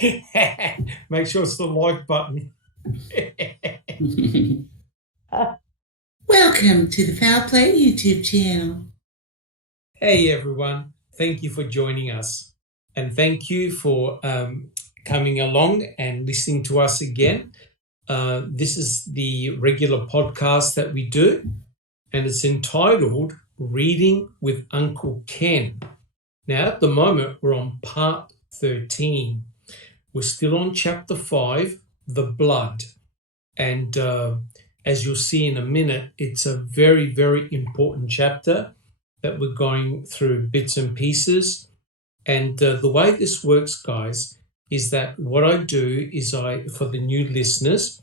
Make sure it's the like button. Welcome to the Foul Play YouTube channel. Hey everyone, thank you for joining us. And thank you for coming along and listening to us again. This is the regular podcast that we do, and it's entitled Reading with Uncle Ken. Now, at the moment, we're on part 13. We're still on chapter 5, the blood. And as you'll see in a minute, it's a very, very important chapter that we're going through bits and pieces. And the way this works, guys, is that what I do is for the new listeners,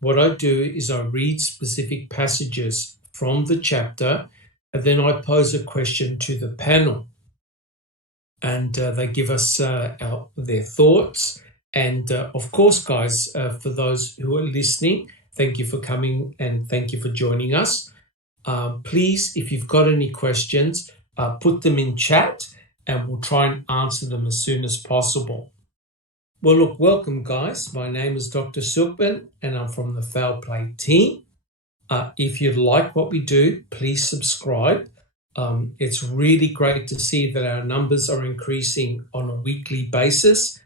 what I do is I read specific passages from the chapter, and then I pose a question to the panel. And they give us their thoughts. And of course, guys, for those who are listening, thank you for coming and thank you for joining us. Please, if you've got any questions, put them in chat and we'll try and answer them as soon as possible. Well, look, welcome, guys. My name is Dr. Silkman and I'm from the Foul Play team. If you like what we do, please subscribe. It's really great to see that our numbers are increasing on a weekly basis.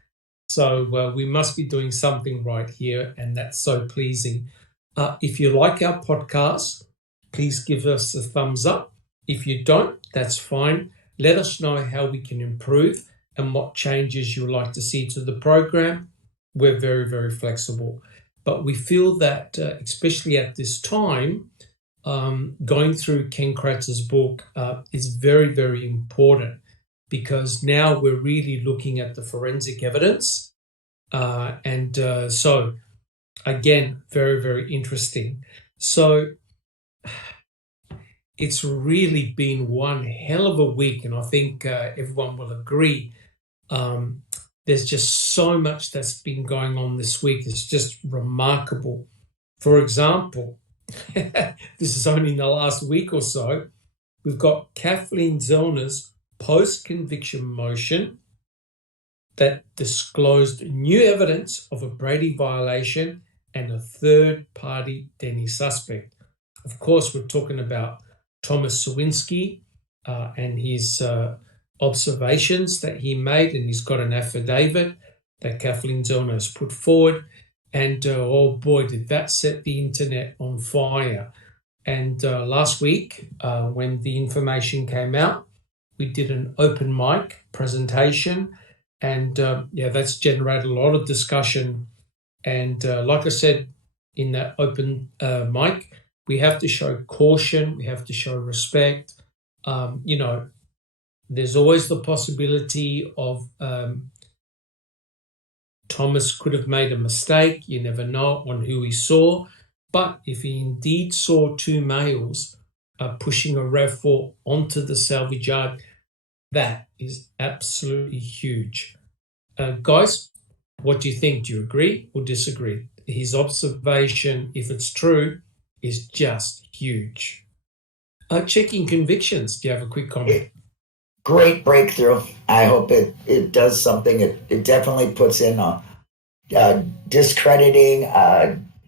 So we must be doing something right here, and that's so pleasing. If you like our podcast, please give us a thumbs up. If you don't, that's fine. Let us know how we can improve and what changes you'd like to see to the program. We're very, very flexible. But we feel that, especially at this time, going through Ken Kratz's book is very, very important, because now we're really looking at the forensic evidence. So, again, very, very interesting. So, it's really been one hell of a week, and I think everyone will agree. There's just so much that's been going on this week. It's just remarkable. For example, this is only in the last week or so, we've got Kathleen Zellner's post-conviction motion that disclosed new evidence of a Brady violation and a third-party Denny suspect. Of course, we're talking about Thomas Sawinski and his observations that he made, and he's got an affidavit that Kathleen Zellner has put forward. And oh boy, did that set the internet on fire. And last week, when the information came out, we did an open mic presentation, and that's generated a lot of discussion. And like I said, in that open mic, we have to show caution, we have to show respect. There's always the possibility of Thomas could have made a mistake. You never know on who he saw. But if he indeed saw two males pushing a RAV4 onto the salvage yard, that is absolutely huge. Guys, what do you think? Do you agree or disagree? His observation, if it's true, is just huge. Checking convictions. Do you have a quick comment? Great breakthrough. I hope it does something. It definitely puts in a discrediting,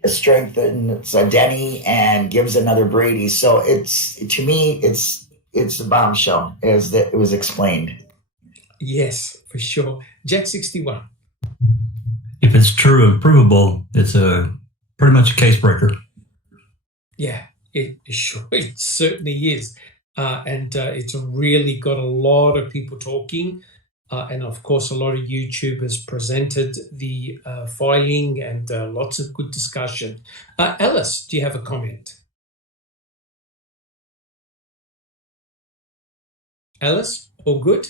strengthens a Denny and gives another Brady. So to me, it's a bombshell, as it was explained. Yes, for sure. Jack 61. If it's true and provable, it's pretty much a case breaker. Yeah, it certainly is. And it's really got a lot of people talking. And of course, a lot of YouTubers presented the filing, and lots of good discussion. Alice, do you have a comment? Alice, all good?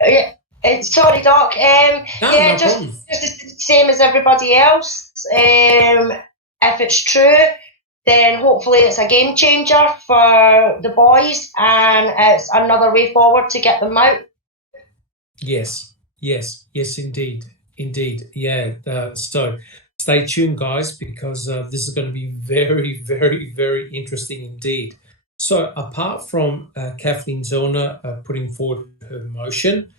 Yeah. Sorry, Doc. No just problem. Just the same as everybody else. If it's true, then hopefully it's a game changer for the boys, and it's another way forward to get them out. Yes, indeed. Yeah. So stay tuned, guys, because this is going to be very, very, very interesting indeed. So apart from Kathleen Zellner putting forward her motion,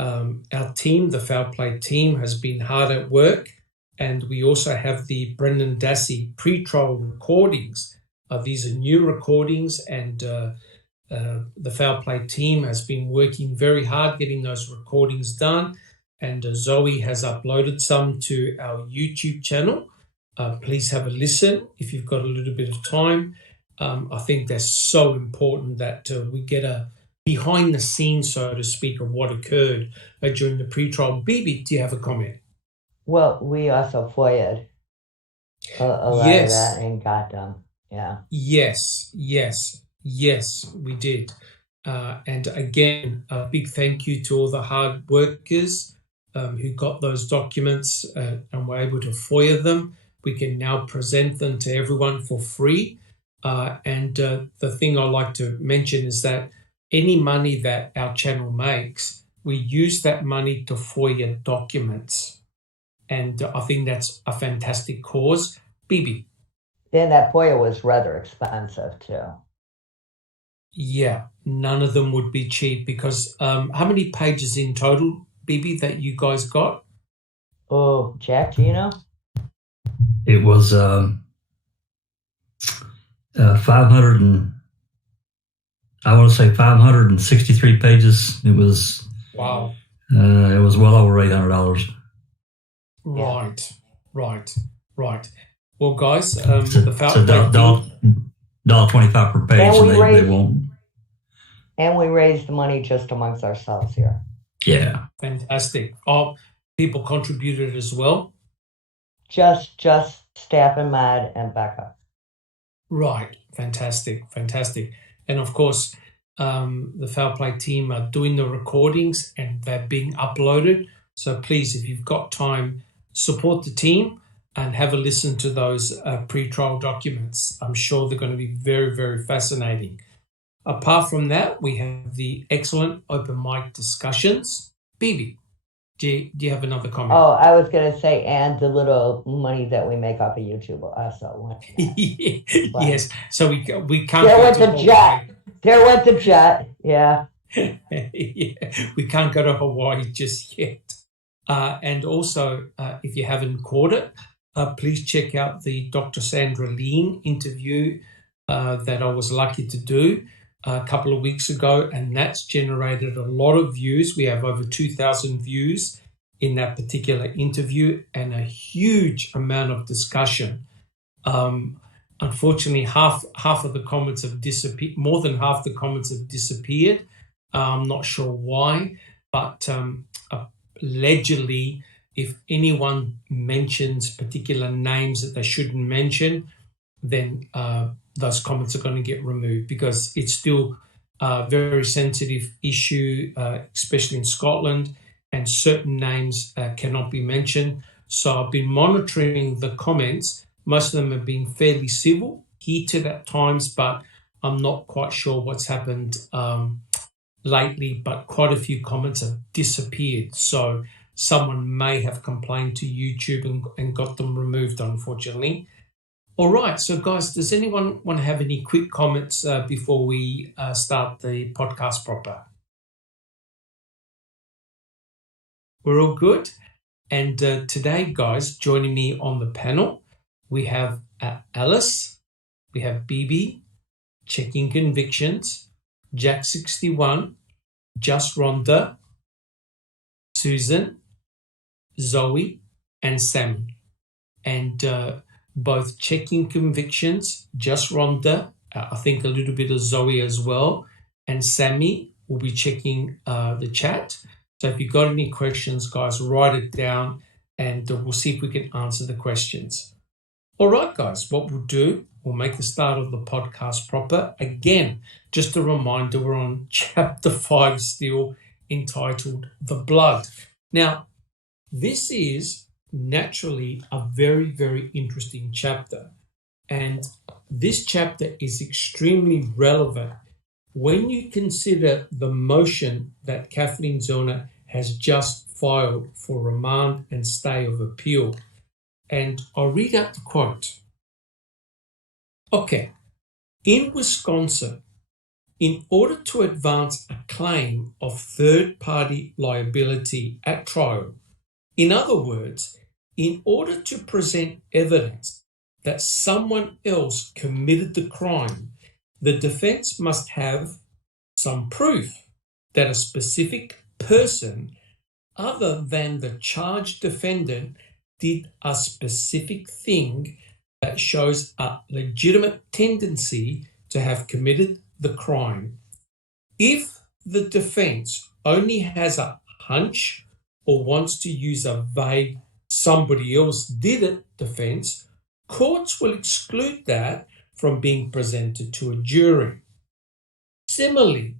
our team, the Foul Play team, has been hard at work, and we also have the Brendan Dassey Pretrial recordings. These are new recordings, and the Foul Play team has been working very hard getting those recordings done, and Zoe has uploaded some to our YouTube channel. Please have a listen if you've got a little bit of time. I think that's so important that we get a behind the scenes, so to speak, of what occurred during the pretrial. Bibi, do you have a comment? Well, we also FOIA'd a lot of that and got them. Yeah. Yes, we did. And again, a big thank you to all the hard workers who got those documents and were able to FOIA them. We can now present them to everyone for free. And the thing I like to mention is that any money that our channel makes, we use that money to FOIA documents. And I think that's a fantastic cause. Bibi. Then that FOIA was rather expensive too. Yeah, none of them would be cheap because how many pages in total, Bibi, that you guys got? Oh, Jack, do you know? It was 563 pages. It was wow. It was well over $800. Right. Well, guys, It's the Foul Play $1.25 per page, and they won't. And we raised the money just amongst ourselves here. Yeah. Fantastic. People contributed as well? Just Staff and Mad and Becca. Right. Fantastic. And of course, the Foul Play team are doing the recordings and they're being uploaded. So please, if you've got time, support the team and have a listen to those pre-trial documents. I'm sure they're going to be very, very fascinating. Apart from that, we have the excellent open mic discussions. Bibi, do you have another comment? Oh, I was going to say, and the little money that we make off of YouTube also. Yes, so we can't There go went to the jet. There went the jet, yeah. Yeah, we can't go to Hawaii just yet. And also, if you haven't caught it, please check out the Dr. Sandra Lean interview that I was lucky to do a couple of weeks ago, and that's generated a lot of views. We have over 2,000 views in that particular interview and a huge amount of discussion. Unfortunately, half of the comments have disappeared. More than half the comments have disappeared. I'm not sure why, but allegedly, if anyone mentions particular names that they shouldn't mention, then those comments are going to get removed because it's still a very sensitive issue, especially in Scotland, and certain names cannot be mentioned. So I've been monitoring the comments. Most of them have been fairly civil, heated at times, but I'm not quite sure what's happened lately, but quite a few comments have disappeared. So someone may have complained to YouTube and got them removed, unfortunately. All right, so guys, does anyone want to have any quick comments before we start the podcast proper? We're all good? And today, guys, joining me on the panel, we have Alice, we have Bibi, Checking Convictions, Jack61, Just Rhonda, Susan, Zoe, and Sammy. And both Checking Convictions, Just Rhonda, I think a little bit of Zoe as well, and Sammy will be checking the chat. So if you've got any questions, guys, write it down and we'll see if we can answer the questions. All right, guys, what we'll do, we'll make the start of the podcast proper. Again, just a reminder, we're on chapter 5 still, entitled The Blood. Now, this is naturally a very, very interesting chapter. And this chapter is extremely relevant when you consider the motion that Kathleen Zellner has just filed for remand and stay of appeal. And I'll read out the quote. Okay, in Wisconsin, in order to advance a claim of third-party liability at trial. In other words, in order to present evidence that someone else committed the crime, the defense must have some proof that a specific person other than the charged defendant did a specific thing that shows a legitimate tendency to have committed the crime. If the defense only has a hunch or wants to use a vague somebody else did it defense, courts will exclude that from being presented to a jury. Similarly,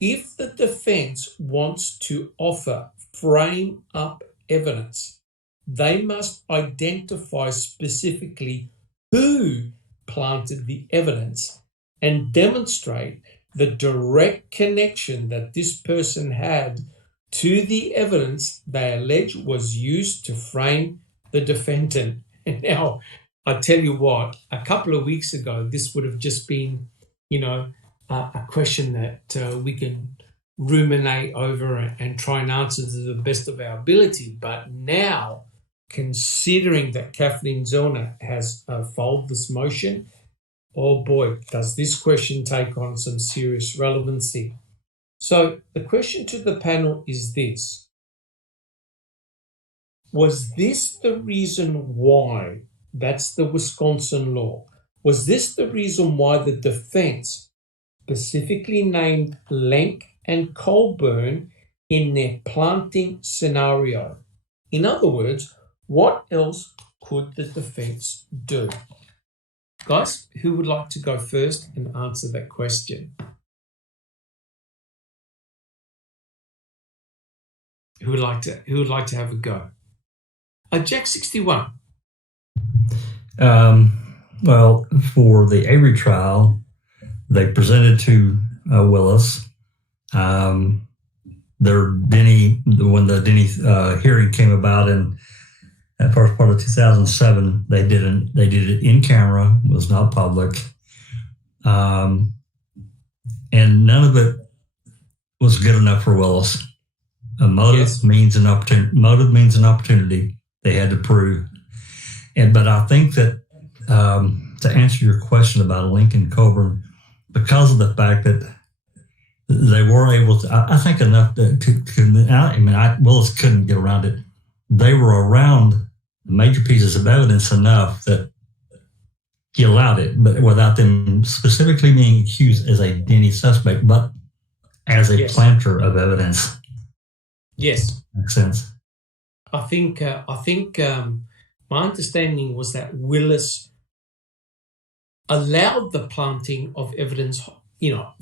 if the defense wants to offer frame up evidence, they must identify specifically who planted the evidence and demonstrate the direct connection that this person had to the evidence they allege was used to frame the defendant. And now, I tell you what, a couple of weeks ago, this would have just been, a question that we can ruminate over and try and answer to the best of our ability. But now, considering that Kathleen Zellner has filed this motion, oh boy, does this question take on some serious relevancy. So the question to the panel is this. Was this the reason why, that's the Wisconsin law, was this the reason why the defense specifically named Lenk and Colburn in their planting scenario? In other words, what else could the defense do? Guys, who would like to go first and answer that question? Who would like to have a go? Jack 61. Well, for the Avery trial, they presented to Willis. When the Denny hearing came about in the first part of 2007, they did it in camera. It was not public, and none of it was good enough for Willis. A motive means an opportunity. Motive means an opportunity. They had to prove. But I think that to answer your question about Lincoln Coburn, because of the fact that they were able to, I think enough Willis couldn't get around it. They were around major pieces of evidence enough that he allowed it, but without them specifically being accused as a Denny suspect, but as a planter of evidence. Yes. Makes sense. I think my understanding was that Willis allowed the planting of evidence,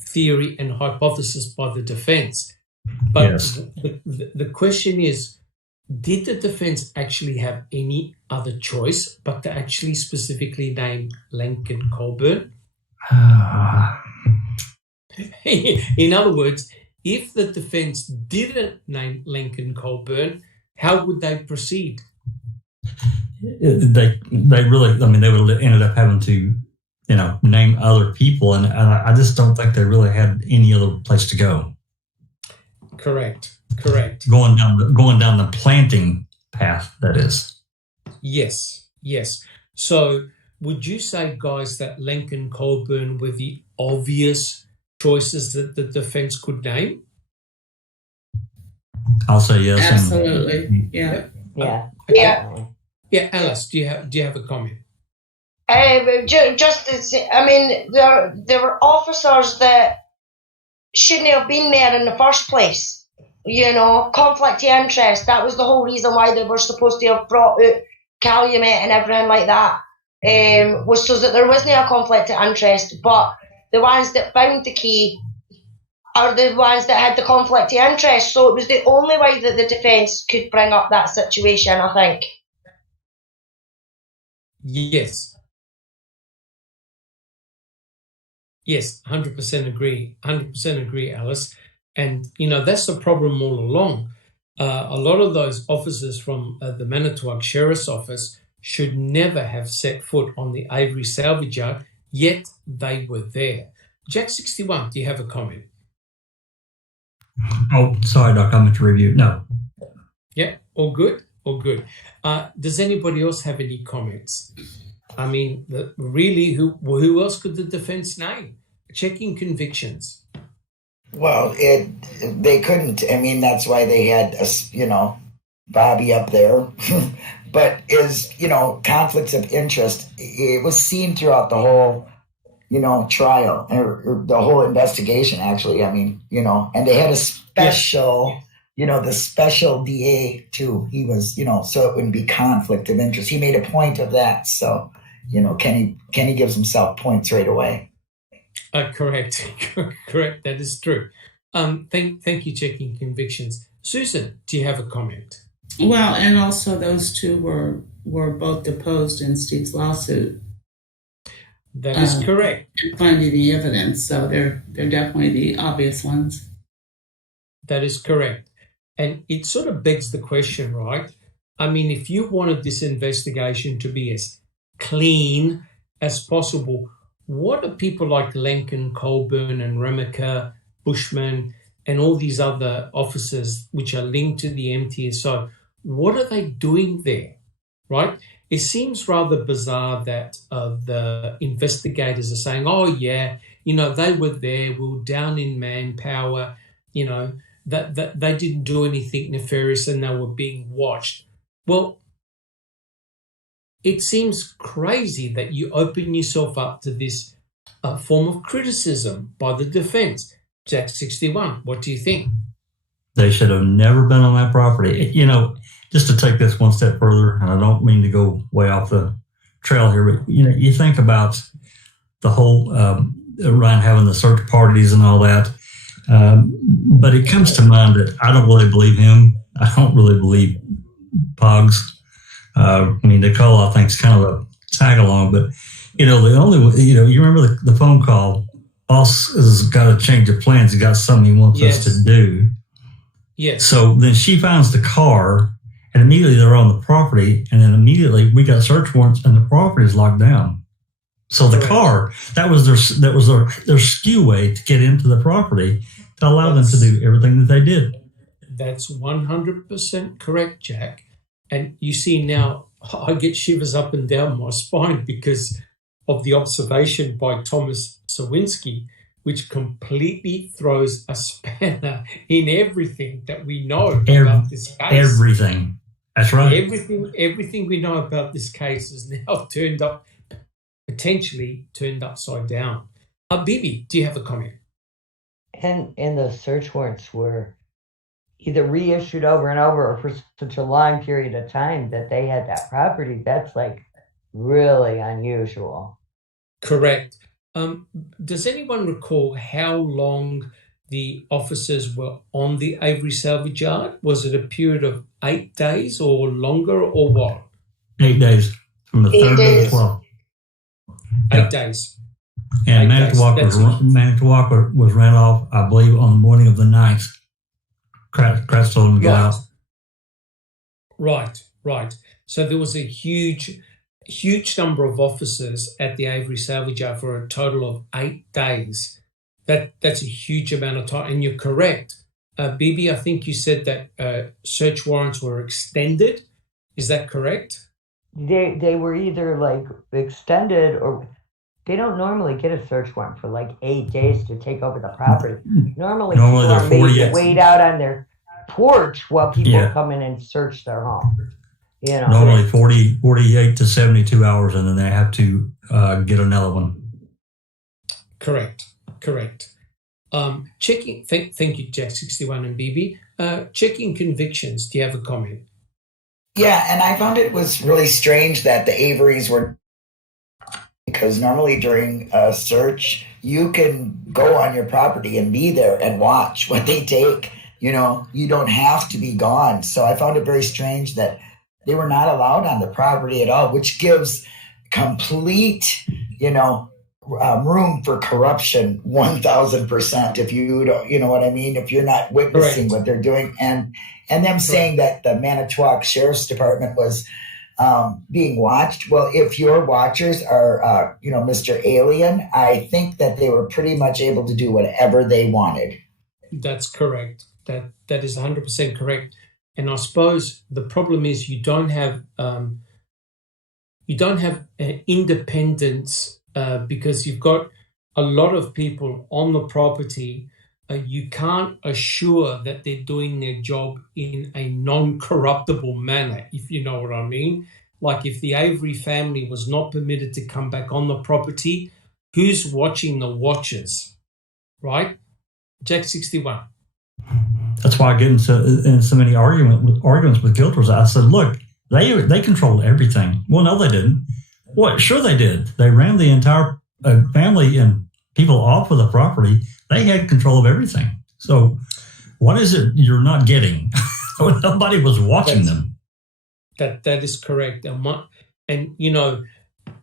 theory and hypothesis by the defense. But the question is, did the defense actually have any other choice but to actually specifically name Lincoln Colburn? In other words, if the defense didn't name Lincoln Colburn, how would they proceed? They really, they would have ended up having to, name other people, and I just don't think they really had any other place to go. Correct. Going down the planting path, that is. Yes. So would you say, guys, that Lincoln Colburn were the obvious choices that the defense could name? I'll say yes. Absolutely. Yeah. Yeah, Alice, do you have a comment? Just to say, there were officers that shouldn't have been there in the first place. Conflict of interest. That was the whole reason why they were supposed to have brought out Calumet and everything like that. Was so that there wasn't a conflict of interest, but the ones that found the key are the ones that had the conflict of interest. So it was the only way that the defence could bring up that situation, I think. Yes, 100% agree. 100% agree, Alice. And, that's the problem all along. A lot of those officers from the Manitowoc Sheriff's Office should never have set foot on the Avery salvage yard, yet they were there. Jack 61, do you have a comment? Oh, sorry, Doc, I meant to review. No. Yeah, all good, all good. Does anybody else have any comments? I mean, really, who else could the defense name? Checking convictions. Well, they couldn't. I mean, that's why they had, Bobby up there. But conflicts of interest, it was seen throughout the whole, trial or the whole investigation, actually. I mean, and they had a special, the special DA too. He was, so it wouldn't be conflict of interest. He made a point of that. So, Kenny gives himself points right away. Correct. Correct. That is true. Thank you, Checking Convictions. Susan, do you have a comment? Well, and also those two were both deposed in Steve's lawsuit. That is correct. Finding the evidence, so they're definitely the obvious ones. That is correct. And it sort of begs the question, right? I mean, if you wanted this investigation to be as clean as possible, what are people like Lenken, Colburn, and Remaker, Bushman, and all these other officers which are linked to the MTSO, what are they doing there, right? It seems rather bizarre that the investigators are saying, oh, yeah, they were there, we were down in manpower, that they didn't do anything nefarious and they were being watched. Well, it seems crazy that you open yourself up to this form of criticism by the defense. Jack 61, what do you think? They should have never been on that property. Just to take this one step further, and I don't mean to go way off the trail here, but you think about the whole Ryan having the search parties and all that. But it comes to mind that I don't really believe him. I don't really believe Pogs. Nicole, I think, is kind of a tag along, but the only you remember the phone call. Boss has got to change the plans. He got something he wants us to do. Yes. So then she finds the car, and immediately they're on the property, and then immediately we got search warrants, and the property is locked down. So the car, that was their skewway to get into the property to allow them to do everything that they did. That's 100% correct, Jack. And you see now, I get shivers up and down my spine because of the observation by Thomas Sawinski, which completely throws a spanner in everything that we know about this case. Everything. That's right. Everything we know about this case is now potentially turned upside down. Bibi, do you have a comment? And the search warrants were either reissued over and over or for such a long period of time that they had that property. That's like really unusual. Correct. Does anyone recall how long the officers were on the Avery salvage yard? Was it a period of 8 days or longer or what? 8 days, from the 3rd to the 12th. 8 days. And Manitowoc was ran off, I believe, on the morning of the 9th. Kratz told him to get out. Right. So there was a huge number of officers at the Avery salvage yard for a total of 8 days. That's a huge amount of time. And you're correct. Bibi, I think you said that search warrants were extended. Is that correct? They were either like extended or they don't normally get a search warrant for like 8 days to take over the property. Normally people are made to wait out on their porch while people come in and search their home. Normally 48 to 72 hours, and then they have to get another one. Correct. Checking. Thank you, Jack 61 and Bibi. Checking convictions. Do you have a comment? Yeah, and I found it was really strange that the Averys were, because normally during a search, you can go on your property and be there and watch what they take. You don't have to be gone. So I found it very strange that they were not allowed on the property at all, which gives complete, room for corruption 1,000%. If you don't, you know what I mean? If you're not witnessing what they're doing, and them saying that the Manitowoc Sheriff's Department was being watched. Well, if your watchers are, Mr. Alien, I think that they were pretty much able to do whatever they wanted. That's correct. That is 100% correct. And I suppose the problem is you don't have independence because you've got a lot of people on the property. You can't assure that they're doing their job in a non-corruptible manner, if you know what I mean. Like if the Avery family was not permitted to come back on the property, who's watching the watchers, right? Jack 61. That's why I get in so many arguments with guilders. I said, look, they controlled everything. Well, no, they didn't. Well, sure they did. They ran the entire family and people off of the property. They had control of everything. So what is it you're not getting? Nobody was watching them. That is correct. And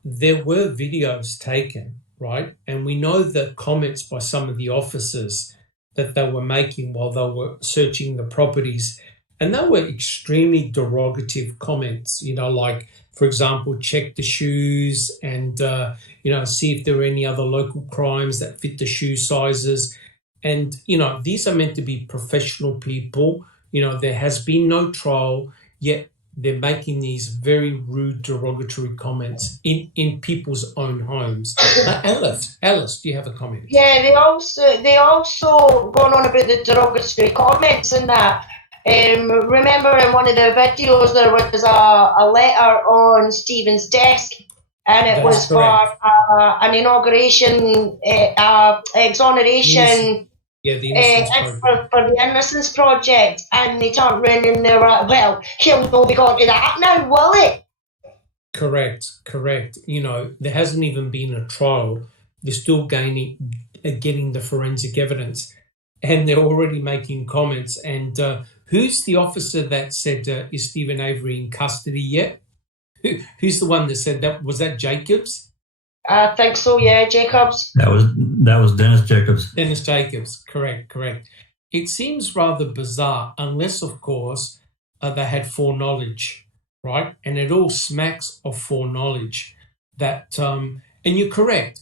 there were videos taken, right? And we know the comments by some of the officers that they were making while they were searching the properties. And they were extremely derogative comments, like, for example, check the shoes and, see if there were any other local crimes that fit the shoe sizes. And, these are meant to be professional people. There has been no trial, yet they're making these very rude, derogatory comments in people's own homes. Alice, do you have a comment? Yeah, they also going on about the derogatory comments and that. Remember in one of the videos there was a letter on Stephen's desk, and it was correct. For an inauguration, exoneration. Yeah, the Innocence for the Innocence Project, and they turned around and they were like, well, he'll not be going to that now, will it? Correct. There hasn't even been a trial. They're still getting the forensic evidence, and they're already making comments. And who's the officer that said, is Stephen Avery in custody yet? Who's the one that said that? Was that Jacobs? I think so, yeah, Jacobs. That was Dennis Jacobs. Dennis Jacobs, correct. It seems rather bizarre, unless, of course, they had foreknowledge, right? And it all smacks of foreknowledge. That, and you're correct.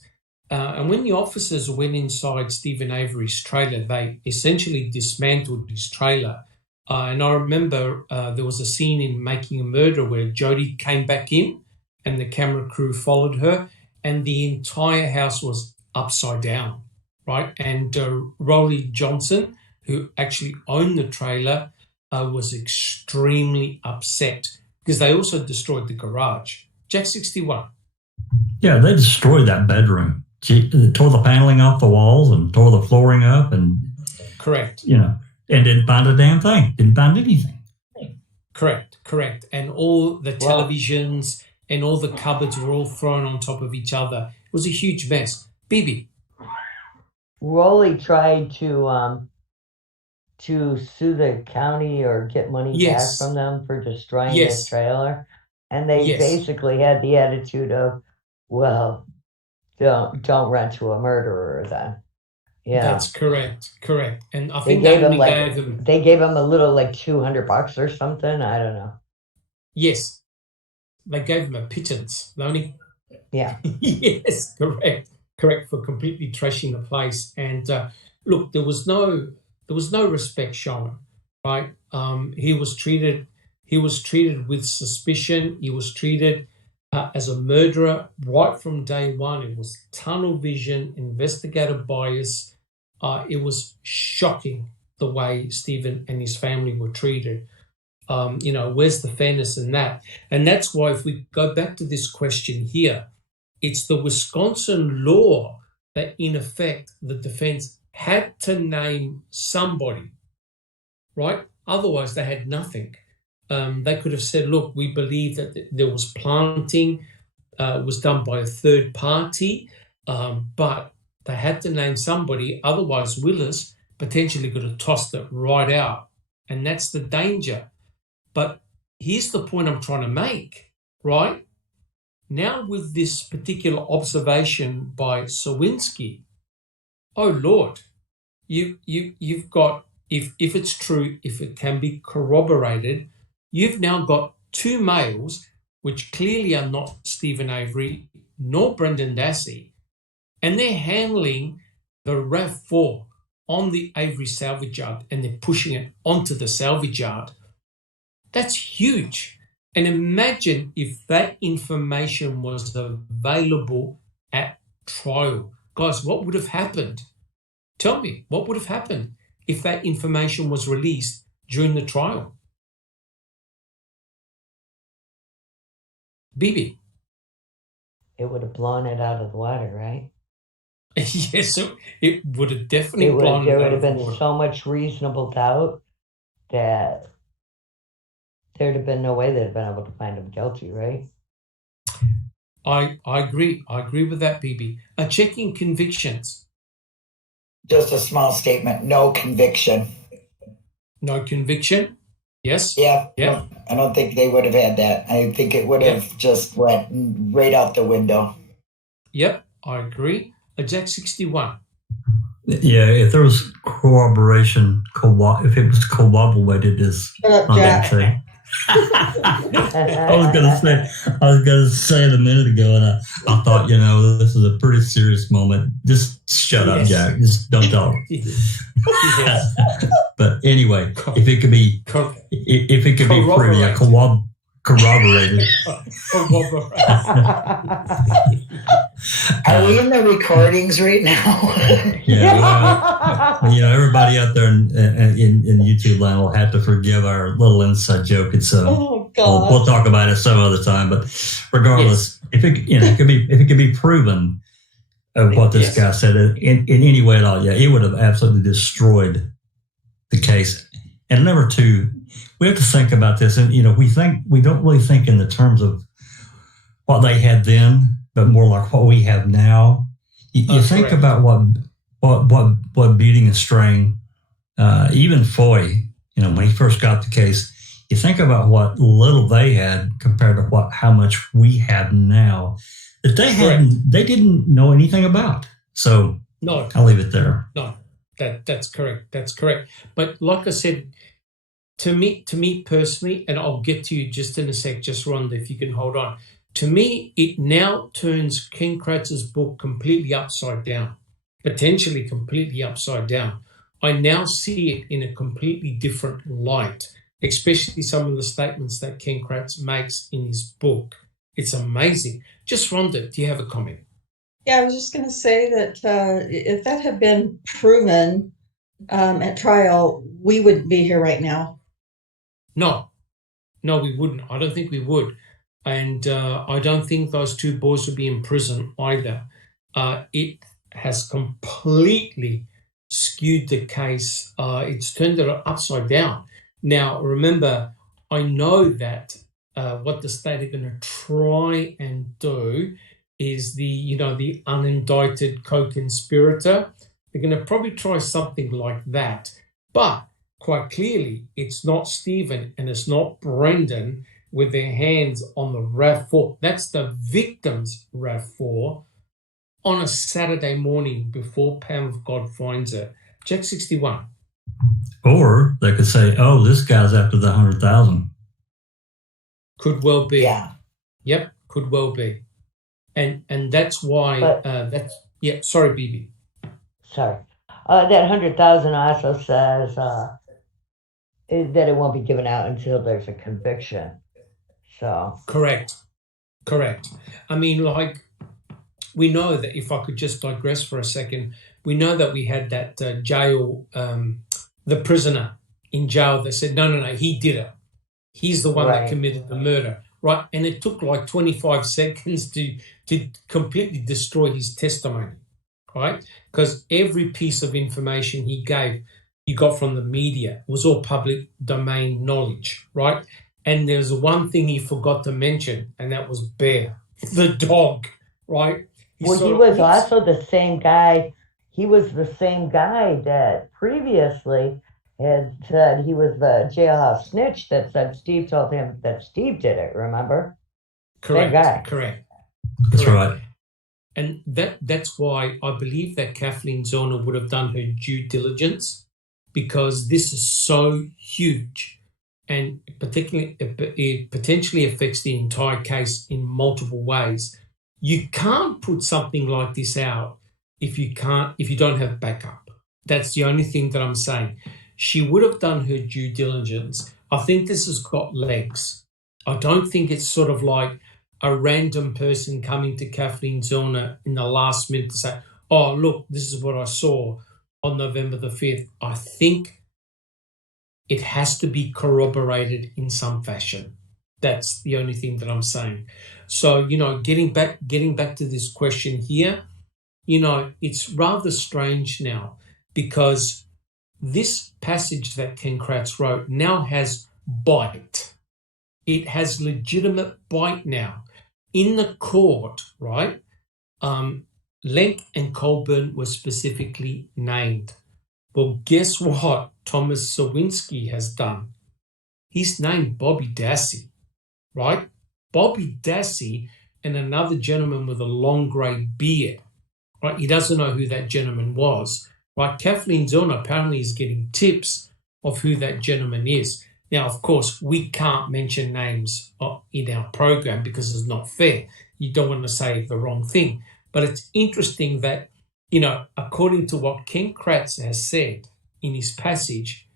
And when the officers went inside Stephen Avery's trailer, they essentially dismantled his trailer. And I remember there was a scene in Making a Murder where Jodie came back in and the camera crew followed her, and the entire house was upside down, right? And Rolly Johnson, who actually owned the trailer, was extremely upset because they also destroyed the garage. Jack 61. Yeah, they destroyed that bedroom. They tore the paneling off the walls and tore the flooring up and... Correct. And didn't find a damn thing. Didn't find anything. Correct. And all the televisions... and all the cupboards were all thrown on top of each other. It was a huge mess. Bibi. Rolly tried to sue the county or get money back from them for destroying his trailer. And they basically had the attitude of, well, don't rent to a murderer then. Yeah. That's correct. And I think they gave him a little like $200 or something. I don't know. Yes. They gave him a pittance, only. Yeah. Yes, correct for completely trashing the place. And look, there was no respect shown, right? He was treated with suspicion. He was treated as a murderer right from day one. It was tunnel vision, investigative bias. It was shocking the way Stephen and his family were treated. Where's the fairness in that? And that's why if we go back to this question here, it's the Wisconsin law that, in effect, the defense had to name somebody, right? Otherwise, they had nothing. They could have said, look, we believe that there was planting, was done by a third party, but they had to name somebody. Otherwise, Willis potentially could have tossed it right out. And that's the danger. But here's the point I'm trying to make, right? Now with this particular observation by Sawinski, oh Lord, you've got, if it's true, if it can be corroborated, you've now got two males which clearly are not Stephen Avery nor Brendan Dassey, and they're handling the RAV4 on the Avery salvage yard and they're pushing it onto the salvage yard. That's huge. And imagine if that information was available at trial. Guys, what would have happened? Tell me, what would have happened if that information was released during the trial? Bibi. It would have blown it out of the water, right? Yes, so it would have definitely blown it out. There would have been so much reasonable doubt that there'd have been no way they'd have been able to find him guilty, right? I agree. I agree with that, Bibi. Checking convictions. Just a small statement. No conviction. No conviction? Yes? Yeah. Yeah. I don't think they would have had that. I think it would have just went right out the window. Yep, I agree. Jack 61. Yeah, if there was corroboration, if it was corroborated, is Shut up, Jack. I was gonna say it a minute ago, and I thought, this is a pretty serious moment. Just shut up, Jack. Just don't talk. Yes. But anyway, if it could be proven, corroborated. Are we in the recordings right now? Yeah, everybody out there in YouTube land will have to forgive our little inside joke. It's we'll talk about it some other time. But regardless, if it could be proven of what this guy said in any way at all, it would have absolutely destroyed the case. And number two, we have to think about this, and we don't really think in the terms of what they had then, but more like what we have now. You think about what beating and straying, even Foy, when he first got the case, you think about what little they had compared to how much we have now that they didn't know anything about. So no, I'll leave it there. No, that's correct. That's correct. But like I said, to me personally, and I'll get to you just in a sec, just Rhonda, if you can hold on. To me, it now turns Ken Kratz's book completely upside down, potentially completely upside down. I now see it in a completely different light, especially some of the statements that Ken Kratz makes in his book. It's amazing. Just Rhonda, do you have a comment? Yeah, I was just going to say that if that had been proven at trial, we wouldn't be here right now. No, we wouldn't. I don't think we would. And I don't think those two boys would be in prison either. It has completely skewed the case. It's turned it upside down. Now, remember, I know that what the state are going to try and do is the unindicted co-conspirator. They're going to probably try something like that. But quite clearly, it's not Stephen and it's not Brendan with their hands on the RAV4. That's the victim's RAV4 on a Saturday morning before Pam of God finds it. Jack 61. Or they could say, "Oh, this guy's after the 100,000." Could well be. Yeah. Yep, could well be. And that's why sorry, Bibi. Sorry. That 100,000 also says that it won't be given out until there's a conviction. So Correct. I mean, we know that, if I could just digress for a second, we know that we had that jail, the prisoner in jail that said, no, he did it. He's the one that committed the murder, right? And it took 25 seconds to completely destroy his testimony, right? Because every piece of information he gave, you got from the media. It was all public domain knowledge, right? And there's one thing he forgot to mention, and that was Bear, the dog, right? He was also the same guy. He was the same guy that previously had said he was the jailhouse snitch that said Steve told him that Steve did it, remember? Correct. Same guy. Correct. That's right. And that's why I believe that Kathleen Zorner would have done her due diligence, because this is so huge. And it potentially affects the entire case in multiple ways. You can't put something like this out if you don't have backup. That's the only thing that I'm saying. She would have done her due diligence. I think this has got legs. I don't think it's sort of like a random person coming to Kathleen Zellner in the last minute to say, oh, look, this is what I saw on November the 5th. I think it has to be corroborated in some fashion. That's the only thing that I'm saying. So, getting back to this question here, it's rather strange now because this passage that Ken Kratz wrote now has bite. It has legitimate bite now. In the court, right, Lenk and Colburn were specifically named. Well, guess what Thomas Sawinski has done? He's named Bobby Dassey, right? Bobby Dassey and another gentleman with a long grey beard, right? He doesn't know who that gentleman was, right? Kathleen Zellner apparently is getting tips of who that gentleman is. Now, of course, we can't mention names in our program because it's not fair. You don't want to say the wrong thing. But it's interesting that, according to what Ken Kratz has said in his passage,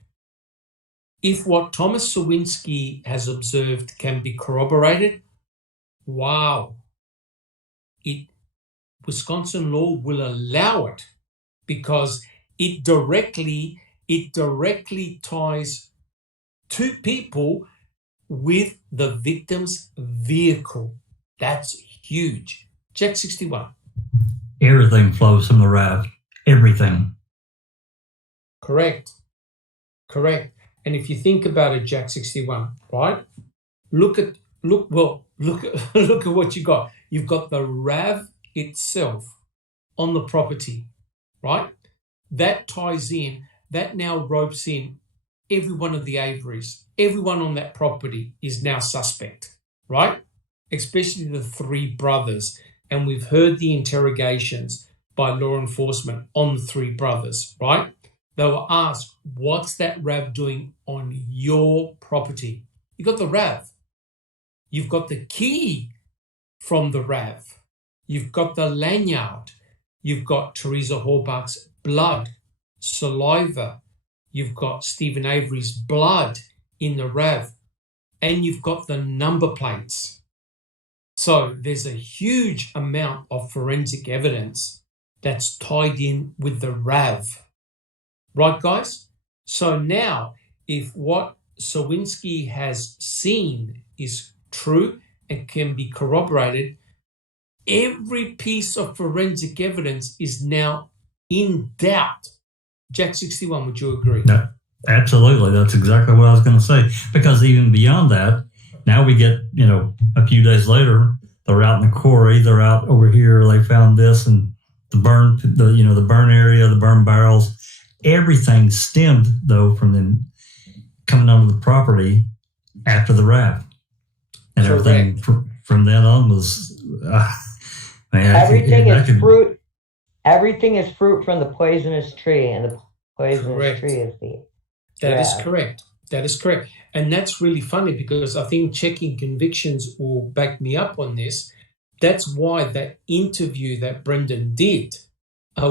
if what Thomas Sawinski has observed can be corroborated, wow, Wisconsin law will allow it because it directly ties two people with the victim's vehicle. That's huge. Jack 61. Everything flows from the raft. Everything. Correct. And if you think about it, Jack 61, right? Look at what you got. You've got the RAV itself on the property, right? That ties in, that now ropes in every one of the Averys. Everyone on that property is now suspect, right? Especially the three brothers. And we've heard the interrogations by law enforcement on the three brothers, right? They were asked, what's that RAV doing on your property? You got the RAV. You've got the key from the RAV. You've got the lanyard. You've got Teresa Horbach's blood, saliva. You've got Stephen Avery's blood in the RAV. And you've got the number plates. So there's a huge amount of forensic evidence that's tied in with the RAV. Right, guys? So now, if what Sawinski has seen is true and can be corroborated, every piece of forensic evidence is now in doubt. Jack 61, would you agree? No, absolutely. That's exactly what I was going to say. Because even beyond that, now we get, a few days later, they're out in the quarry, they're out over here, they found this and the burn area, the burn barrels. Everything stemmed, though, from them coming onto the property after the raft. And Correct. Everything from then on was, everything is fruit. Everything is fruit from the poisonous tree, and the poisonous Correct. tree is the. That is correct. That is correct. And that's really funny because I think checking convictions will back me up on this. That's why that interview that Brendan did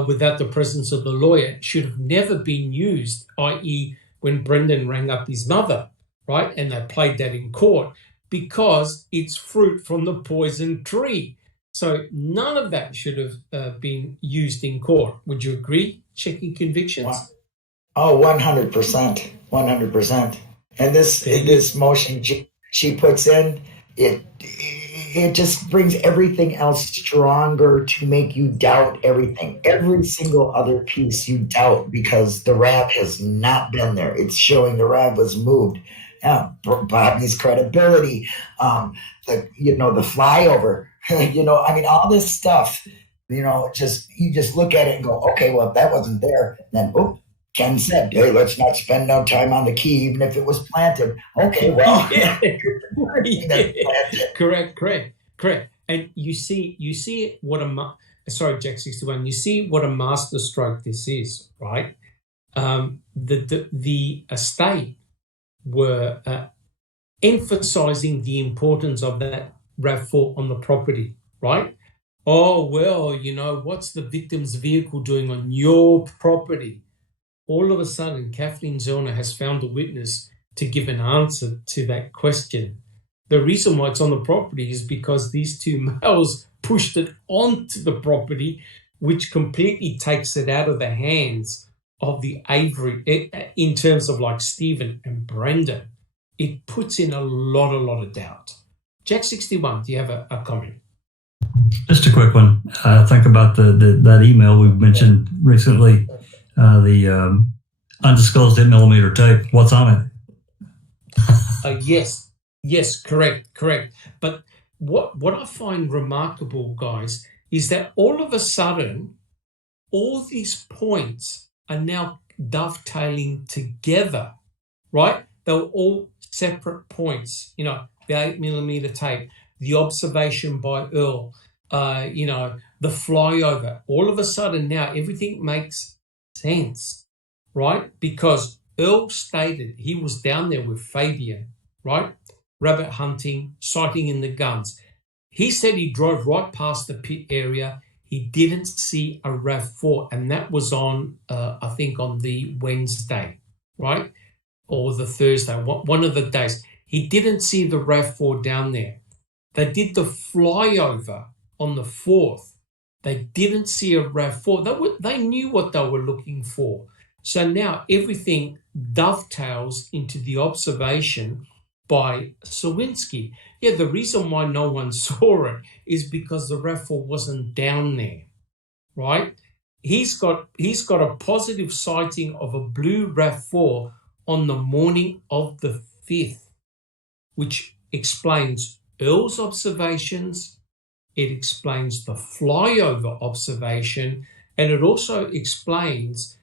without the presence of the lawyer should have never been used, i.e. when Brendan rang up his mother, right? And they played that in court because it's fruit from the poison tree. So none of that should have been used in court. Would you agree, checking convictions? Oh, 100%. 100%. And this motion she puts in, it just brings everything else stronger to make you doubt everything. Every single other piece you doubt because the RAV has not been there. It's showing the RAV was moved. Bobby's credibility, the flyover, all this stuff, you just look at it and go, okay, well, if that wasn't there, then, Ken said, hey, let's not spend no time on the key, even if it was planted. Okay, well. Correct. And you see what Jack 61, you see what a masterstroke this is, right? The estate were emphasizing the importance of that RAV4 on the property, right? Oh, well, what's the victim's vehicle doing on your property? All of a sudden, Kathleen Zellner has found a witness to give an answer to that question. The reason why it's on the property is because these two males pushed it onto the property, which completely takes it out of the hands of the Avery in terms of like Stephen and Brendan. It puts in a lot of doubt. Jack 61, do you have a comment? Just a quick one. Think about that email we mentioned recently, the undisclosed 8mm tape. What's on it? Yes, correct. But what I find remarkable, guys, is that all of a sudden, all these points are now dovetailing together, right? They're all separate points, the 8mm tape, the observation by Earl, the flyover. All of a sudden now everything makes sense, right? Because Earl stated he was down there with Fabian, right? Rabbit hunting, sighting in the guns. He said he drove right past the pit area. He didn't see a RAV4, and that was on, I think, on the Wednesday, right? Or the Thursday, one of the days. He didn't see the RAV4 down there. They did the flyover on the 4th. They didn't see a RAV4. They knew what they were looking for. So now everything dovetails into the observation by Sawinski. Yeah, the reason why no one saw it is because the RAV4 wasn't down there, right? He's got a positive sighting of a blue RAV4 on the morning of the 5th, which explains Earl's observations, it explains the flyover observation, and it also explains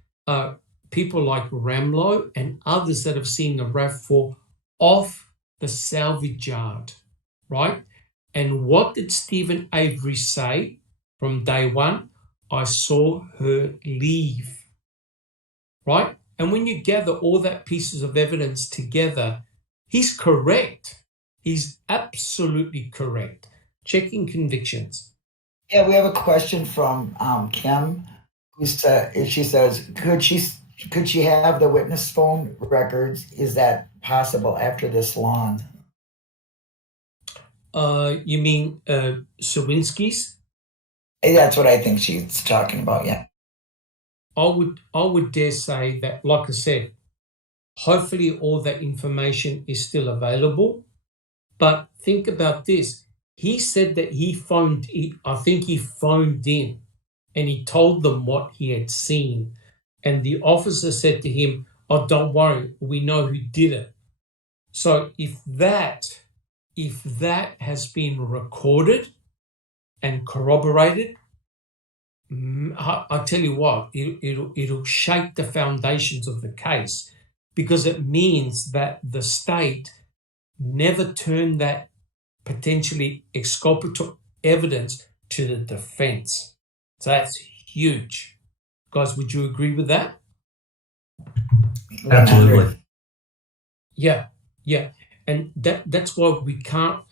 people like Ramlow and others that have seen the RAV4 off the salvage yard, right? And what did Stephen Avery say from day one? I saw her leave, right? And when you gather all that pieces of evidence together, he's correct. He's absolutely correct. Checking convictions. Yeah, we have a question from Kim. She says, could she have the witness phone records? Is that possible after this long? You mean Sawinski's? That's what I think she's talking about, yeah. I would dare say that, like I said, hopefully all that information is still available. But think about this. He said that I think he phoned in and he told them what he had seen. And the officer said to him, oh, don't worry, we know who did it. So if that has been recorded and corroborated, I tell you what, it'll shake the foundations of the case, because it means that the state never turned that potentially exculpatory evidence to the defense. So that's huge. Guys, would you agree with that? Absolutely. Yeah. And that's why we can't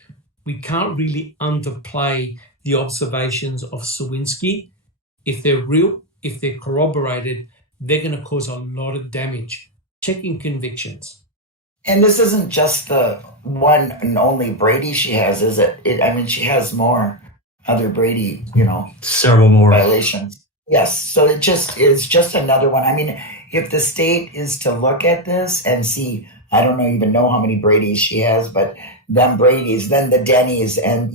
really underplay the observations of Sawinski. If they're real, if they're corroborated, they're going to cause a lot of damage. Checking convictions. And this isn't just the one and only Brady she has, is it? She has more other Brady, several more violations. Yes. So it's just another one. I mean, if the state is to look at this and see, I don't even know how many Brady's she has, but them Brady's, then the Denny's, and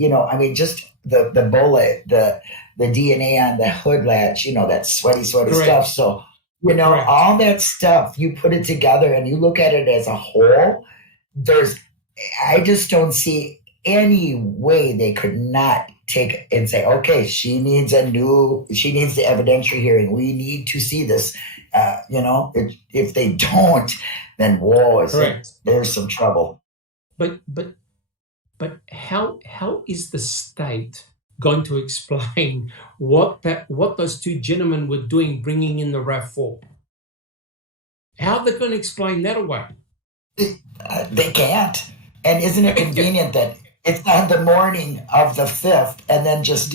just the bullet, the DNA on the hood latch, that sweaty Correct. stuff. So Correct. all that stuff, you put it together and you look at it as a whole. I just don't see any way they could not take and say, okay, she needs the evidentiary hearing. We need to see this. If they don't, then there's some trouble. But how is the state going to explain what those two gentlemen were doing, bringing in the RAV4? How are they going to explain that away? They can't. And isn't it convenient that it's on the morning of the 5th, and then just,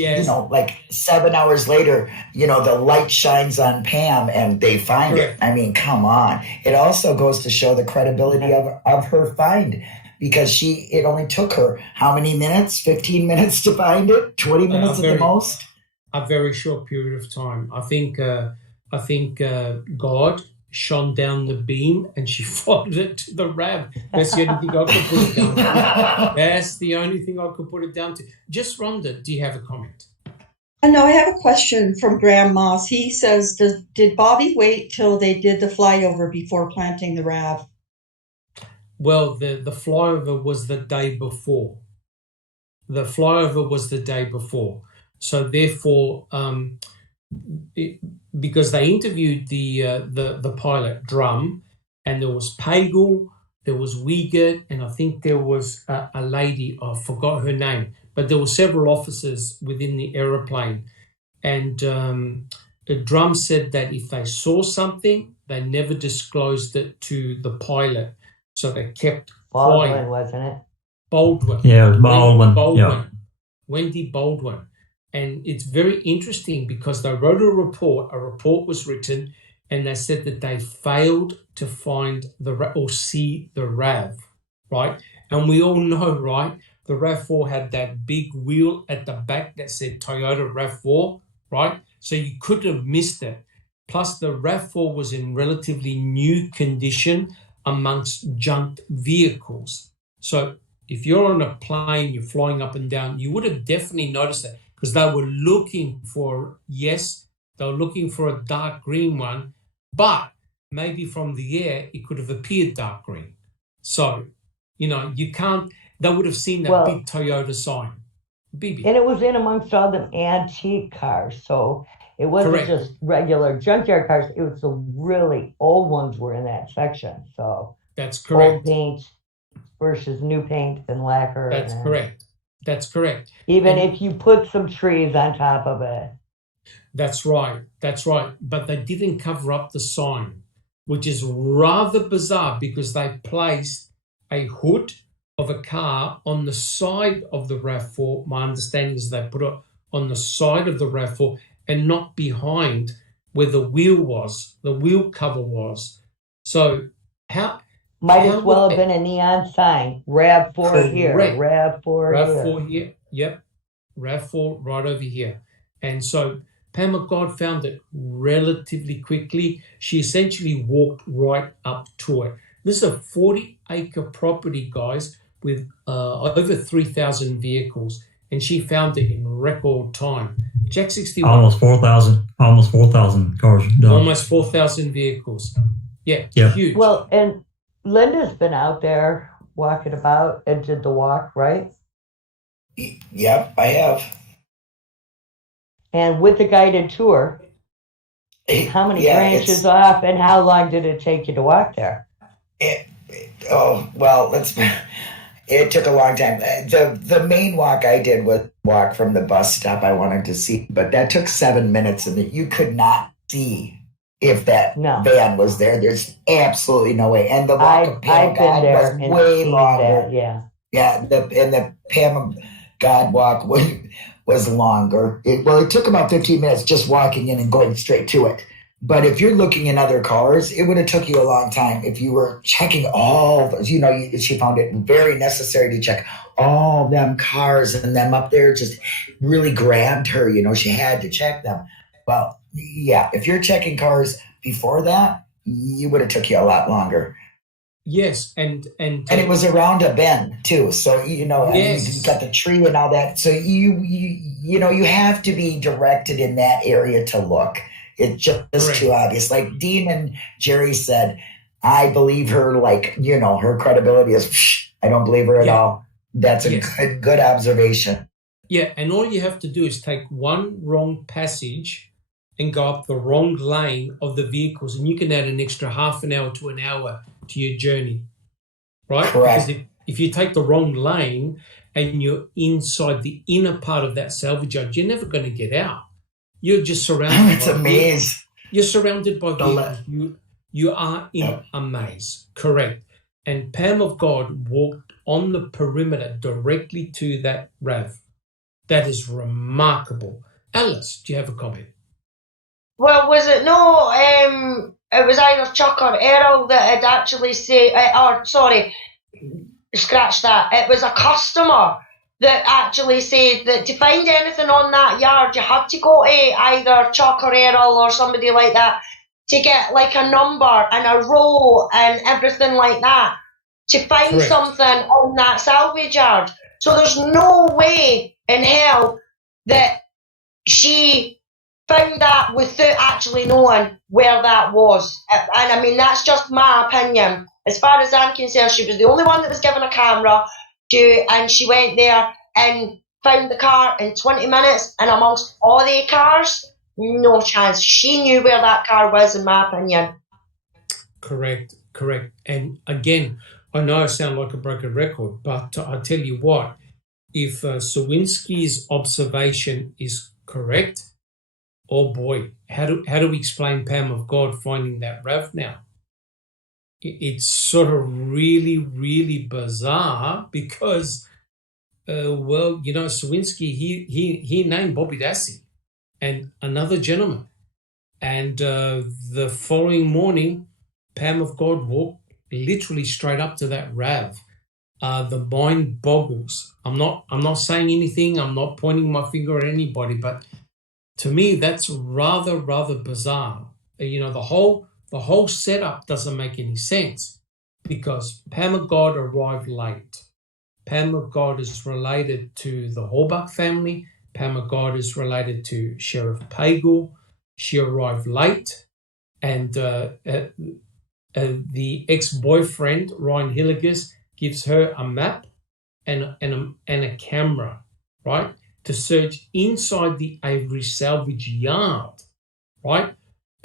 like 7 hours later, the light shines on Pam and they find it. I mean, come on. It also goes to show the credibility of her find, because it only took her how many minutes? 15 minutes to find it? 20 minutes at the most? A very short period of time. I think God shone down the beam and she followed it to the RAV. That's the only thing I could put it down to. That's the only thing I could put it down to. Just Rhonda, do you have a comment? No, I have a question from Graham Moss. He says, did Bobby wait till they did the flyover before planting the RAV? Well, the flyover was the day before. So therefore, because they interviewed the pilot Drum, and there was Pagel, there was Wiegert, and I think there was a lady, I forgot her name, but there were several officers within the aeroplane, and the Drum said that if they saw something, they never disclosed it to the pilot, so they kept Baldwin, quiet. Wasn't it? Baldwin. Yeah, it was Baldwin. Wendy Baldwin. And it's very interesting because they wrote a report was written, and they said that they failed to find or see the RAV, right? And we all know, right, the RAV4 had that big wheel at the back that said Toyota RAV4, right? So you couldn't have missed it. Plus the RAV4 was in relatively new condition amongst junked vehicles. So if you're on a plane, you're flying up and down, you would have definitely noticed that, because they were looking for a dark green one, but maybe from the air, it could have appeared dark green. So, you can't, they would have seen that big Toyota sign. BB. And it was in amongst all the antique cars, so it wasn't just regular junkyard cars, it was the really old ones were in that section. So that's correct. Old paint versus new paint and lacquer. That's correct. Even if you put some trees on top of it. That's right. But they didn't cover up the sign, which is rather bizarre, because they placed a hood of a car on the side of the RAV4. My understanding is they put it on the side of the RAV4 and not behind where the wheel cover was. So might as well have been a neon sign. RAV4 here, RAV4 here. Yep, RAV4 right over here. And so Pam God found it relatively quickly. She essentially walked right up to it. This is a 40-acre property, guys, with over 3,000 vehicles, and she found it in record time. Jack 61. Almost 4,000 cars done. Almost 4,000 vehicles. Yeah, huge. Well, and Linda's been out there walking about and did the walk, right? Yep, I have. And with the guided tour, how many branches off, and how long did it take you to walk there? It took a long time. The main walk I did was walk from the bus stop I wanted to see, but that took 7 minutes, and you could not see if that van was there. There's absolutely no way. And the walk of Pam God was way longer. The Pam God walk was longer. It took about 15 minutes just walking in and going straight to it. But if you're looking in other cars, it would have took you a long time if you were checking all those. She found it very necessary to check all them cars, and them up there just really grabbed her. She had to check them. Well, yeah, if you're checking cars before that, you would have took you a lot longer. Yes, and it was around a bend too. So you got the tree and all that. So you have to be directed in that area to look. It's just too obvious. Like Dean and Jerry said, I believe her. Her credibility is. I don't believe her at all. That's a good observation. Yeah, and all you have to do is take one wrong passage and go up the wrong lane of the vehicles, and you can add an extra half an hour to an hour to your journey, right? Correct. Because if you take the wrong lane and you're inside the inner part of that salvage yard, you're never going to get out. You're just surrounded. It's a maze. You're surrounded by vehicles. You are in a maze. Correct. And Pam of God walked on the perimeter directly to that RAV. That is remarkable. Alice, do you have a comment? Well, was it no? It was either Chuck or Errol that had actually said, scratch that. It was a customer that actually said that to find anything on that yard, you had to go to either Chuck or Errol or somebody like that to get like a number and a row and everything like that to find Correct. something on that salvage yard. So there's no way in hell that she found that without actually knowing where that was. And I mean, that's just my opinion. As far as I'm concerned, she was the only one that was given a camera and she went there and found the car in 20 minutes, and amongst all the cars, no chance. She knew where that car was, in my opinion. Correct. And again, I know I sound like a broken record, but I tell you what, if Sawinski's observation is correct, oh boy, how do we explain Pam of God finding that RAV now? It's sort of really, really bizarre because, Sawinski, he named Bobby Dassey and another gentleman. And the following morning, Pam of God walked literally straight up to that RAV. The mind boggles. I'm not saying anything. I'm not pointing my finger at anybody, but to me, that's rather bizarre. The whole setup doesn't make any sense because Pam of God arrived late. Pam of God is related to the Horbuck family. Pam of God is related to Sheriff Pagel. She arrived late, and the ex-boyfriend, Ryan Hilligus, gives her a map and a camera, right, to search inside the Avery salvage yard, right?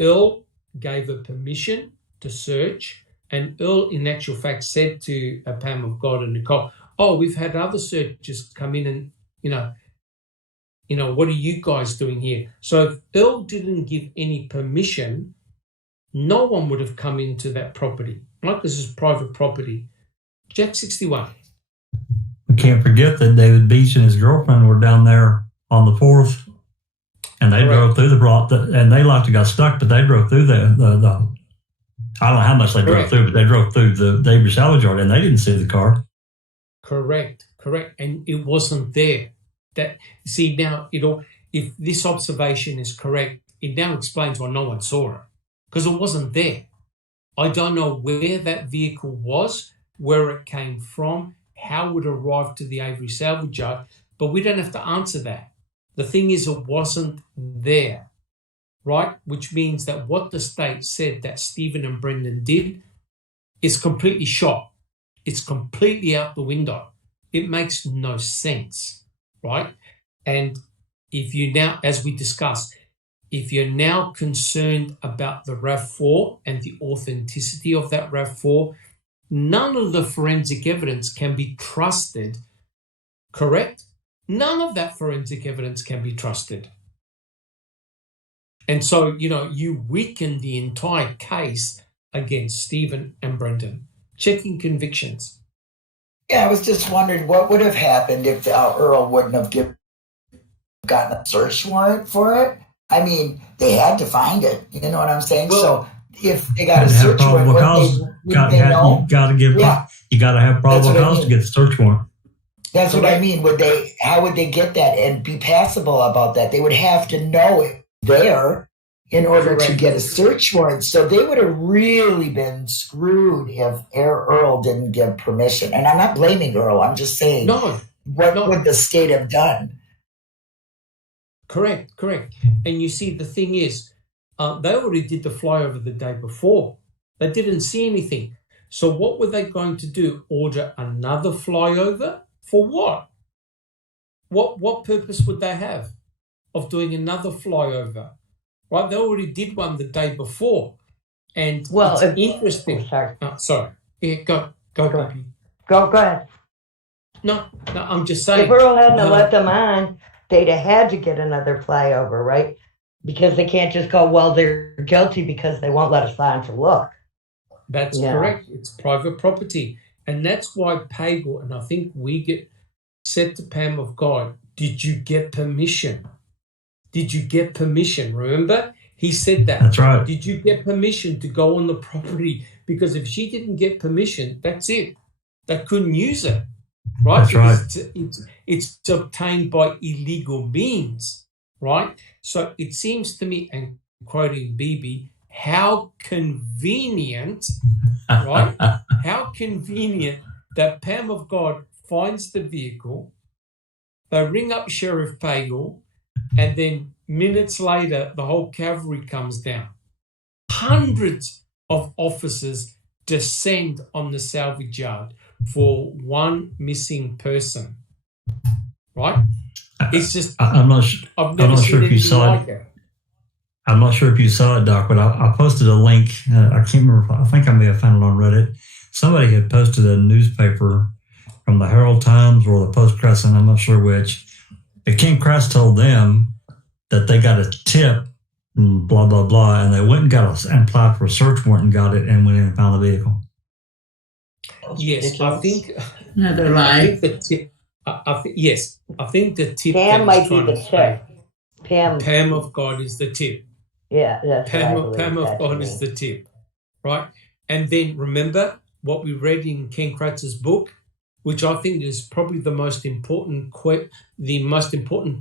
Earl gave her permission to search, and Earl, in actual fact, said to Pam of God and Nicole, "Oh, we've had other searchers come in, and what are you guys doing here?" So if Earl didn't give any permission, no one would have come into that property. Right? This is private property. Jack 61. We can't forget that David Beach and his girlfriend were down there on the 4th, and they drove through and they likely got stuck, but they drove through the I don't know how much they drove through, but they drove through the Avery salvage yard, and they didn't see the car. Correct. And it wasn't there. Now, if this observation is correct, it now explains why no one saw it, because it wasn't there. I don't know where that vehicle was, where it came from, how it arrived to the Avery salvage yard, but we don't have to answer that. The thing is, it wasn't there, right? Which means that what the state said that Stephen and Brendan did is completely shot. It's completely out the window. It makes no sense, right? And if you now, as we discussed, if you're now concerned about the RAV4 and the authenticity of that RAV4, none of the forensic evidence can be trusted, correct? None of that forensic evidence can be trusted. And so, you weaken the entire case against Stephen and Brendan. Checking convictions. Yeah, I was just wondering what would have happened if Earl wouldn't have gotten a search warrant for it. I mean, they had to find it. You know what I'm saying? Well, so if they got a search warrant, you got to have probable cause to get the search warrant. That's what I mean. How would they get that and be passable about that? They would have to know it there in order to get a search warrant. So they would have really been screwed if Earl didn't give permission. And I'm not blaming Earl. I'm just saying, what would the state have done? Correct. And you see, the thing is, they already did the flyover the day before. They didn't see anything. So what were they going to do? Order another flyover? For what? What purpose would they have of doing another flyover? Right? They already did one the day before. And it's interesting. Sorry. Yeah, go, baby. Go ahead. No, I'm just saying. If Earl hadn't let them on, they'd have had to get another flyover, right? Because they can't just go, well, they're guilty because they won't let us on to look. That's correct. It's private property. And that's why Pagel, and I think Wiegert said to Pam of God, did you get permission? Did you get permission? Remember? He said that. That's right. Did you get permission to go on the property? Because if she didn't get permission, that's it. They couldn't use it. Right? That's right. It's obtained by illegal means. Right? So it seems to me, and quoting Bibi, how convenient, right? How convenient that Pam of God finds the vehicle, they ring up Sheriff Pagel, and then minutes later, the whole cavalry comes down. Hundreds of officers descend on the salvage yard for one missing person. Right? It's just, I'm not sure if you saw it. I'm not sure if you saw it, Doc, but I posted a link. I can't remember. I think I may have found it on Reddit. Somebody had posted a newspaper from the Herald Times or the Post-Crescent, I'm not sure which. But King Christ told them that they got a tip and blah, blah, blah, and they went and applied for a search warrant and got it and went in and found the vehicle. Yes, I think another lie. I think the tip. Yes, I think the tip. Pam might be the tip. Pam of God is the tip. Yeah, that's Pam of God is the tip, right? And then remember what we read in Ken Kratz's book, which I think is probably the most important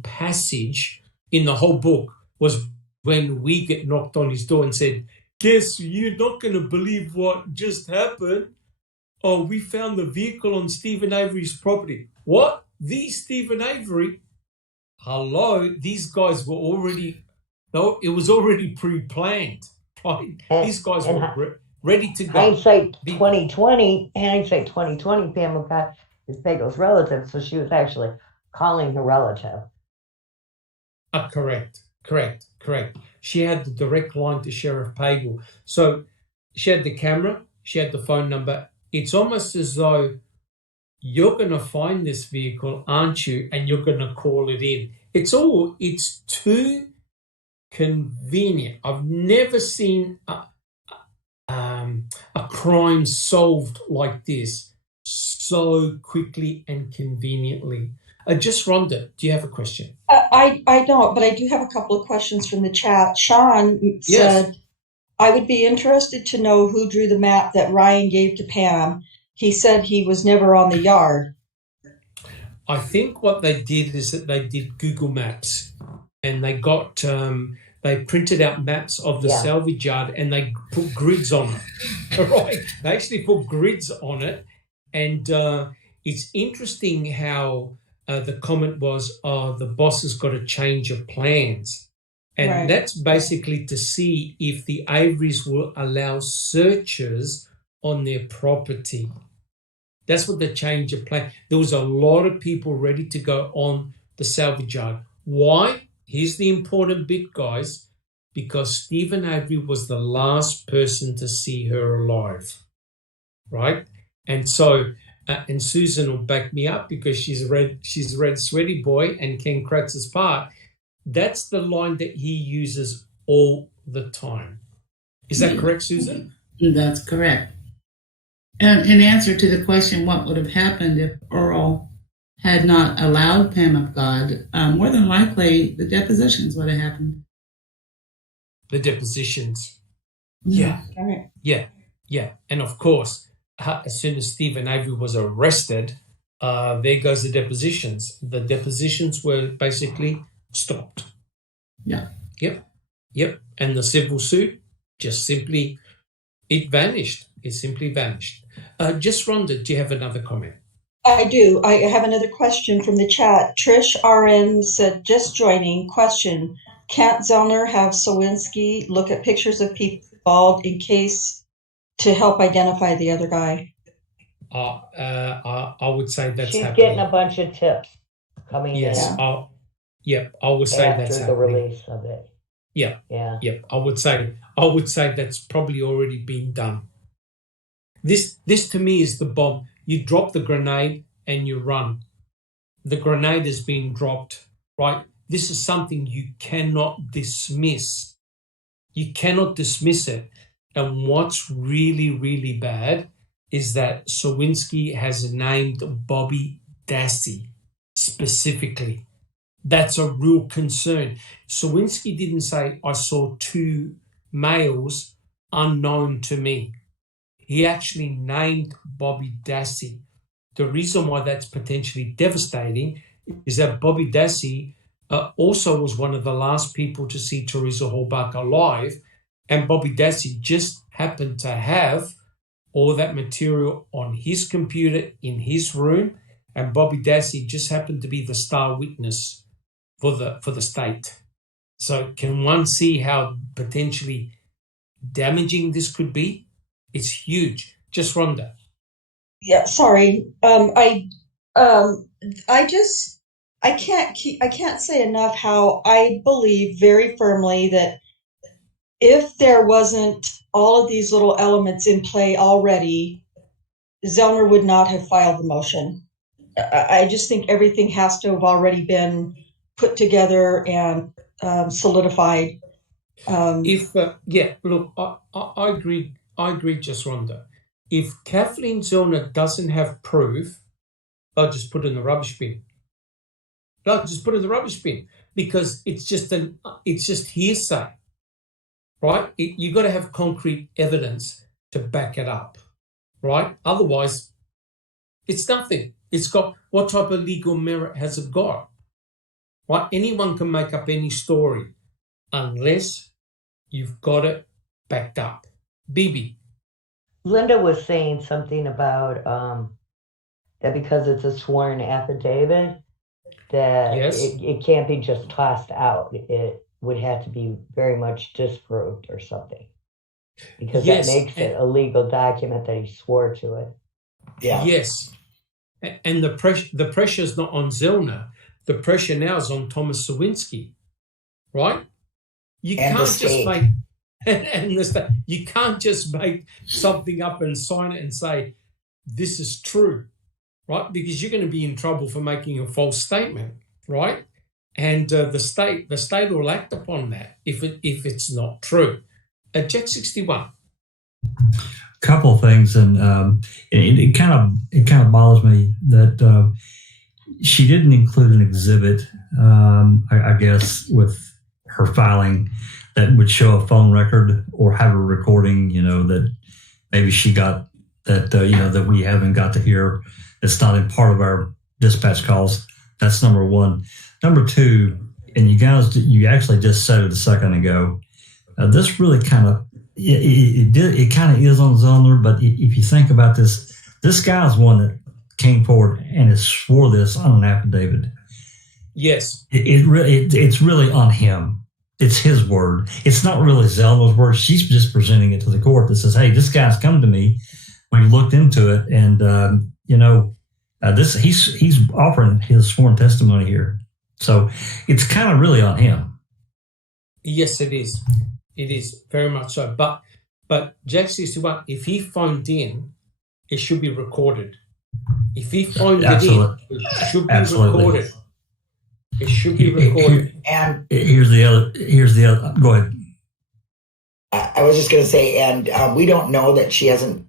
passage in the whole book, was when Wiegert knocked on his door and said, "Guess you're not going to believe what just happened. Oh, we found the vehicle on Stephen Avery's property." What? The Stephen Avery? Hello, these guys were already. No, it was already pre-planned. Right? These guys were ready to go. Hindsight 2020, Pam of God is Pagel's relative, so she was actually calling her relative. Correct. She had the direct line to Sheriff Pagel. So she had the camera, she had the phone number. It's almost as though you're going to find this vehicle, aren't you? And you're going to call it in. It's too convenient. I've never seen a crime solved like this so quickly and conveniently. Just Rhonda, do you have a question? I don't, but I do have a couple of questions from the chat. Sean said, I would be interested to know who drew the map that Ryan gave to Pam. He said he was never on the yard. I think what they did is that they did Google Maps, and they got they printed out maps of the salvage yard, and they put grids on it. Right? They actually put grids on it, and it's interesting how the comment was, the boss has got a change of plans. And that's basically to see if the Averys will allow searches on their property. That's what the change of plan. There was a lot of people ready to go on the salvage yard. Why? Here's the important bit, guys. Because Stephen Avery was the last person to see her alive. Right? And so, and Susan will back me up because she's read Sweaty Boy and Ken Kratz's part. That's the line that he uses all the time. Is that correct, Susan? That's correct. And in answer to the question, what would have happened if Earl had not allowed Pam of God, more than likely the depositions would have happened. The depositions. Yeah. Yeah. And of course, as soon as Stephen Avery was arrested, there goes the depositions. The depositions were basically stopped. Yeah. Yep. And the civil suit just simply, it vanished. It simply vanished. Just Rhonda, do you have another comment? I do. I have another question from the chat. Trish RN said, just joining, question, can't Zellner have Sowinski look at pictures of people involved in case to help identify the other guy? I would say that's She's happening. Getting a bunch of tips coming in. I would say that's after the happening. release of it. Yeah. I would say that's probably already been done. This to me is the bomb. You drop the grenade and you run. The grenade has been dropped, right? This is something you cannot dismiss. You cannot dismiss it. And what's really, really bad is that Sawinski has named Bobby Dassey specifically. That's a real concern. Sawinski didn't say, I saw 2 males unknown to me. He actually named Bobby Dassey. The reason why that's potentially devastating is that Bobby Dassey also was one of the last people to see Teresa Halbach alive, and Bobby Dassey just happened to have all that material on his computer in his room, and Bobby Dassey just happened to be the star witness for the state. So can one see how potentially damaging this could be? It's huge. Just Rhonda. Yeah, sorry. I can't say enough how I believe very firmly that if there wasn't all of these little elements in play already, Zellner would not have filed the motion. I just think everything has to have already been put together and solidified. Look, I agree. I agree, just Rhonda. If Kathleen Zellner doesn't have proof, they'll just put it in the rubbish bin. Because it's just hearsay, right? You got to have concrete evidence to back it up, right? Otherwise, it's nothing. It's got, what type of legal merit has it got? Right? Anyone can make up any story unless you've got it backed up. Bibi. Linda was saying something about that because it's a sworn affidavit, that it can't be just tossed out. It would have to be very much disproved or something. Because that makes it a legal document that he swore to it. Yeah. Yes. And the pressure's not on Zellner. The pressure now is on Thomas Sawinski, right? You can't just make something up and sign it and say this is true, right? Because you're going to be in trouble for making a false statement, right? And the state will act upon that if it's not true. Jack 61. Couple of things, and it kind of bothers me that she didn't include an exhibit, I guess, with her filing that would show a phone record or have a recording, that maybe she got that, that we haven't got to hear. It's not in part of our dispatch calls. That's number one. Number two, and you actually just said it a second ago, this really kind of, it kind of is on Zellner, but if you think about this guy's one that came forward and has swore this on an affidavit. Yes. It's really on him. It's his word. It's not really Zellner's word. She's just presenting it to the court that says, hey, this guy's come to me. We looked into it, and, he's offering his sworn testimony here. So it's kind of really on him. Yes, it is. It is very much so. But Jack 61, if he phoned in, it should be recorded. If he phoned it in, it should be recorded. It should be recorded. And here's the other. Go ahead. I was just going to say, and we don't know that she hasn't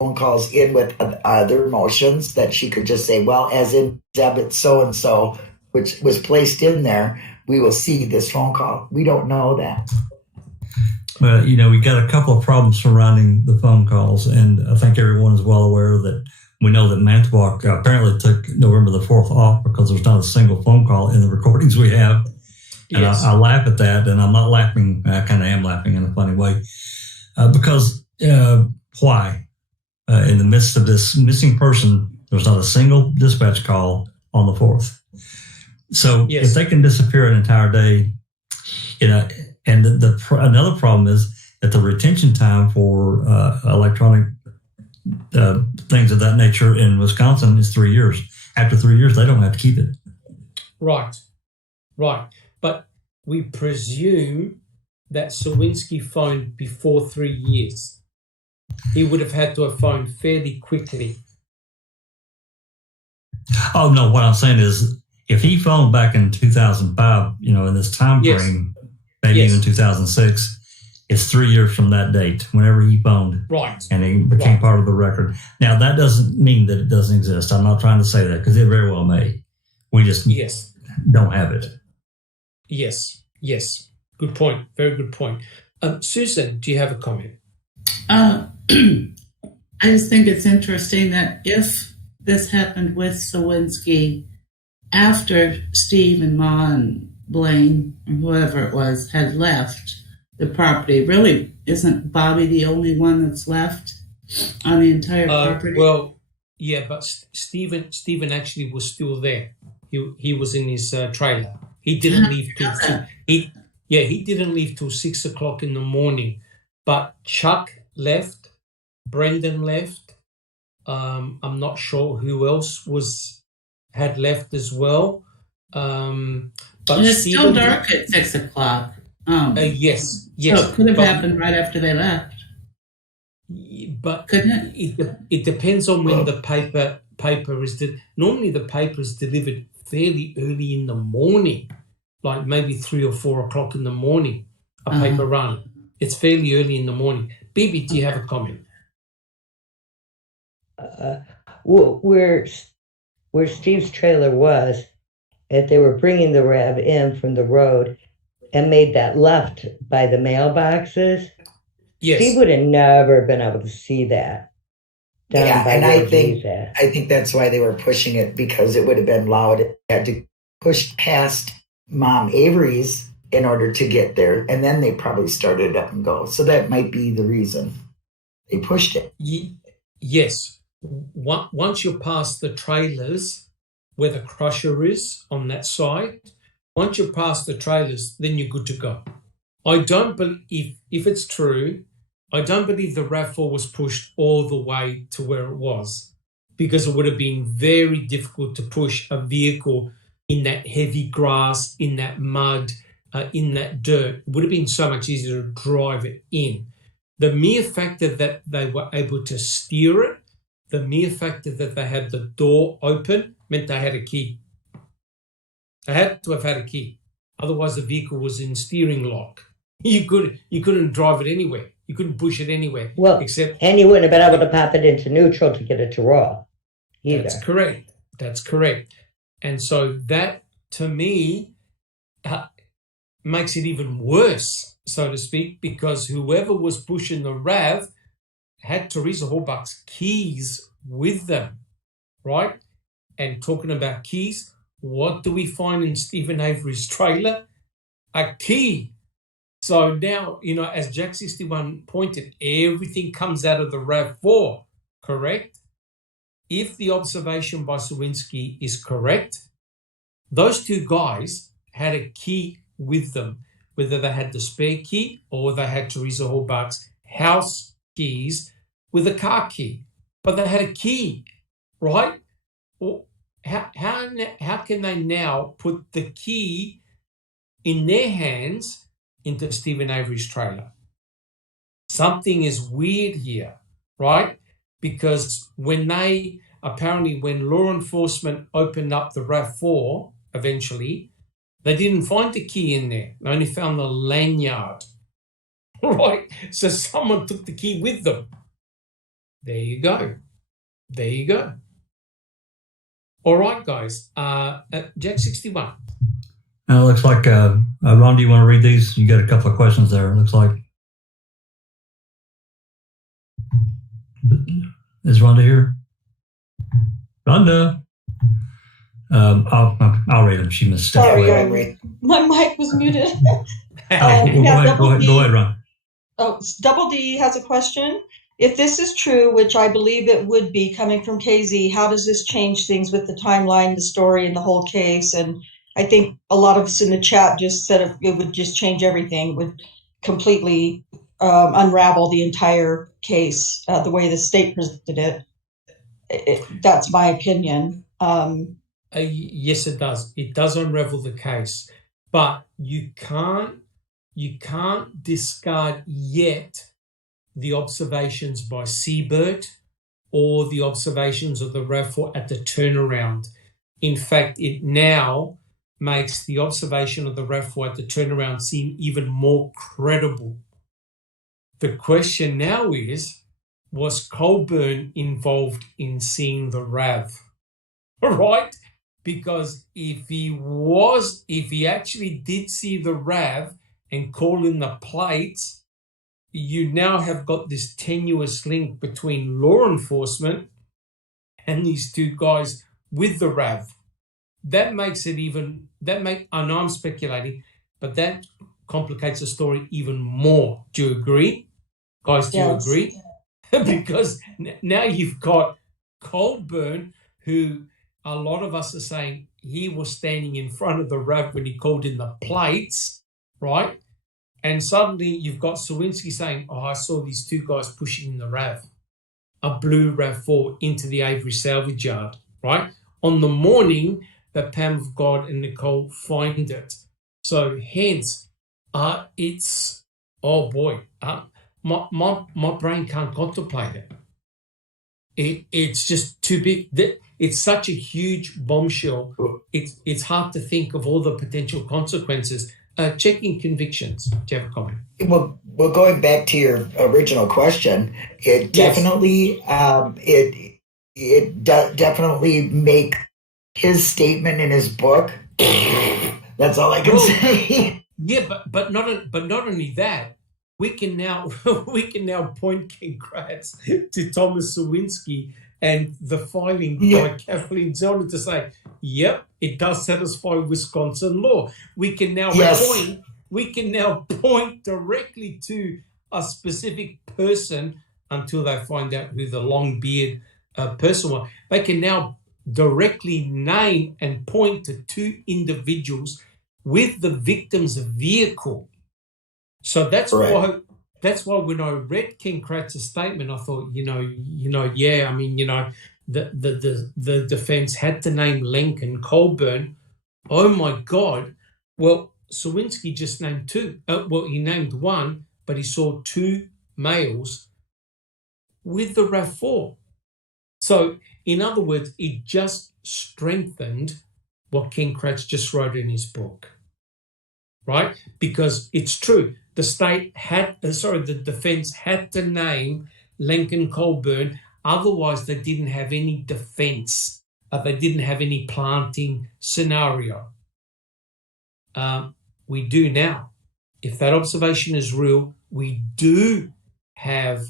phone calls in with other motions that she could just say, well, as in debit so-and-so, which was placed in there, we will see this phone call. We don't know that. Well, we got a couple of problems surrounding the phone calls, and I think everyone is well aware that we know that Manitowoc apparently took November the 4th off because there's not a single phone call in the recordings we have. And yes. I laugh at that, and I'm not laughing. I kind of am laughing in a funny way because why? In the midst of this missing person, there's not a single dispatch call on the 4th. So if they can disappear an entire day, and another problem is that the retention time for electronic things of that nature in Wisconsin is 3 years. After 3 years, they don't have to keep it. Right. But we presume that Sawinski phoned before 3 years. He would have had to have phoned fairly quickly. Oh, no, what I'm saying is if he phoned back in 2005, in this time frame, maybe even 2006, It's 3 years from that date, whenever he phoned. Right. And it became part of the record. Now, that doesn't mean that it doesn't exist. I'm not trying to say that, because it very well may. We just don't have it. Yes. Good point. Very good point. Susan, do you have a comment? I just think it's interesting that if this happened with Sawinski after Steve and Ma and Blaine, or whoever it was, had left the property, really isn't Bobby the only one that's left on the entire property? Well, yeah, but Stephen actually was still there. He was in his trailer. He didn't leave till he didn't leave till 6 o'clock in the morning. But Chuck left, Brendan left. I'm not sure who else had left as well. But and it's still dark at 6 o'clock. Yes. So it could have happened right after they left. But couldn't it? It depends on when the paper is. Normally, the paper is delivered fairly early in the morning, like maybe 3 or 4 o'clock in the morning. A paper run. It's fairly early in the morning. Bibi, do you have a comment? Where Steve's trailer was, if they were bringing the RAV in from the road and made that left by the mailboxes, Steve would have never been able to see that. And I think that's why they were pushing it, because it would have been loud. It had to push past Mom Avery's in order to get there, and then they probably started up and go. So that might be the reason they pushed it. Yes. Once you're past the trailers where the crusher is on that side, once you're past the trailers, then you're good to go. I don't believe, if it's true, I don't believe the RAV4 was pushed all the way to where it was, because it would have been very difficult to push a vehicle in that heavy grass, in that mud, in that dirt. It would have been so much easier to drive it in. The mere factor that they were able to steer it, the mere factor that they had the door open, meant they had a key. They had to have had a key. Otherwise, the vehicle was in steering lock. You couldn't drive it anywhere. You couldn't push it anywhere. Well, and you wouldn't have been able to pop it into neutral to get it to raw either. That's correct. And so that, to me, makes it even worse, so to speak, because whoever was pushing the RAV had Teresa Horbach's keys with them, right? And talking about keys, what do we find in Stephen Avery's trailer? A key. So now, as Jack 61 pointed, everything comes out of the RAV4, correct? If the observation by Sawinski is correct, those two guys had a key with them, whether they had the spare key or they had Teresa Horbach's house keys with a car key. But they had a key, right? Well, how can they now put the key in their hands into Stephen Avery's trailer? Something is weird here, right? Because when law enforcement opened up the RAV4 eventually, they didn't find the key in there. They only found the lanyard, right? So someone took the key with them. There you go. All right, guys. Jack 61. It looks like, Ron, do you want to read these? You got a couple of questions there, it looks like. Is Rhonda here? Rhonda? I'll read them. She missed it. Sorry, my mic was muted. Go ahead, Ron. Oh, Double D has a question. If this is true, which I believe it would be coming from KZ, how does this change things with the timeline, the story, and the whole case? And I think a lot of us in the chat just said it would just change everything. It would completely unravel the entire case, the way the state presented it. That's my opinion. Yes, it does. It does unravel the case, but you can't discard yet the observations by Siebert or the observations of the RAV4 at the turnaround. In fact, it now makes the observation of the RAV4 at the turnaround seem even more credible, The question now is, was Colburn involved in seeing the RAV? Right? Because if he actually did see the RAV and call in the plates, you now have got this tenuous link between law enforcement and these two guys with the RAV. That makes it I know I'm speculating, but that complicates the story even more. Do you agree? Guys, do you agree? Because now you've got Colburn, who a lot of us are saying he was standing in front of the RAV when he called in the plates, right? And suddenly you've got Sawinski saying, I saw these two guys pushing in the RAV, a blue RAV4 into the Avery salvage yard, right? On the morning that Pam of God and Nicole find it. So hence, it's, oh boy, my brain can't contemplate it. It's just too big. It's such a huge bombshell. It's hard to think of all the potential consequences. Checking convictions. Do you have a comment? Well, going back to your original question, it definitely definitely make his statement in his book. That's all I can say. Yeah, but not only that. We can now point congrats to Thomas Sawinski and the filing by Kathleen Zellner to say, yep, it does satisfy Wisconsin law. We can now point directly to a specific person until they find out who the long beard person was. They can now directly name and point to two individuals with the victim's vehicle. So that's why when I read Ken Kratz's statement, I thought, the defense had to name Lincoln Colburn. Oh my God. Well, Sawinski just named two. He named one, but he saw two males with the RAV4. So, in other words, it just strengthened what Ken Kratz just wrote in his book, right? Because it's true. The defense had to name Lincoln Colburn. Otherwise, they didn't have any defense. They didn't have any planting scenario. We do now. If that observation is real, we do have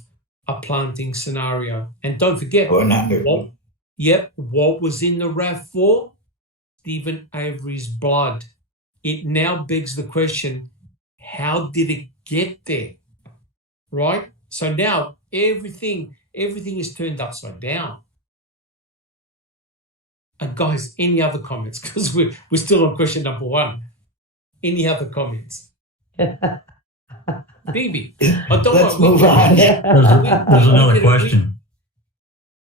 a planting scenario. And don't forget, what was in the RAV4? Stephen Avery's blood. It now begs the question, how did it get there? Right? So now everything is turned upside down. And guys, any other comments? Because we're still on question number 1. Any other comments? Bibi, let's move on. There's another question.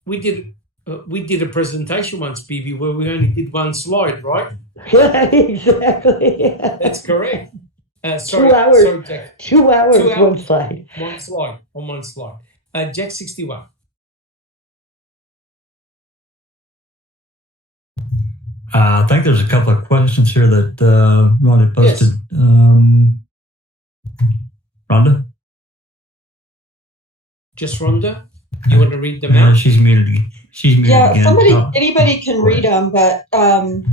We did a presentation once, Bibi, where we only did one slide, right? Exactly. That's correct. 2 hours. Sorry, Jack. 2 hours, 2 hours. One slide. On one slide. Jack 61. I think there's a couple of questions here that Rhonda posted. Yes. Rhonda? Just Rhonda? You want to read them out? She's muted again. Anybody can read them, but I'm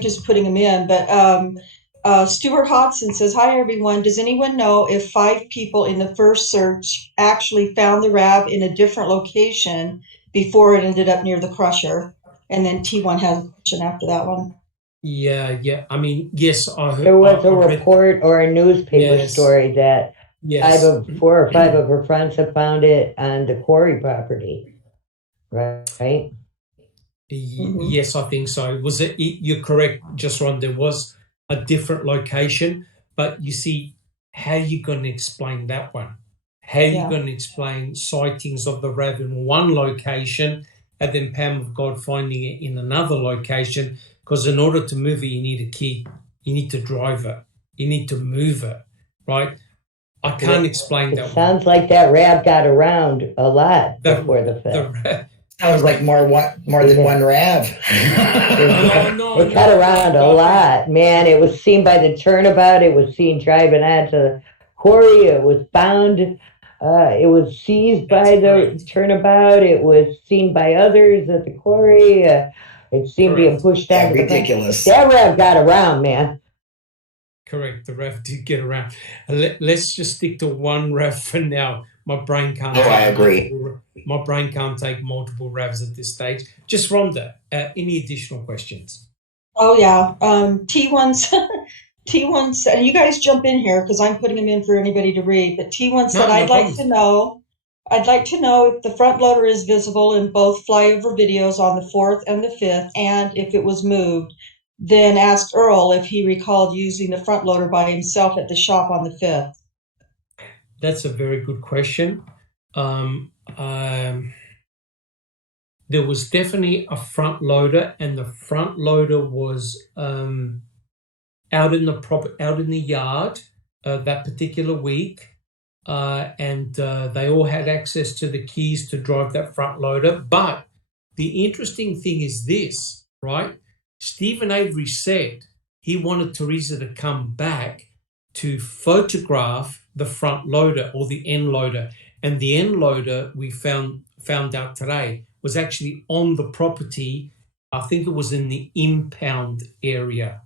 just putting them in. But Stuart Hodson says, hi, everyone. Does anyone know if 5 people in the first search actually found the RAV in a different location before it ended up near the crusher? And then T1 has a question after that one. Yeah. I mean, yes. There was a report or a newspaper story that 4 or 5 of her friends have found it on the quarry property, right? Yes, I think so. Was it? You're correct, just Ron. There was a different location, but you see, how are you going to explain that one? How are you going to explain sightings of the RAV in one location and then Pam of God finding it in another location? Because in order to move it, you need a key. You need to drive it. You need to move it, right? I can't explain that. It sounds like that RAV got around a lot before the fact. Sounds like more than one RAV. It got around a lot, man. It was seen by the turnabout. It was seen driving out to the quarry. It was found It was seized by the turnabout. It was seen by others at the quarry. It seemed being pushed down to the ridiculous. That rev got around, man. Correct. The rev did get around. Let's just stick to one rev for now. My brain can't. I agree. My brain can't take multiple revs at this stage. Just Rhonda, any additional questions? Oh yeah. T1 said, and you guys jump in here because I'm putting them in for anybody to read. But T1 said, I'd like to know if the front loader is visible in both flyover videos on the 4th and the 5th, and if it was moved. Then asked Earl if he recalled using the front loader by himself at the shop on the 5th. That's a very good question. There was definitely a front loader, and the front loader was out in the yard that particular week, and they all had access to the keys to drive that front loader. But the interesting thing is this, right? Stephen Avery said he wanted Teresa to come back to photograph the front loader or the end loader, and the end loader we found out today was actually on the property. I think it was in the impound area.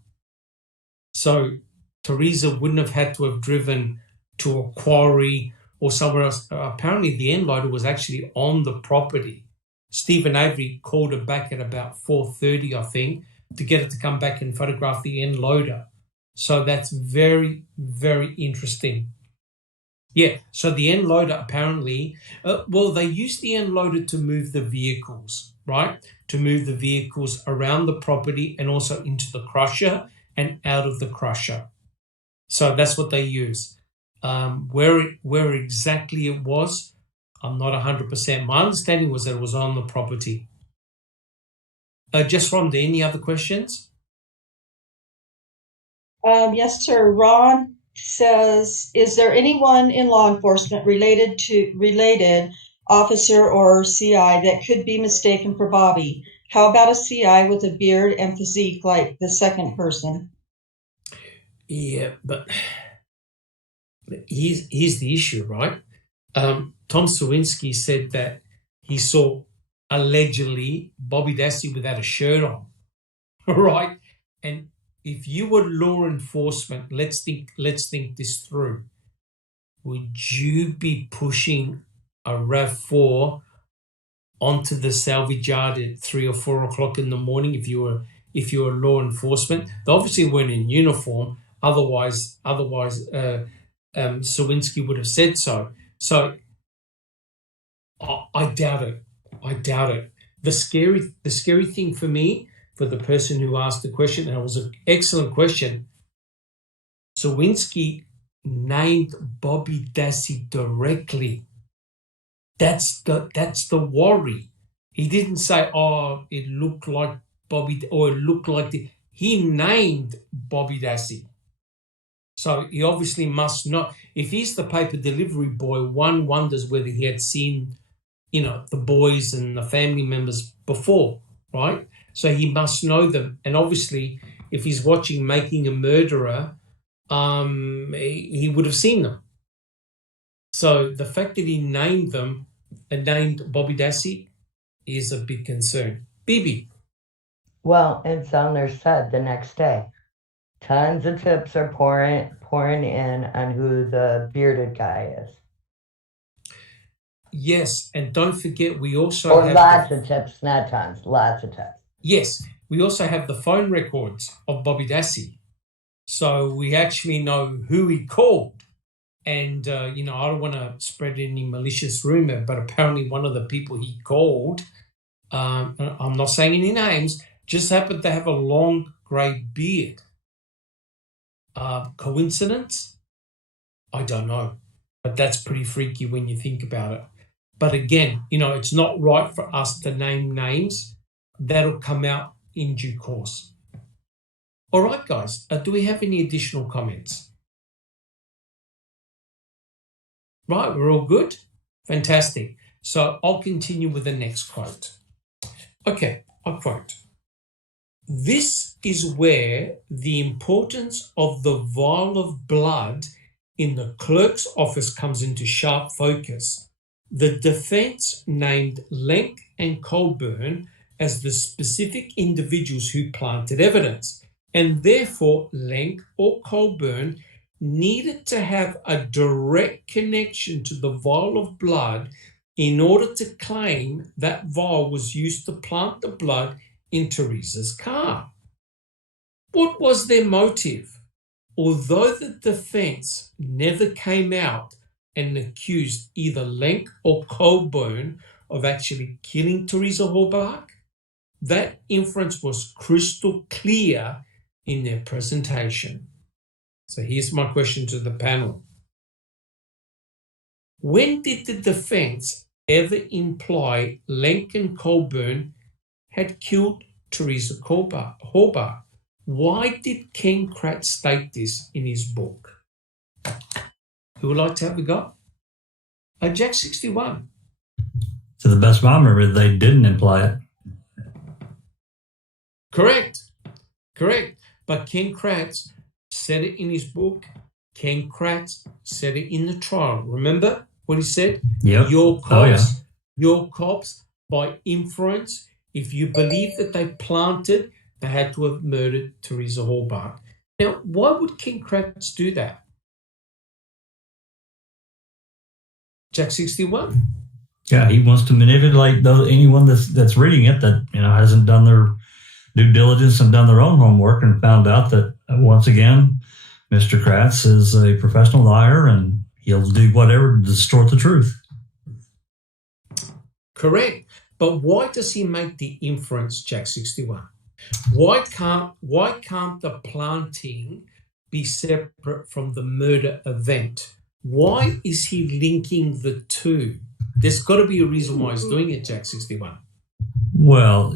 So Teresa wouldn't have had to have driven to a quarry or somewhere else. Apparently the end loader was actually on the property. Stephen Avery called her back at about 4:30, I think, to get her to come back and photograph the end loader. So that's very, very interesting. Yeah, so the end loader apparently, they used the end loader to move the vehicles, right? To move the vehicles around the property and also into the crusher and out of the crusher. So that's what they use. Where exactly it was, I'm not 100%. My understanding was that it was on the property. Just Rhonda, any other questions? Yes, sir. Ron says, is there anyone in law enforcement related officer or CI that could be mistaken for Bobby? How about a CI with a beard and physique like the second person? Yeah, but here's the issue, right? Tom Sawinski said that he saw allegedly Bobby Dassey without a shirt on, right? And if you were law enforcement, let's think this through. Would you be pushing a RAV4 onto the salvage yard at 3 or 4 o'clock in the morning if you were law enforcement? They obviously weren't in uniform. Otherwise, Sawinski would have said so. So I doubt it. The scary thing for me, for the person who asked the question, and it was an excellent question, Sawinski named Bobby Dassey directly. That's the worry. He didn't say, "Oh, it looked like Bobby," or "it looked like the." He named Bobby Dassey. So he obviously must not. If he's the paper delivery boy, one wonders whether he had seen, the boys and the family members before, right? So he must know them. And obviously, if he's watching Making a Murderer, he would have seen them. So the fact that he named them and named Bobby Dassey is a big concern. Bibi. Well, and Zellner said the next day, tons of tips are pouring in on who the bearded guy is. Yes, and don't forget we also have lots of tips, not tons, lots of tips. Yes, we also have the phone records of Bobby Dassey. So we actually know who he called. And, I don't want to spread any malicious rumor, but apparently one of the people he called, I'm not saying any names, just happened to have a long grey beard. Coincidence? I don't know. But that's pretty freaky when you think about it. But again, it's not right for us to name names. That'll come out in due course. All right, guys. Do we have any additional comments? Right, we're all good? Fantastic. So I'll continue with the next quote. Okay, I'll quote. This is where the importance of the vial of blood in the clerk's office comes into sharp focus. The defense named Lenk and Colburn as the specific individuals who planted evidence, and therefore Lenk or Colburn needed to have a direct connection to the vial of blood in order to claim that vial was used to plant the blood in Teresa's car. What was their motive? Although the defense never came out and accused either Lenk or Colburn of actually killing Teresa Halbach, that inference was crystal clear in their presentation. So here's my question to the panel. When did the defense ever imply Lenk and Colburn had killed Teresa Halbach? Why did Ken Kratz state this in his book? Who would like to have a go? Jack 61. To the best of my memory, they didn't imply it. Correct. But Ken Kratz said it in his book. Ken Kratz said it in the trial. Remember what he said? Yep. Your cops, by inference, if you believe that they planted, they had to have murdered Teresa Halbach. Now, why would Ken Kratz do that? Jack 61. Yeah, he wants to manipulate anyone that's reading it that hasn't done their due diligence and done their own homework and found out that once again, Mr. Kratz is a professional liar and he'll do whatever to distort the truth. Correct. But why does he make the inference, Jack 61? Why can't the planting be separate from the murder event? Why is he linking the two? There's got to be a reason why he's doing it, Jack 61. Well,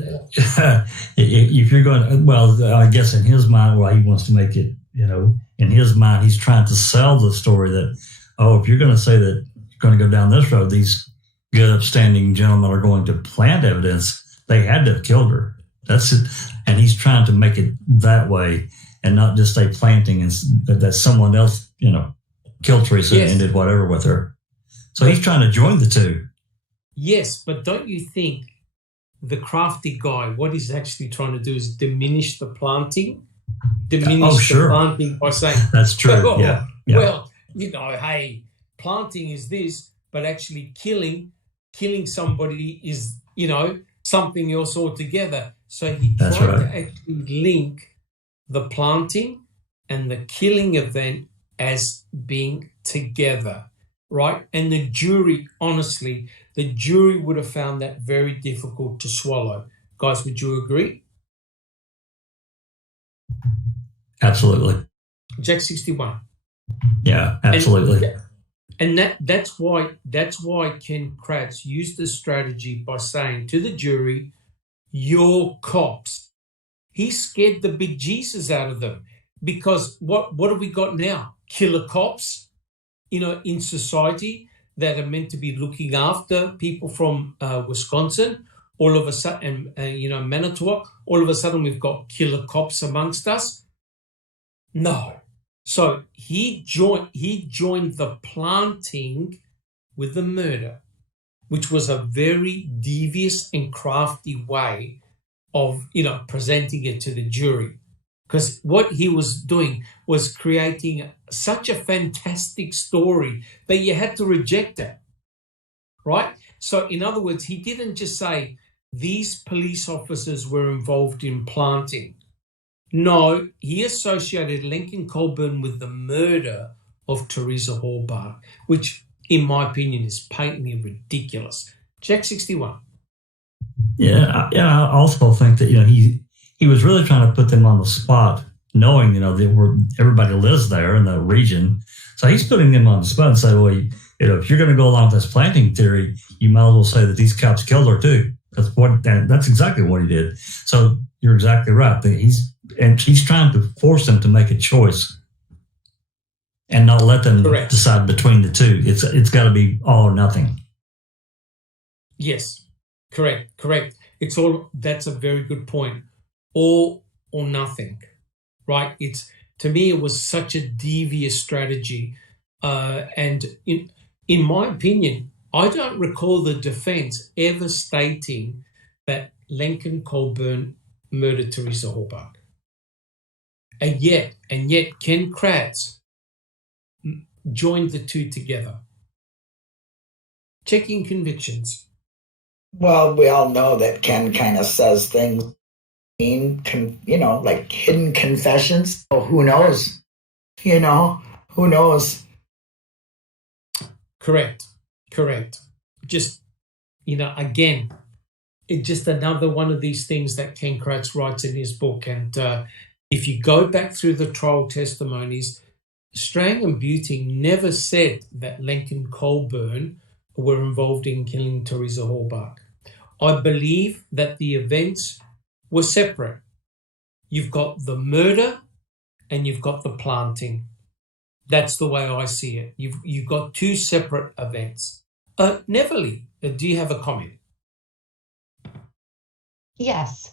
if you're going, I guess in his mind, he wants to make it, in his mind, he's trying to sell the story that, if you're going to say that you're going to go down this road, these good, upstanding gentlemen are going to plant evidence, they had to have killed her. That's it. And he's trying to make it that way and not just say planting and that someone else, killed Teresa and did whatever with her. So he's trying to join the two. Yes, but don't you think the crafty guy, what he's actually trying to do is diminish the planting? The planting by saying... That's true, yeah. Well, hey, planting is this, but actually killing somebody is, something else altogether. So he tried to actually link the planting and the killing event as being together, right? And the jury, honestly, would have found that very difficult to swallow. Guys, would you agree? Absolutely. Jack 61. Yeah, absolutely. And that's why Ken Kratz used the strategy by saying to the jury, "You're cops." He scared the big Jesus out of them because what have we got now? Killer cops, in society that are meant to be looking after people from Wisconsin. All of a sudden, Manitowoc. All of a sudden, we've got killer cops amongst us. No. So he joined the planting with the murder, which was a very devious and crafty way of, presenting it to the jury. Because what he was doing was creating such a fantastic story that you had to reject it, right? So in other words, he didn't just say these police officers were involved in planting. No, he associated Lincoln Colburn with the murder of Teresa Halbach, which, in my opinion, is patently ridiculous. Jack 61. Yeah, I also think that he was really trying to put them on the spot, knowing everybody lives there in the region. So he's putting them on the spot and say, well, if you're going to go along with this planting theory, you might as well say that these cops killed her too. That's exactly what he did. So you're exactly right. He's trying to force them to make a choice and not let them decide between the two. It's got to be all or nothing. Yes, correct. That's a very good point. All or nothing, right? To me, it was such a devious strategy. And in my opinion, I don't recall the defense ever stating that Lincoln Colburn murdered Teresa Halbach. And yet Ken Kratz joined the two together. Checking convictions. Well, we all know that Ken kind of says things, like hidden confessions. Oh, who knows? Who knows? Correct. Just, again, it's just another one of these things that Ken Kratz writes in his book. And if you go back through the trial testimonies, Strang and Buting never said that Lincoln Colburn were involved in killing Teresa Halbach. I believe that the events were separate. You've got the murder and you've got the planting. That's the way I see it. You've got two separate events. Neverly, do you have a comment? Yes.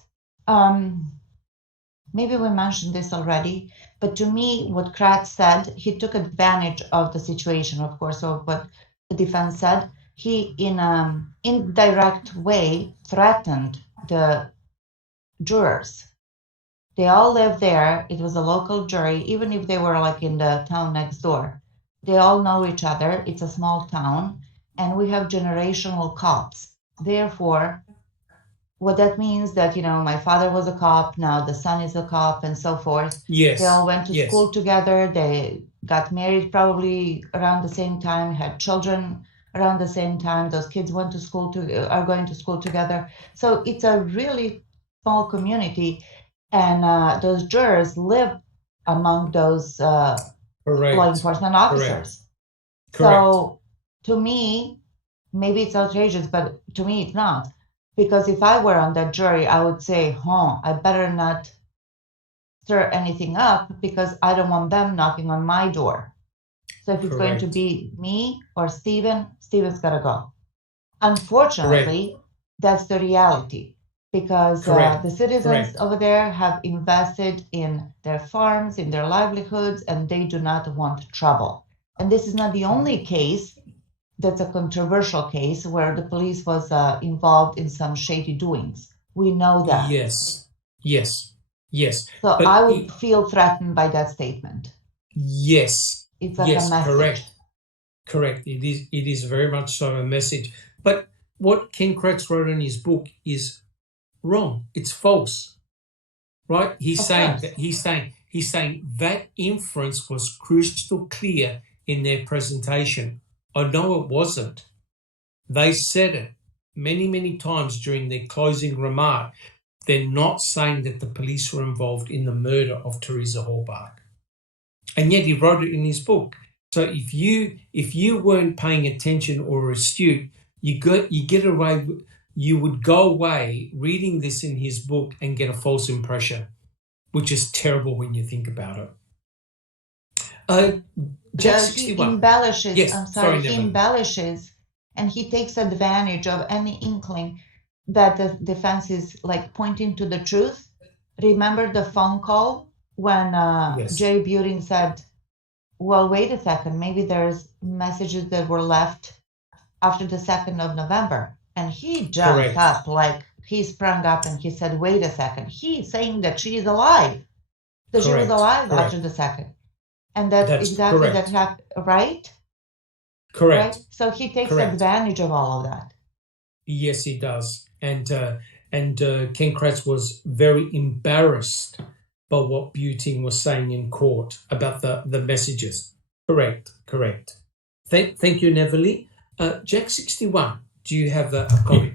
Maybe we mentioned this already, but to me, what Kratz said, he took advantage of the situation, of course, of what the defense said. He, in an indirect way, threatened the jurors. They all lived there. It was a local jury, even if they were like in the town next door. They all know each other. It's a small town, and we have generational cops. Therefore, what that means that, my father was a cop, now the son is a cop, and so forth. Yes. They all went to school together. They got married probably around the same time, had children around the same time. Those kids are going to school together. So it's a really small community, and those jurors live among those law enforcement officers. Correct. So to me, maybe it's outrageous, but to me it's not. Because if I were on that jury, I would say, I better not stir anything up because I don't want them knocking on my door. So if it's going to be me or Steven's got to go. Unfortunately, that's the reality because the citizens over there have invested in their farms, in their livelihoods, and they do not want trouble. And this is not the only case that's a controversial case where the police was involved in some shady doings. We know that. Yes. So I would feel threatened by that statement. Yes. It's like a message. Correct. It is very much so a message. But what Ken Kratz wrote in his book is wrong. It's false. Right? He's saying that inference was crystal clear in their presentation. I know it wasn't. They said it many, many times during their closing remark. They're not saying that the police were involved in the murder of Teresa Halbach. And yet he wrote it in his book. So if you weren't paying attention or astute, you would go away reading this in his book and get a false impression, which is terrible when you think about it. He embellishes. Yes, he embellishes, and he takes advantage of any inkling that the defense is like pointing to the truth. Remember the phone call when Jay Buting said, well, wait a second, maybe there's messages that were left after the 2nd of November. And he jumped up, like he sprung up and he said, wait a second. He's saying that she is alive, that she was alive after the 2nd. And that's exactly that happened, right? Correct. Right? So he takes advantage of all of that. Yes, he does. And Ken Kratz was very embarrassed by what Buting was saying in court about the messages. Correct. Thank you, Neverly. Jack 61, do you have a comment?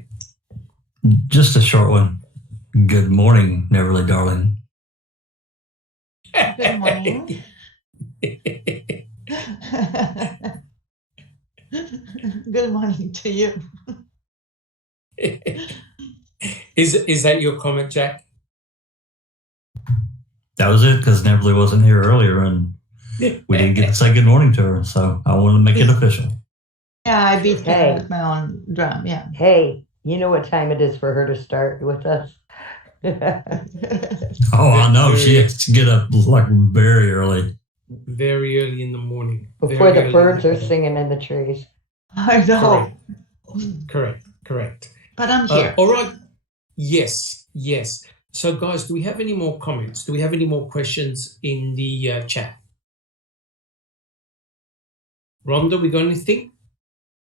Just a short one. Good morning, Neverly, darling. Good morning. Good morning to you. Is that your comment, Jack? That was it, because Neverly wasn't here earlier, and we didn't get to say good morning to her, so I wanted to make it official. Yeah, I beat her with my own drum, yeah. Hey, you know what time it is for her to start with us? Oh, I know. She has to get up like very early. Very early in the morning. Before the birds are singing in the trees. I know. Correct. But I'm here. All right. Yes. So, guys, do we have any more comments? Do we have any more questions in the chat? Rhonda, we got anything?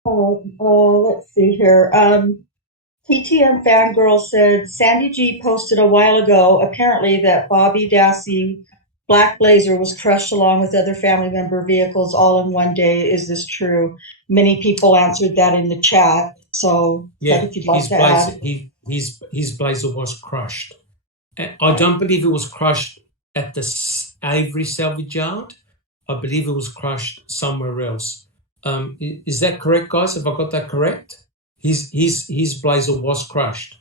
Let's see here. TTM Fangirl said, Sandy G posted a while ago, apparently, that Bobby Dassey Black Blazer was crushed along with other family member vehicles all in one day. Is this true? Many people answered that in the chat. So, yeah, if you'd like to add. his Blazer was crushed. I don't believe it was crushed at the Avery salvage yard. I believe it was crushed somewhere else. Is that correct, guys? Have I got that correct? His Blazer was crushed.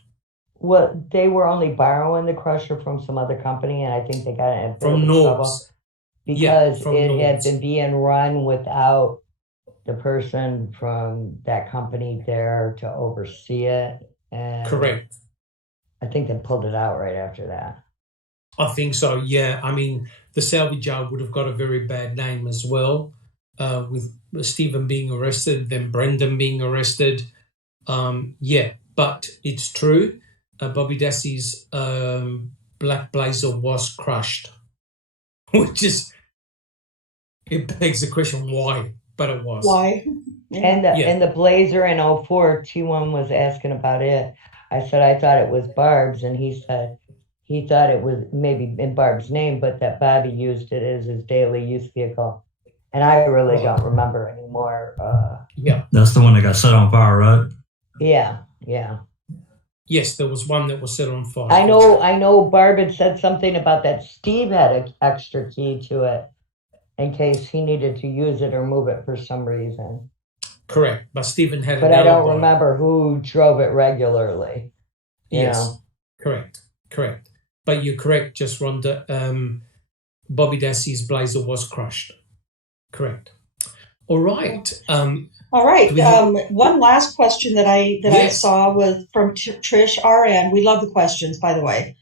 Well, they were only borrowing the crusher from some other company, and I think they got it in from trouble because it Norbs. had been being run without the person from that company there to oversee it. And correct. I think they pulled it out right after that. I think so, yeah. I mean, the salvage yard would have got a very bad name as well, with Stephen being arrested, then Brendan being arrested. But it's true. Bobby Dassey's Black Blazer was crushed, which is, it begs the question why, but it was. Why? And the Blazer in 04, T1 was asking about it. I said I thought it was Barb's, and he said he thought it was maybe in Barb's name, but that Bobby used it as his daily use vehicle. And I really don't remember anymore. That's the one that got set on fire, right? Yeah. Yes, there was one that was set on fire. I know Barb had said something about that Steve had an extra key to it in case he needed to use it or move it for some reason. Correct, but Stephen had. But I don't remember who drove it regularly. Yes, correct. But you're correct, just Rhonda. Bobby Dassey's Blazer was crushed. Correct. All right. All right. One last question that I saw was from Trish RN. We love the questions, by the way.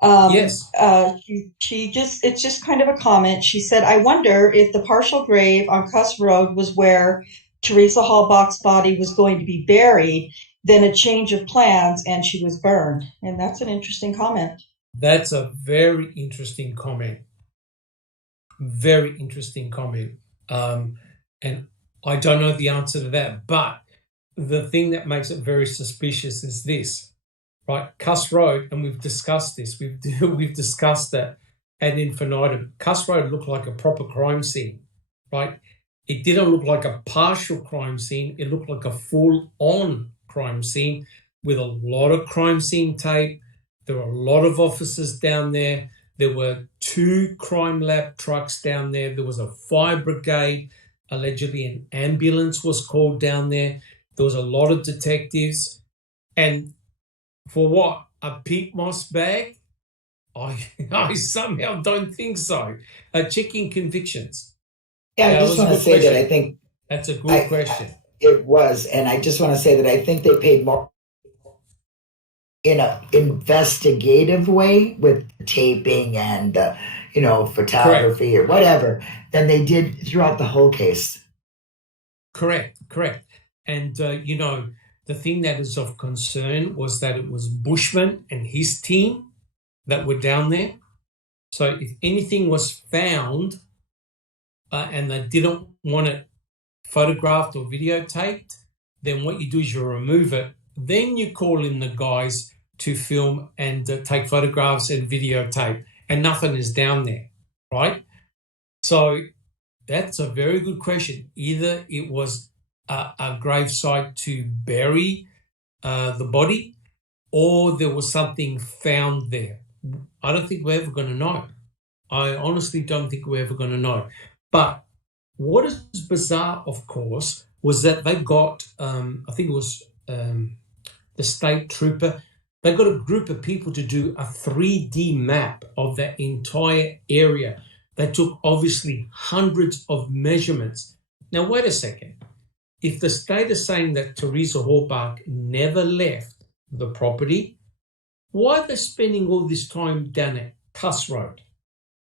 Yes. It's just kind of a comment. She said, I wonder if the partial grave on Cuss Road was where Teresa Halbach's body was going to be buried, then a change of plans, and she was burned. And that's an interesting comment. That's a very interesting comment. Very interesting comment. And I don't know the answer to that, but the thing that makes it very suspicious is this, right? Cuss Road, and we've discussed this, we've discussed that ad infinitum. Cuss Road looked like a proper crime scene, right? It didn't look like a partial crime scene. It looked like a full-on crime scene with a lot of crime scene tape. There were a lot of officers down there. There were 2 crime lab trucks down there. There was a fire brigade. Allegedly, an ambulance was called down there. There was a lot of detectives. And for what? A peat moss bag? I somehow don't think so. Checking convictions. Yeah, I just want to say that I think that's a good question. It was, and I just want to say that I think they paid more in an investigative way with taping and photography or whatever than they did throughout the whole case. Correct. And the thing that is of concern was that it was Bushman and his team that were down there. So if anything was found and they didn't want it photographed or videotaped, then what you do is you remove it. Then you call in the guys to film and take photographs and videotape, and nothing is down there, right? So that's a very good question. Either it was a gravesite to bury the body, or there was something found there. I don't think we're ever going to know. I honestly don't think we're ever going to know. But what is bizarre, of course, was that they got, I think it was the state trooper, they got a group of people to do a 3D map of that entire area. They took, obviously, hundreds of measurements. Now, wait a second. If the state is saying that Teresa Halbach never left the property, why are they spending all this time down at Cuss Road?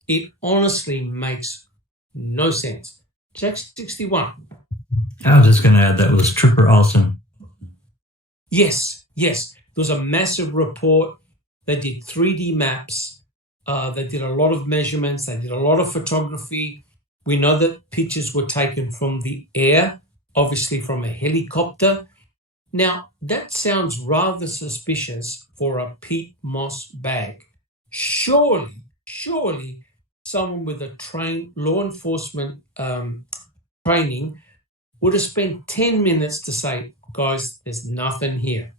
It honestly makes No sense. Jack 61. I was just going to add that was Trooper Austin. Yes. There was a massive report. They did 3D maps. They did a lot of measurements. They did a lot of photography. We know that pictures were taken from the air, obviously from a helicopter. Now, that sounds rather suspicious for a peat moss bag. Surely, someone with a trained law enforcement training would have spent 10 minutes to say, guys, there's nothing here.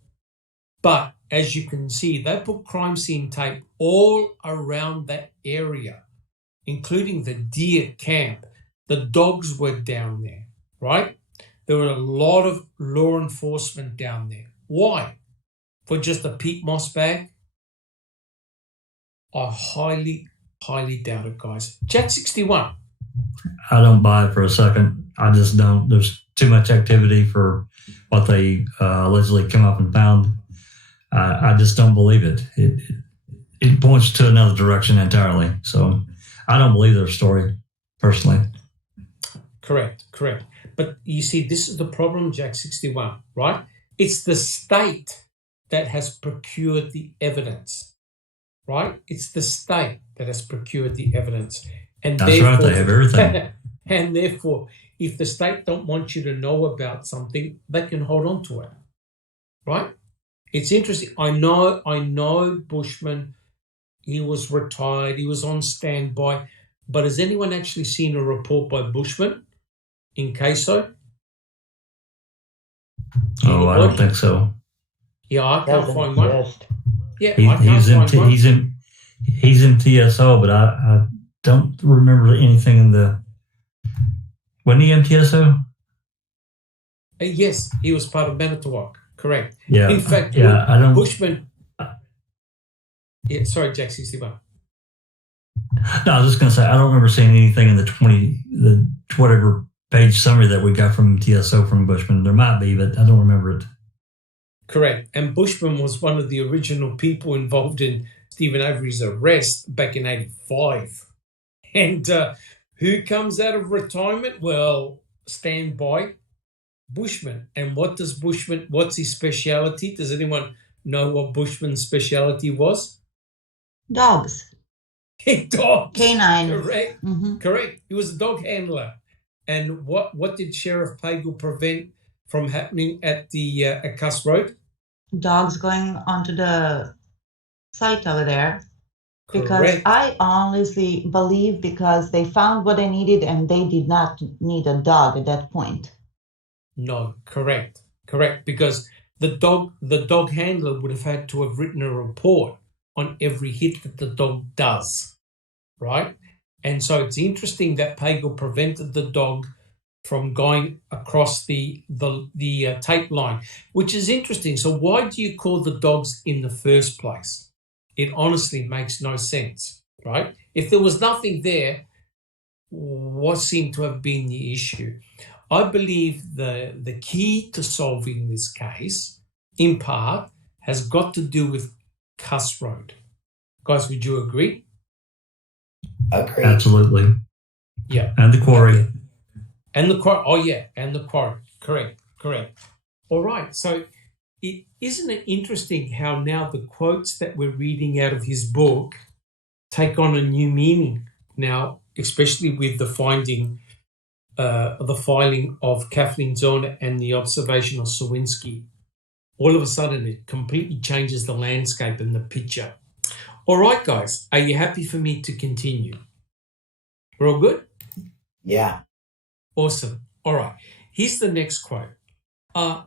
But as you can see, they put crime scene tape all around that area, including the deer camp. The dogs were down there, right? There were a lot of law enforcement down there. Why? For just a peat moss bag? I highly doubt it, guys. Jack 61. I don't buy it for a second. I just don't. There's too much activity for what they allegedly come up and found. I just don't believe it. It points to another direction entirely. So I don't believe their story, personally. Correct. But you see, this is the problem, Jack 61, right? It's the state that has procured the evidence, right? It's the state that has procured the evidence. And that's right, they have everything. And therefore, if the state don't want you to know about something, they can hold on to it, right? It's interesting. I know Bushman, he was retired, he was on standby, but has anyone actually seen a report by Bushman in CASO? Oh, I don't think so. Yeah, I can't find one. Yeah, he's in TSO, but I don't remember anything in the. Wasn't he in TSO? Yes, he was part of Manitowoc. Correct. Yeah. In fact, I don't. Bushman. Yeah, sorry, Jack 61. No, I was just going to say I don't remember seeing anything in the whatever page summary that we got from TSO from Bushman. There might be, but I don't remember it. Correct. And Bushman was one of the original people involved in Stephen Avery's arrest back in '85. And who comes out of retirement? Well, standby, Bushman. And what's his speciality? Does anyone know what Bushman's speciality was? Dogs. Dogs. Canine. Correct. Mm-hmm. Correct. He was a dog handler. And what did Sheriff Pagel prevent from happening at the at Cuss Road? Dogs going onto the site over there. Because Correct. I honestly believe because they found what they needed and they did not need a dog at that point. No, correct. Because the dog handler would have had to have written a report on every hit that the dog does, right? And so it's interesting that Pagel prevented the dog from going across the tape line, which is interesting. So why do you call the dogs in the first place? It honestly makes no sense, right? If there was nothing there, what seemed to have been the issue? I believe the key to solving this case, in part, has got to do with Cuss Road. Guys, would you agree? Agree. Absolutely. Yeah. And the quarry. Okay. And the quarry. Oh, yeah. And the quarry. Correct. All right. So isn't it interesting how now the quotes that we're reading out of his book take on a new meaning now, especially with the filing of Kathleen Zona and the observation of Sawinski. All of a sudden, it completely changes the landscape and the picture. All right, guys, are you happy for me to continue? We're all good? Yeah. Awesome. All right. Here's the next quote. A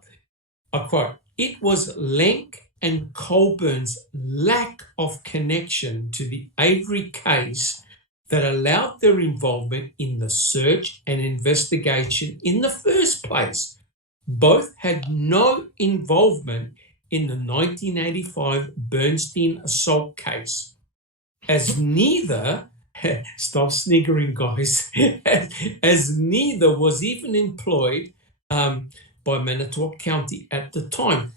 quote. It was Lenk and Colburn's lack of connection to the Avery case that allowed their involvement in the search and investigation in the first place. Both had no involvement in the 1985 Bernstein assault case, as neither, stop sniggering guys, as neither was even employed by Manitowoc County at the time,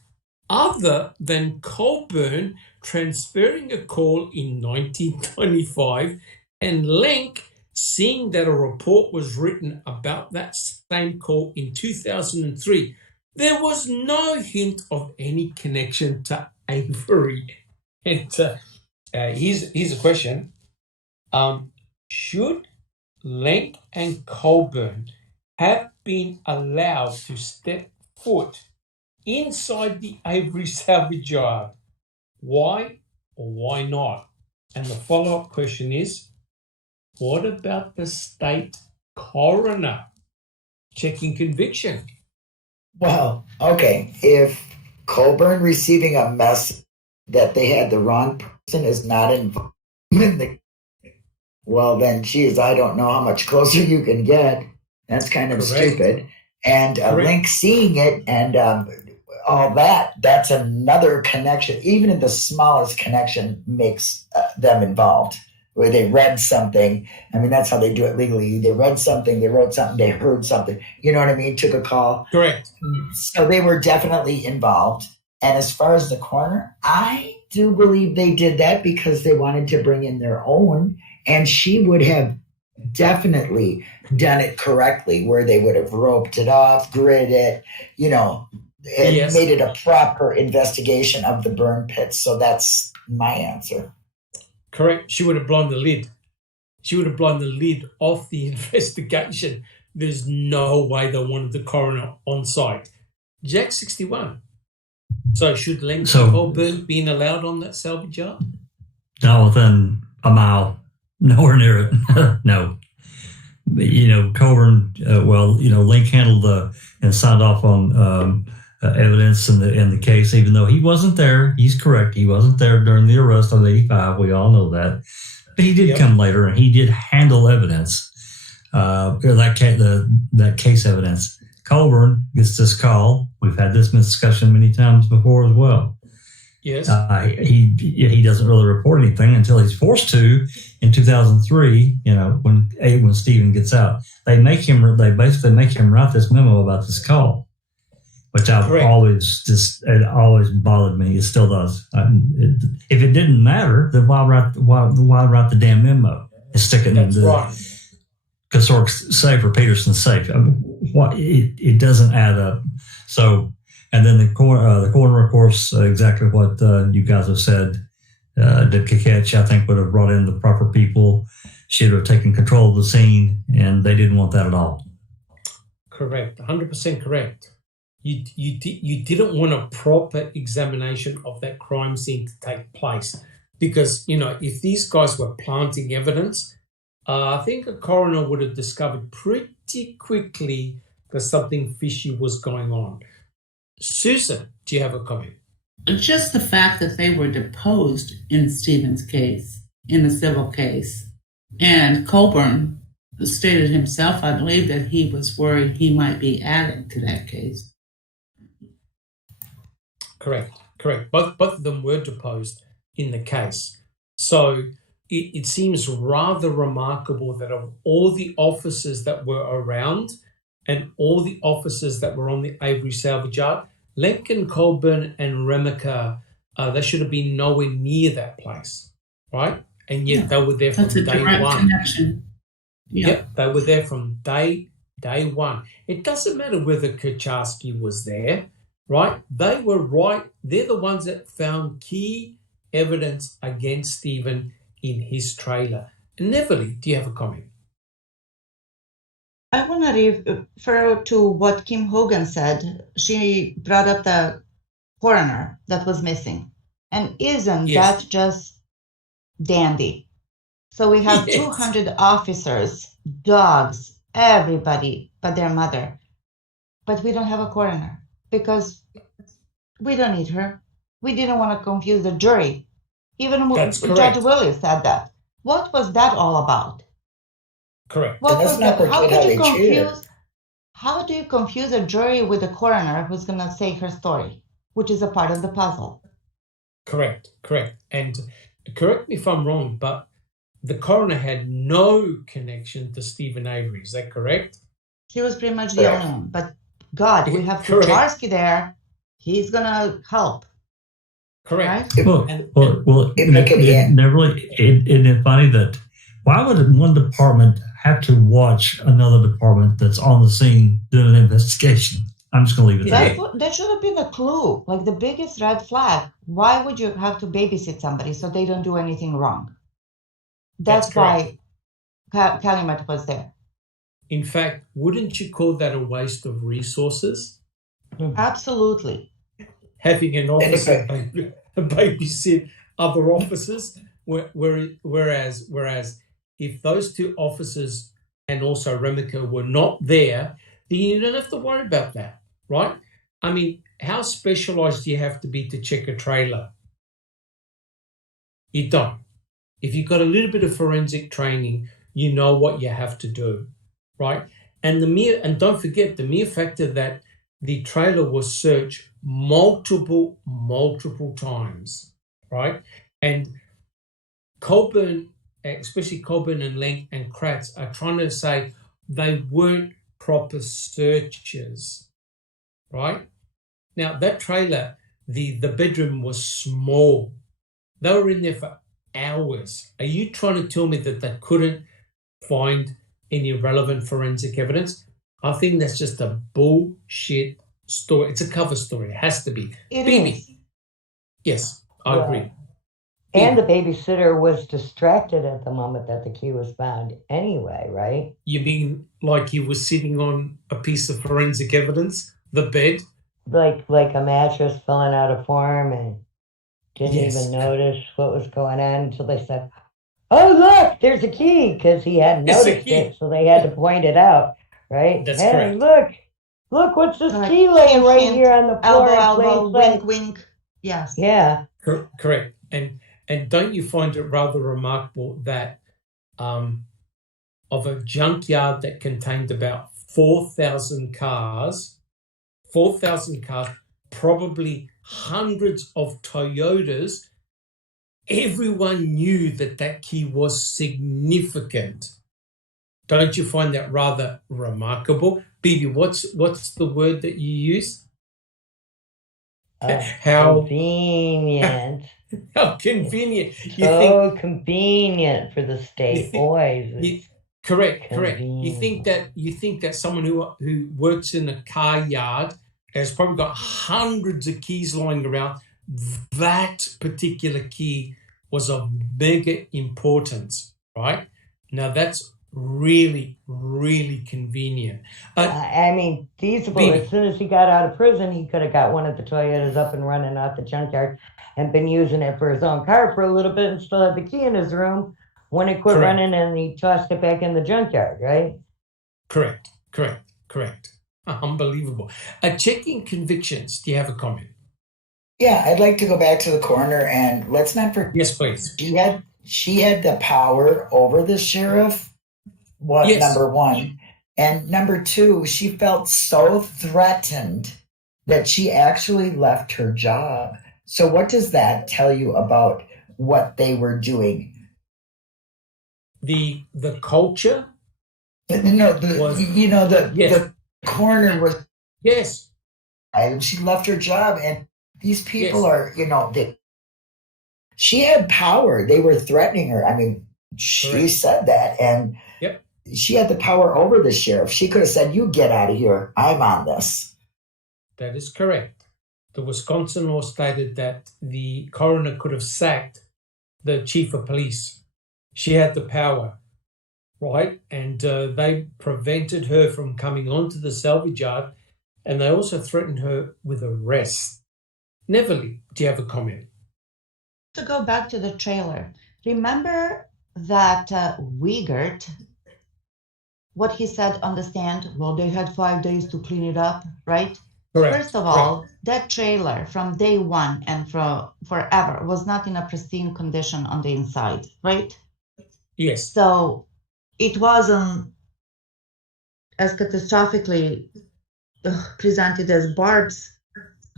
other than Colburn transferring a call in 1925 and Lenk seeing that a report was written about that same call in 2003, there was no hint of any connection to Avery. And here's a question. Should Lenk and Colburn have been allowed to step foot inside the Avery salvage yard? Why or why not? And the follow-up question is, what about the state coroner checking conviction? Well, okay, if Colburn receiving a message that they had the wrong person is not involved in the, well then, geez, I don't know how much closer you can get. That's kind of stupid. And Link seeing it and all that, that's another connection. Even in the smallest connection makes them involved. Where they read something. I mean, that's how they do it legally. They read something, they wrote something, they heard something. You know what I mean? Took a call. Correct. So they were definitely involved. And as far as the coroner, I do believe they did that because they wanted to bring in their own. And she would have definitely done it correctly, where they would have roped it off, gridded it, and made it a proper investigation of the burn pits. So that's my answer. Correct. She would have blown the lid. She would have blown the lid off the investigation. There's no way they wanted the coroner on site. Jack 61. So should Lenk and Colburn been allowed on that salvage yard? Not within a mile. Nowhere near it. No. Colburn, Link handled and signed off on evidence in the case, even though he wasn't there. He's correct. He wasn't there during the arrest of 85. We all know that. But he did come later, and he did handle evidence, that case evidence. Colburn gets this call. We've had this discussion many times before as well. Yes. He doesn't really report anything until he's forced to in 2003. When Stephen gets out, they basically make him write this memo about this call, which it always bothered me. It still does. If it didn't matter, then why write the damn memo and stick it in the Kasork's safe or Peterson's safe? It doesn't add up. So. And then the coroner, of course, exactly what you guys have said. Deb Kiketch, I think, would have brought in the proper people. She would have taken control of the scene, and they didn't want that at all. Correct, 100% correct. You didn't want a proper examination of that crime scene to take place because, if these guys were planting evidence, I think a coroner would have discovered pretty quickly that something fishy was going on. Susan, do you have a comment? Just the fact that they were deposed in Stephen's case, in the civil case. And Colburn stated himself, I believe, that he was worried he might be added to that case. Correct. Both of them were deposed in the case. So it seems rather remarkable that of all the officers that were around and all the officers that were on the Avery salvage yard, Lincoln, Colburn, and Remaker, they should have been nowhere near that place, right? And yet they were there from day one. Connection. Yep, they were there from day one. It doesn't matter whether Kaczarski was there, right? They were right. They're the ones that found key evidence against Stephen in his trailer. Neverly, do you have a comment? I want to refer to what Kim Hogan said. She brought up the coroner that was missing. And isn't that just dandy? So we have 200 officers, dogs, everybody but their mother. But we don't have a coroner because we don't need her. We didn't want to confuse the jury. Even Judge Willis said that. What was that all about? Correct. What was that? How do you confuse a jury with a coroner who's going to say her story, which is a part of the puzzle? Correct. And correct me if I'm wrong, but the coroner had no connection to Stephen Avery. Is that correct? He was pretty much the only one. But God, we have Kaczarski there. He's going to help. Correct. Right? Isn't it funny that Why would one department have to watch another department that's on the scene doing an investigation? I'm just going to leave it there. That should have been a clue, like the biggest red flag. Why would you have to babysit somebody so they don't do anything wrong? That's why Calumet was there. In fact, wouldn't you call that a waste of resources? Absolutely. Having an officer babysit other officers, whereas if those two officers and also Remco were not there, then you don't have to worry about that, right? I mean, how specialized do you have to be to check a trailer? You don't. If you've got a little bit of forensic training, you know what you have to do, right? And don't forget the mere factor that the trailer was searched multiple times, right? And Colburn, especially Colburn and Lenk and Kratz, are trying to say they weren't proper searches, right? Now, that trailer, the bedroom was small. They were in there for hours. Are you trying to tell me that they couldn't find any relevant forensic evidence? I think that's just a bullshit story. It's a cover story. It has to be. It Bibi. is. Yes, I agree. And the babysitter was distracted at the moment that the key was found anyway, right? You mean like he was sitting on a piece of forensic evidence, the bed? Like a mattress filling out a form and didn't even notice what was going on until they said, "Oh, look, there's a key," because he hadn't noticed it, so they had to point it out, right? That's hey, correct. Look, what's this key laying right here on the floor? Elbow, wink, wink. Yes. Yeah. Correct. And don't you find it rather remarkable that of a junkyard that contained about 4,000 cars, probably hundreds of Toyotas, everyone knew that key was significant. Don't you find that rather remarkable? Bibi, what's the word that you use? How convenient. How convenient. Convenient for the state boys. Correct. You think that someone who works in a car yard has probably got hundreds of keys lying around. That particular key was of mega importance, right? Now that's really, really convenient. I mean, feasible. As soon as he got out of prison, he could have got one of the Toyotas up and running out the junkyard and been using it for his own car for a little bit and still had the key in his room when it quit running and he tossed it back in the junkyard, right? Correct. Unbelievable. Checking convictions. Do you have a comment? Yeah, I'd like to go back to the coroner and let's not forget. Yes, please. She had the power over the sheriff. Number one. And number two, she felt so threatened that she actually left her job. So what does that tell you about what they were doing? The culture? No, the coroner was... Yes. And she left her job, and these people are, she had power. They were threatening her. I mean, she said that, and she had the power over the sheriff. She could have said, "You get out of here. I'm on this." That is correct. The Wisconsin law stated that the coroner could have sacked the chief of police. She had the power, right? And they prevented her from coming onto the salvage yard, and they also threatened her with arrest. Neverly, do you have a comment? To go back to the trailer, remember that Wiegert, what he said on the stand? Well, they had 5 days to clean it up, right? Correct. First of all, that trailer from day one and for forever was not in a pristine condition on the inside, right? Yes. So it wasn't as catastrophically presented as Barb's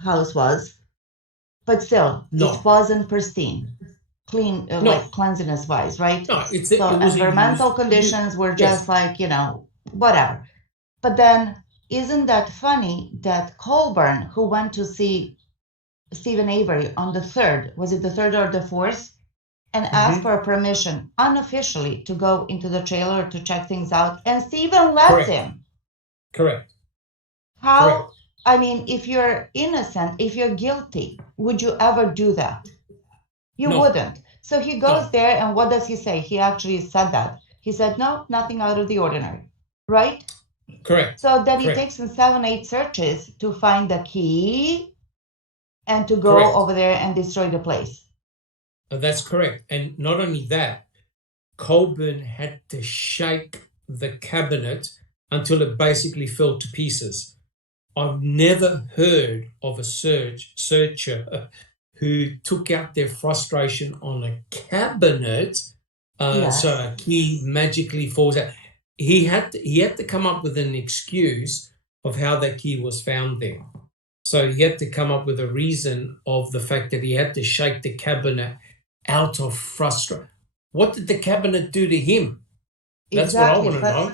house was, but still, it wasn't pristine, clean, like cleanliness-wise, right? No, so environmental conditions were just like, whatever. But then, isn't that funny that Colburn, who went to see Stephen Avery on the 3rd, was it the 3rd or the 4th? and ask for permission unofficially to go into the trailer to check things out, and Stephen lets him. Correct. How? Correct. I mean, if you're innocent, if you're guilty, would you ever do that? You wouldn't. So he goes there, and what does he say? He actually said that. He said, no, nothing out of the ordinary, right? Correct. So then he takes him 7-8 searches to find the key and to go over there and destroy the place. That's correct. And not only that, Colburn had to shake the cabinet until it basically fell to pieces. I've never heard of a searcher who took out their frustration on a cabinet, so a key magically falls out. He had to come up with an excuse of how that key was found there. So he had to come up with a reason of the fact that he had to shake the cabinet out of frustration. What did the cabinet do to him? That's what I want to know.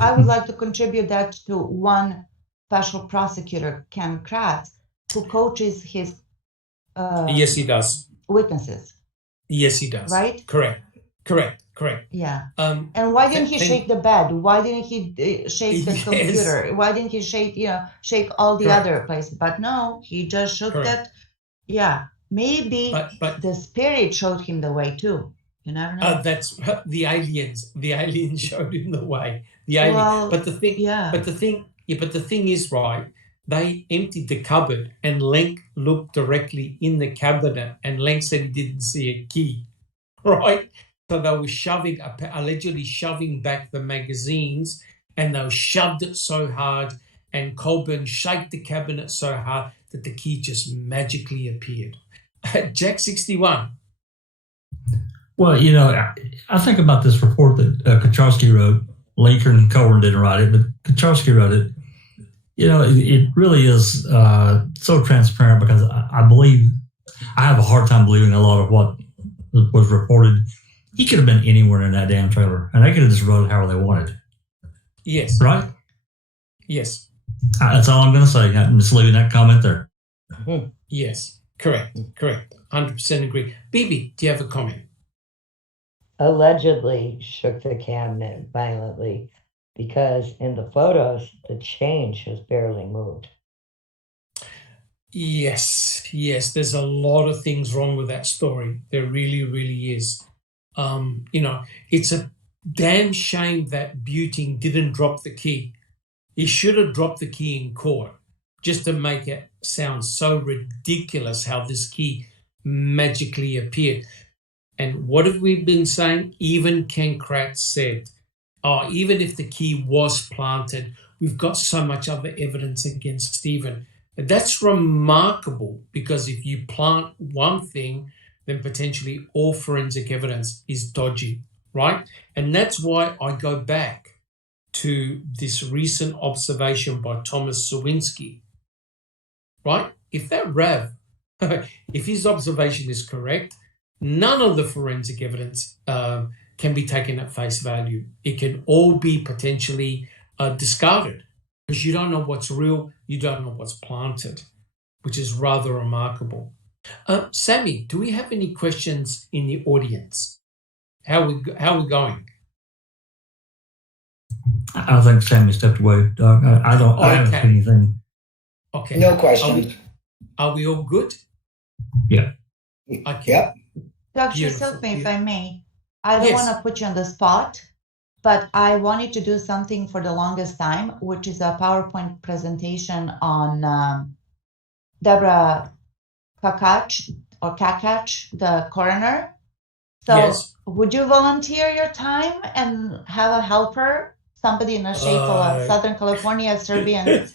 I would like to contribute that to one special prosecutor, Ken Kratz, who coaches his yes, he does. Witnesses. Yes, he does. Right? Correct. Yeah. And why didn't he shake the bed? Why didn't he shake the computer? Why didn't he shake all the other places? But no, he just shook that. Yeah. Maybe the spirit showed him the way too. You never know. That's the aliens. The aliens showed him the way. The alien. Well, but the thing is, right, they emptied the cupboard and Lenk looked directly in the cabinet and Lenk said he didn't see a key, right? So they were allegedly shoving back the magazines, and they shoved it so hard, and Colburn shook the cabinet so hard that the key just magically appeared. Jack 61. Well, I think about this report that Kacharski wrote. Lincoln and Colburn didn't write it, but Kacharski wrote it. It really is so transparent, because I have a hard time believing a lot of what was reported. He could have been anywhere in that damn trailer, and they could have just wrote it however they wanted. Yes. Right? Yes. That's all I'm going to say. I'm just leaving that comment there. Yes. Correct. 100% agree. Bibi, do you have a comment? Allegedly shook the cabinet violently, because in the photos, the change has barely moved. Yes. There's a lot of things wrong with that story. There really, really is. It's a damn shame that Buting didn't drop the key. He should have dropped the key in court, just to make it sound so ridiculous how this key magically appeared. And what have we been saying? Even Ken Kratz said, even if the key was planted, we've got so much other evidence against Stephen. And that's remarkable, because if you plant one thing, then potentially all forensic evidence is dodgy, right? And that's why I go back to this recent observation by Thomas Sawinski, right? If that Rav, if his observation is correct, none of the forensic evidence can be taken at face value. It can all be potentially discarded, because you don't know what's real, you don't know what's planted, which is rather remarkable. Sammy, do we have any questions in the audience? How are we going? I think Sammy stepped away, Doug. I don't have anything. Okay. No question. Are we all good? Yeah. Okay. Yep. Dr. Silkman, if I may, I don't want to put you on the spot, but I wanted to do something for the longest time, which is a PowerPoint presentation on Deborah Kakach, the coroner. So would you volunteer your time and have a helper, somebody in the shape of Southern California, Serbian,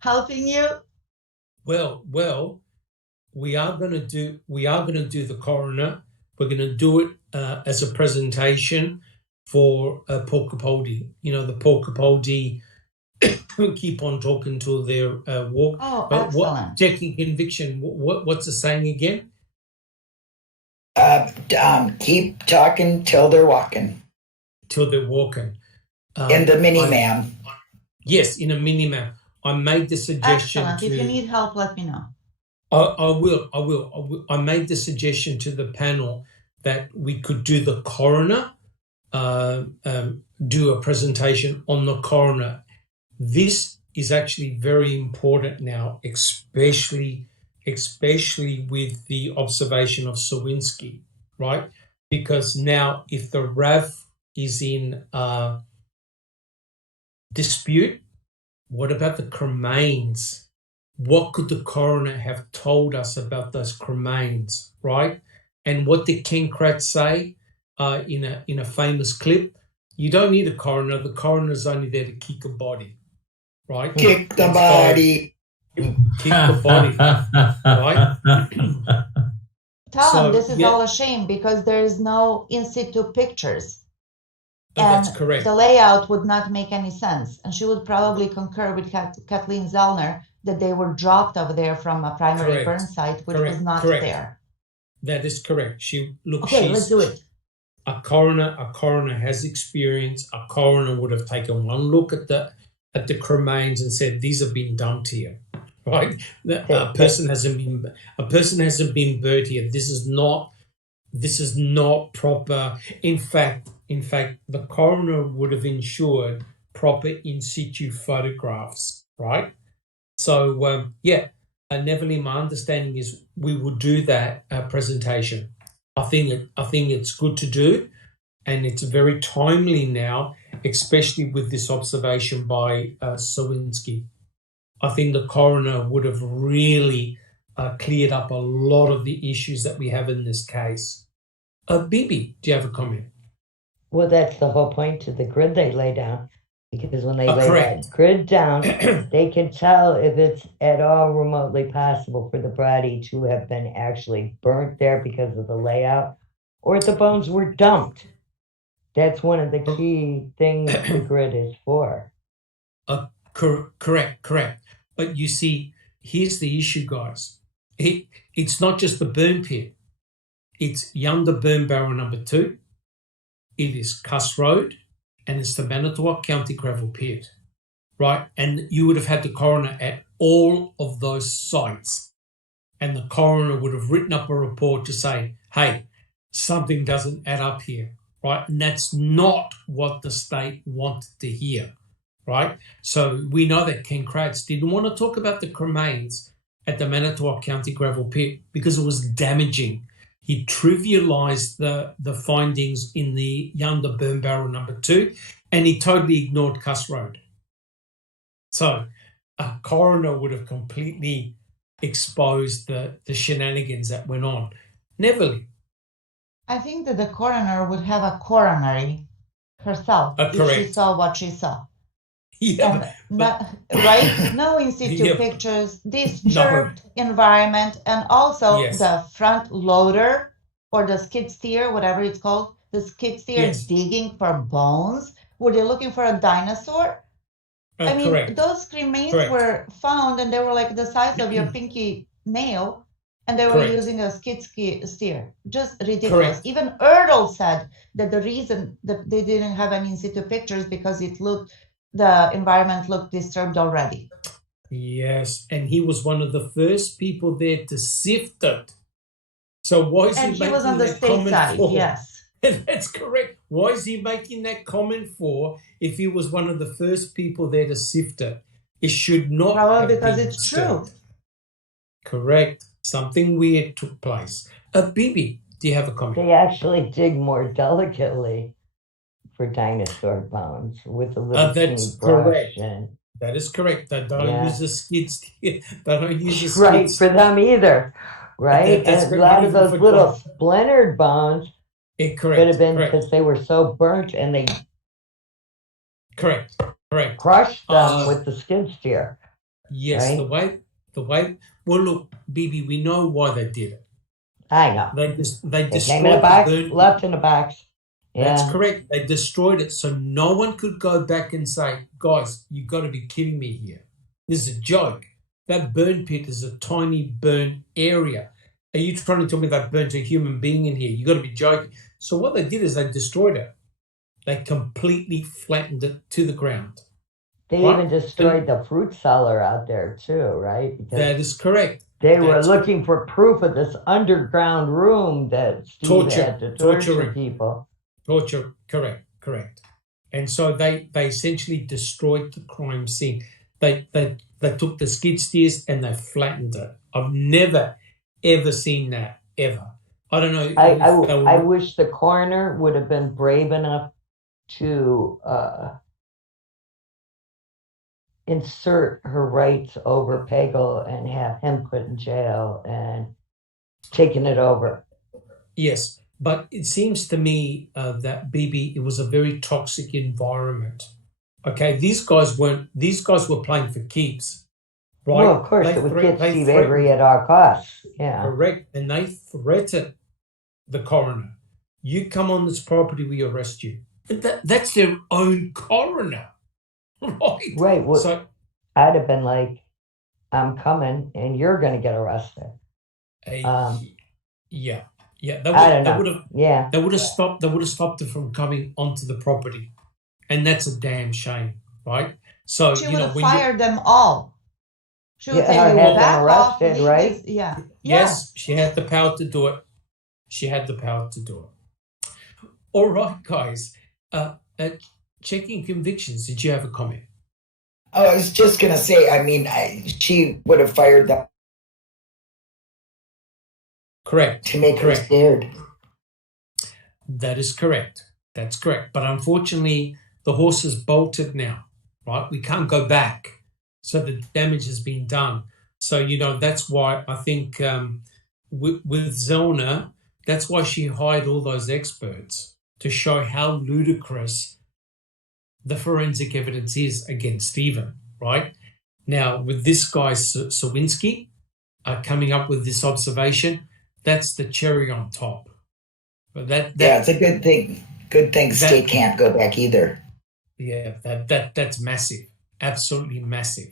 helping you? Well, we are going to do the coroner. We're going to do it as a presentation for Paul Capaldi. The Paul Capaldi keep on talking till their walk. Oh, excellent. Checking conviction. What's the saying again? Keep talking till they're walking. Till they're walking. In the mini-man. Yes, in a mini-man. I made the suggestion. Excellent. If you need help, let me know. I will. I made the suggestion to the panel that we could do the coroner, do a presentation on the coroner. This is actually very important now, especially with the observation of Sawinski, right? Because now if the RAV is in dispute, what about the cremains? What could the coroner have told us about those cremains, right? And what did Ken Kratz say in a famous clip? You don't need a coroner. The coroner's only there to kick a body, right? Kick the body. Kick the body, right? Tom, this is all a shame because there is no in situ pictures. And that's correct. The layout would not make any sense. And she would probably concur with Kathleen Zellner that they were dropped over there from a primary burn site, which was not there. That is correct. Let's do it. A coroner has experience. A coroner would have taken one look at the cremains and said, "These have been dumped here." Right? A person hasn't been buried here. This is not proper. In fact, the coroner would have ensured proper in situ photographs, right? So, Neverly, my understanding is we will do that presentation. I think it's good to do, and it's very timely now, especially with this observation by Sawinski. I think the coroner would have really cleared up a lot of the issues that we have in this case. Bibi, do you have a comment? Well, that's the whole point to the grid they lay down, because when they lay that grid down, they can tell if it's at all remotely possible for the body to have been actually burnt there because of the layout, or if the bones were dumped. That's one of the key things the grid is for. Correct. But you see, here's the issue, guys. It's not just the burn pit. It's Yunda Burn Barrel number 2. It is Cuss Road, and it's the Manitowoc County Gravel Pit, right? And you would have had the coroner at all of those sites, and the coroner would have written up a report to say, hey, something doesn't add up here, right? And that's not what the state wanted to hear, right? So we know that Ken Kratz didn't want to talk about the cremains at the Manitowoc County Gravel Pit because it was damaging. He trivialized the findings in the Yunda Burn Barrel number 2, and he totally ignored Cuss Road. So a coroner would have completely exposed the shenanigans that went on. Neverly. I think that the coroner would have a coronary herself if she saw what she saw. Yeah, right? No in situ pictures, disturbed environment, and also the front loader or the skid steer, whatever it's called, the skid steer digging for bones. Were they looking for a dinosaur? I mean, those remains were found and they were like the size of your pinky nail, and they were using a skid steer. Just ridiculous. Even Erdl said that the reason that they didn't have any in situ pictures because the environment looked disturbed already. Yes, and he was one of the first people there to sift it. So why is he making that comment? And he was on the state side, yes. That's correct. Why is he making that comment for if he was one of the first people there to sift it? It should not Probably because it's true. Correct. Something weird took place. Bibi, do you have a comment? They actually dig more delicately for dinosaur bones with a little that's correct. That is correct. They don't use the skid steer. They don't use the skid steer. For them either, right? And a lot of those little splintered bones could have been because they were so burnt and they crushed them with the skid steer. Yes, right? the way. Well, look, Bibi, we know why they did it. I know. They destroyed came in a box, left in a box. Yeah. That's correct. They destroyed it so no one could go back and say, guys, you've got to be kidding me here. This is a joke. That burn pit is a tiny burn area. Are you trying to tell me they burnt a human being in here? You've got to be joking. So what they did is they destroyed it. They completely flattened it to the ground. They even destroyed the fruit cellar out there too, right? That is correct. They were looking for proof of this underground room that Steve had to torture people. Torture, correct. And so they essentially destroyed the crime scene. They took the skid steers and they flattened it. I've never, ever seen that, ever. I don't know. I wish the coroner would have been brave enough to insert her rights over Pagel and have him put in jail and taken it over. Yes, but it seems to me that BB, it was a very toxic environment. Okay, these guys were playing for keeps, right? Well, of course, it would get Steve Avery at all costs. Yeah, correct. And they threatened the coroner. You come on this property, we arrest you. That's their own coroner. Right. Well, so I'd have been like, I'm coming and you're going to get arrested. Yeah. They would have stopped it from coming onto the property. And that's a damn shame, right? So she would have fired them all. She would say, you will back off, right? Yeah. Yes, she had the power to do it. All right, guys. Checking convictions. Did you have a comment? Oh, I was just going to say, I mean, she would have fired them. Correct. To make her scared. That is correct. That's correct. But unfortunately, the horse has bolted now, right? We can't go back. So the damage has been done. So, that's why I think with Zellner, that's why she hired all those experts to show how ludicrous the forensic evidence is against Stephen, right? Now, with this guy, Sawinski, coming up with this observation, that's the cherry on top. But it's a good thing. Good thing State can't go back either. Yeah, that's massive. Absolutely massive.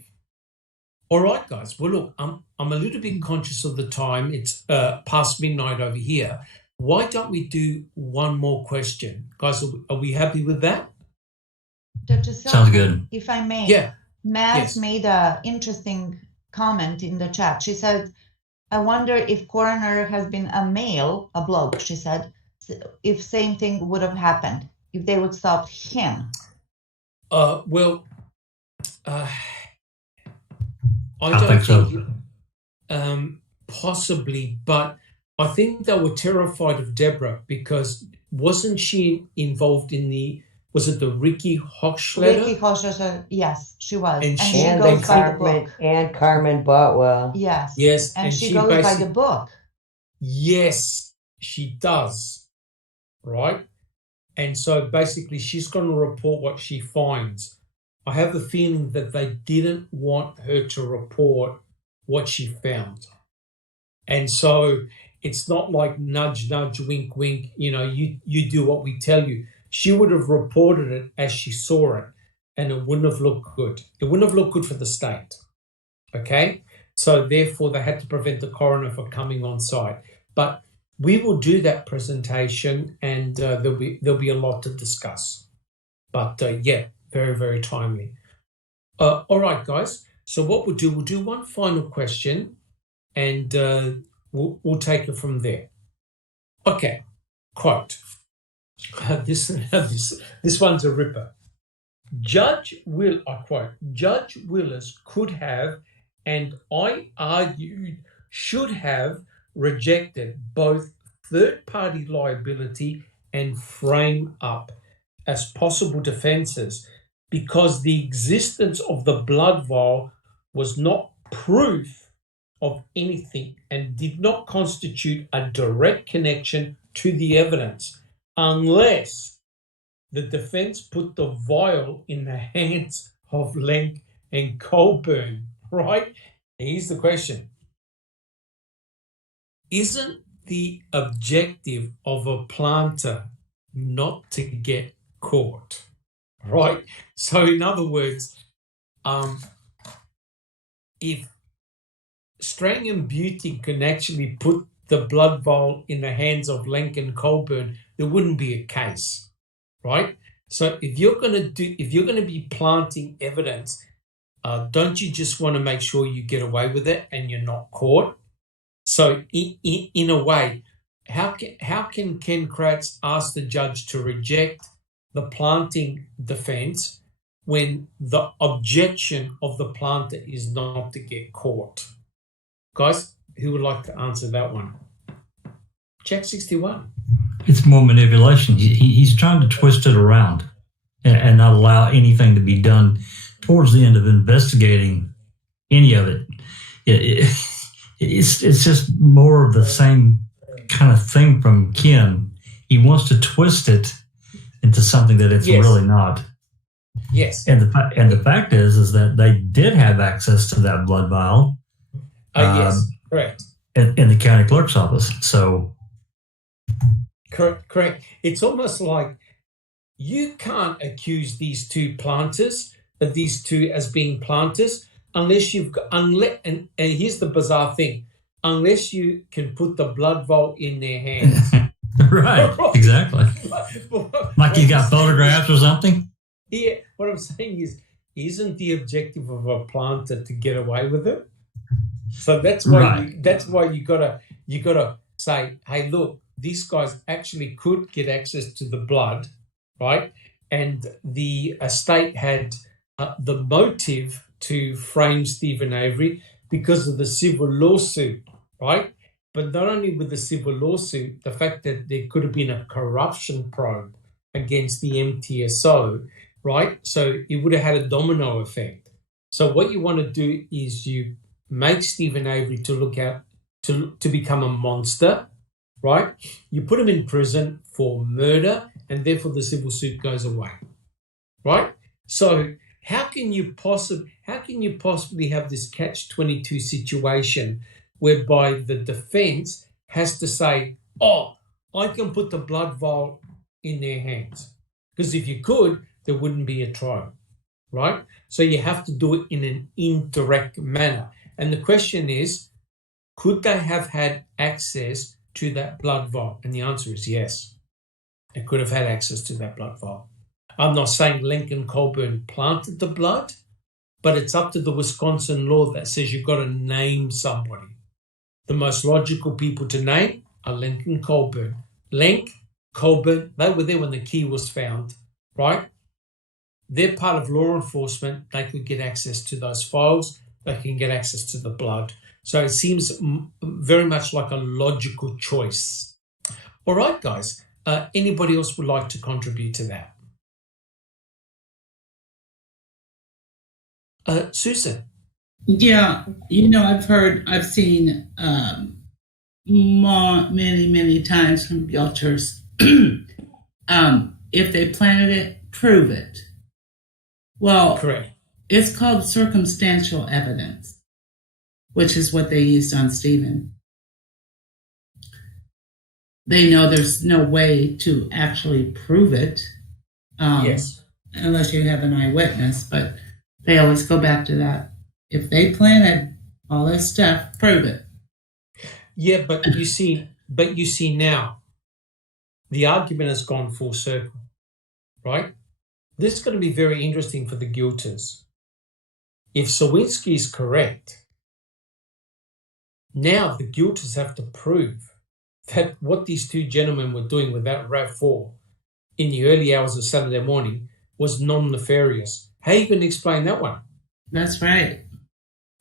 All right, guys. Well, look, I'm a little bit conscious of the time. It's past midnight over here. Why don't we do one more question? Guys, are we happy with that? Dr. Sounds good. If I may. Yeah. Maz made an interesting comment in the chat. She said, I wonder if coroner has been a male, a bloke, she said, if same thing would have happened, if they would stop him. I don't think so. Possibly, but I think they were terrified of Deborah because wasn't she involved in was it the Ricky Hochschlager? Ricky Hochschlager, yes, she was. And she goes by the book. And Carmen Botwell. Yes. Yes. And she goes by the book. Yes, she does. Right? And so basically she's going to report what she finds. I have the feeling that they didn't want her to report what she found. And so it's not like nudge, nudge, wink, wink, you do what we tell you. She would have reported it as she saw it, and it wouldn't have looked good. It wouldn't have looked good for the state. Okay? So therefore, they had to prevent the coroner from coming on site. But we will do that presentation, and there'll be a lot to discuss. But very, very timely. All right, guys. So what we'll do one final question, and we'll take it from there. Okay. Quote. This one's a ripper. Judge Willis could have, and I argued should have, rejected both third-party liability and frame up as possible defenses because the existence of the blood vial was not proof of anything and did not constitute a direct connection to the evidence unless the defense put the vial in the hands of Lenk and Colburn, right? Here's the question. Isn't the objective of a planter not to get caught, right? So in other words, if Strang and Beauty can actually put the blood vial in the hands of Lenk and Colburn, there wouldn't be a case, right? So if you're going to be planting evidence, don't you just want to make sure you get away with it and you're not caught? So in a way, how can Ken Kratz ask the judge to reject the planting defense when the objection of the planter is not to get caught? Guys, who would like to answer that one? Check 61. It's more manipulation. He's trying to twist it around and not allow anything to be done towards the end of investigating any of it. It's just more of the same kind of thing from Ken. He wants to twist it into something that it's really not. Yes. And the fact is that they did have access to that blood vial. Yes, correct. In the county clerk's office. So correct. It's almost like you can't accuse these two as being planters unless you've got, and here's the bizarre thing, unless you can put the blood vial in their hands. Right, exactly. Like you got photographs or something? Yeah, what I'm saying is, isn't the objective of a planter to get away with it? So that's why you gotta say, hey, look, these guys actually could get access to the blood, right? And the estate had the motive to frame Stephen Avery because of the civil lawsuit, right? But not only with the civil lawsuit, the fact that there could have been a corruption probe against the MTSO, right? So it would have had a domino effect. So what you want to do is you make Stephen Avery to look out to become a monster, right? You put him in prison for murder, and therefore the civil suit goes away, right? So how can you possibly have this catch-22 situation whereby the defense has to say, oh, I can put the blood vial in their hands? Because if you could, there wouldn't be a trial, right? So you have to do it in an indirect manner. And the question is, could they have had access to that blood vial? And the answer is yes. They could have had access to that blood vial. I'm not saying Lincoln Colburn planted the blood, but it's up to the Wisconsin law that says you've got to name somebody. The most logical people to name are Lincoln Colburn. Link, Colburn, they were there when the key was found, right? They're part of law enforcement. They could get access to those files. They can get access to the blood. So it seems very much like a logical choice. All right, guys. Anybody else would like to contribute to that? Susan? Yeah, I've seen many times from realtors. If they planted it, prove it. Well, correct. It's called circumstantial evidence, which is what they used on Stephen. They know there's no way to actually prove it. Yes. Unless you have an eyewitness, but they always go back to that. If they planted all this stuff, prove it. Yeah, but you see now, the argument has gone full circle, right? This is going to be very interesting for the guilters. If Sawinski is correct, now the guilters have to prove that what these two gentlemen were doing with that RAV4 in the early hours of Saturday morning was non-nefarious. How are you going to explain that one? That's right.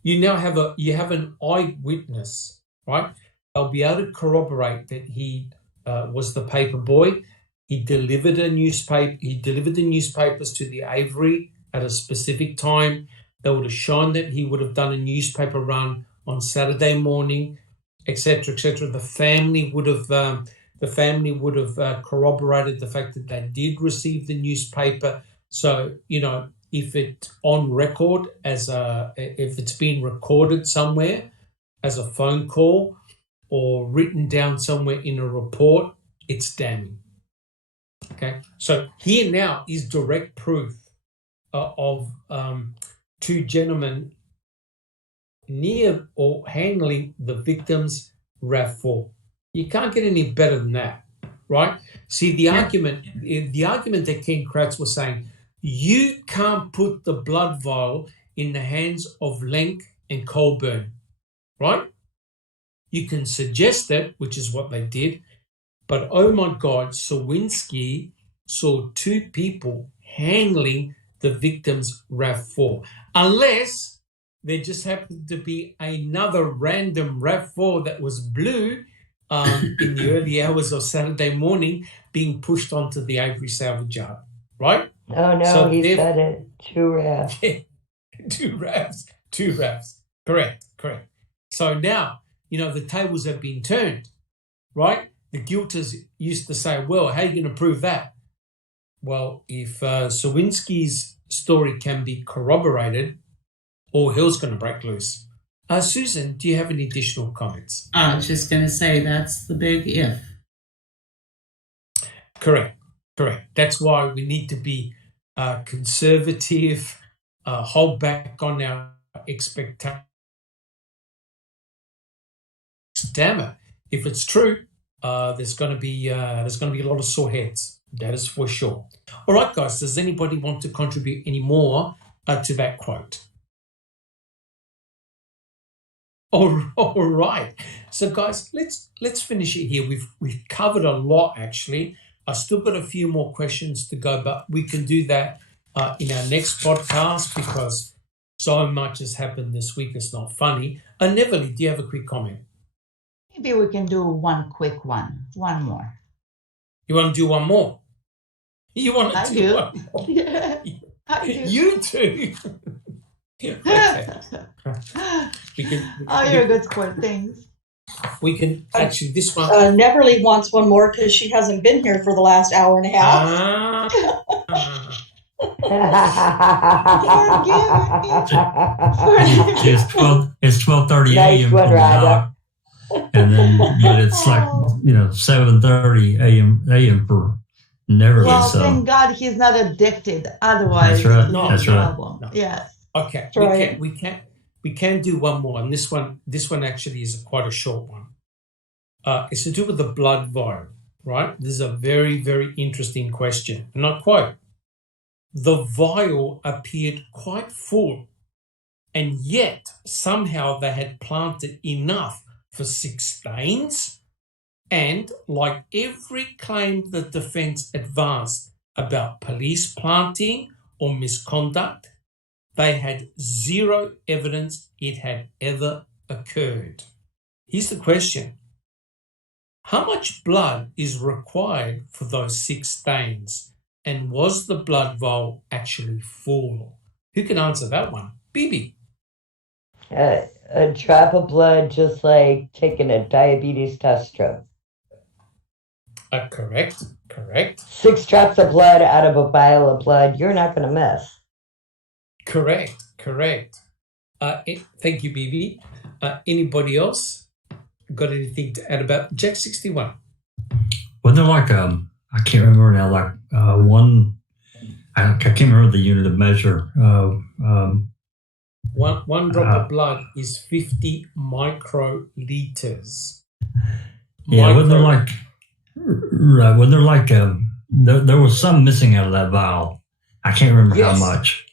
You now have an eyewitness, right? They'll be able to corroborate that he was the paper boy. He delivered the newspapers to the Avery at a specific time. They would have shown that he would have done a newspaper run on Saturday morning, etc., etc. The family would have corroborated the fact that they did receive the newspaper. So if it's on record if it's been recorded somewhere as a phone call or written down somewhere in a report, it's damning. Okay, so here now is direct proof of two gentlemen near or handling the victim's RAV4. You can't get any better than that, right? See, the argument that Ken Kratz was saying, you can't put the blood vial in the hands of Lenk and Colburn, right? You can suggest it, which is what they did, but oh my God, Sawinski saw two people handling the victim's RAV4. Unless there just happened to be another random RAV4 that was blue in the early hours of Saturday morning being pushed onto the Avery salvage yard, right? Oh, no, so he said it. Two RAVs. Yeah, two RAVs. Correct. So now, the tables have been turned, right? The guilters used to say, well, how are you going to prove that? Well, if Sawinski's story can be corroborated, all hell's going to break loose. Susan, do you have any additional comments? I was just going to say that's the big if. Correct. That's why we need to be conservative, hold back on our expectations. Damn it! If it's true, there's going to be a lot of sore heads. That is for sure. All right, guys. Does anybody want to contribute any more to that quote? All right. So, guys, let's finish it here. We've covered a lot actually. I've still got a few more questions to go, but we can do that in our next podcast because so much has happened this week. It's not funny. Neverly, do you have a quick comment? Maybe we can do one quick one. One more. You want to do one more? You want to do one more? Yeah, I do. You too. Okay. You're a good sport. Thanks. We can actually this one. Neverly wants one more because she hasn't been here for the last hour and a half. It's 12:30 a.m. Nice and then but it's like 7:30 a.m. for Neverly. Well, so thank God he's not addicted. Otherwise, that's right. No, that's problem. right. No. Yes. Okay. Right. We can do one more, and this one actually is quite a short one. It's to do with the blood vial, right? This is a very, very interesting question. And I quote, the vial appeared quite full, and yet somehow they had planted enough for 6 stains. And like every claim the defense advanced about police planting or misconduct, they had zero evidence it had ever occurred. Here's the question. How much blood is required for those 6 stains? And was the blood vial actually full? Who can answer that one? Bibi. A drop of blood, just like taking a diabetes test strip. Correct. 6 drops of blood out of a vial of blood, you're not going to miss. Correct. Thank you, Bibi. Anybody else got anything to add about Jack 61? Well, they're like I can't remember now. Like I can't remember the unit of measure. One drop of blood is 50 microliters. Yeah, when they're like there was some missing out of that vial. I can't remember how much.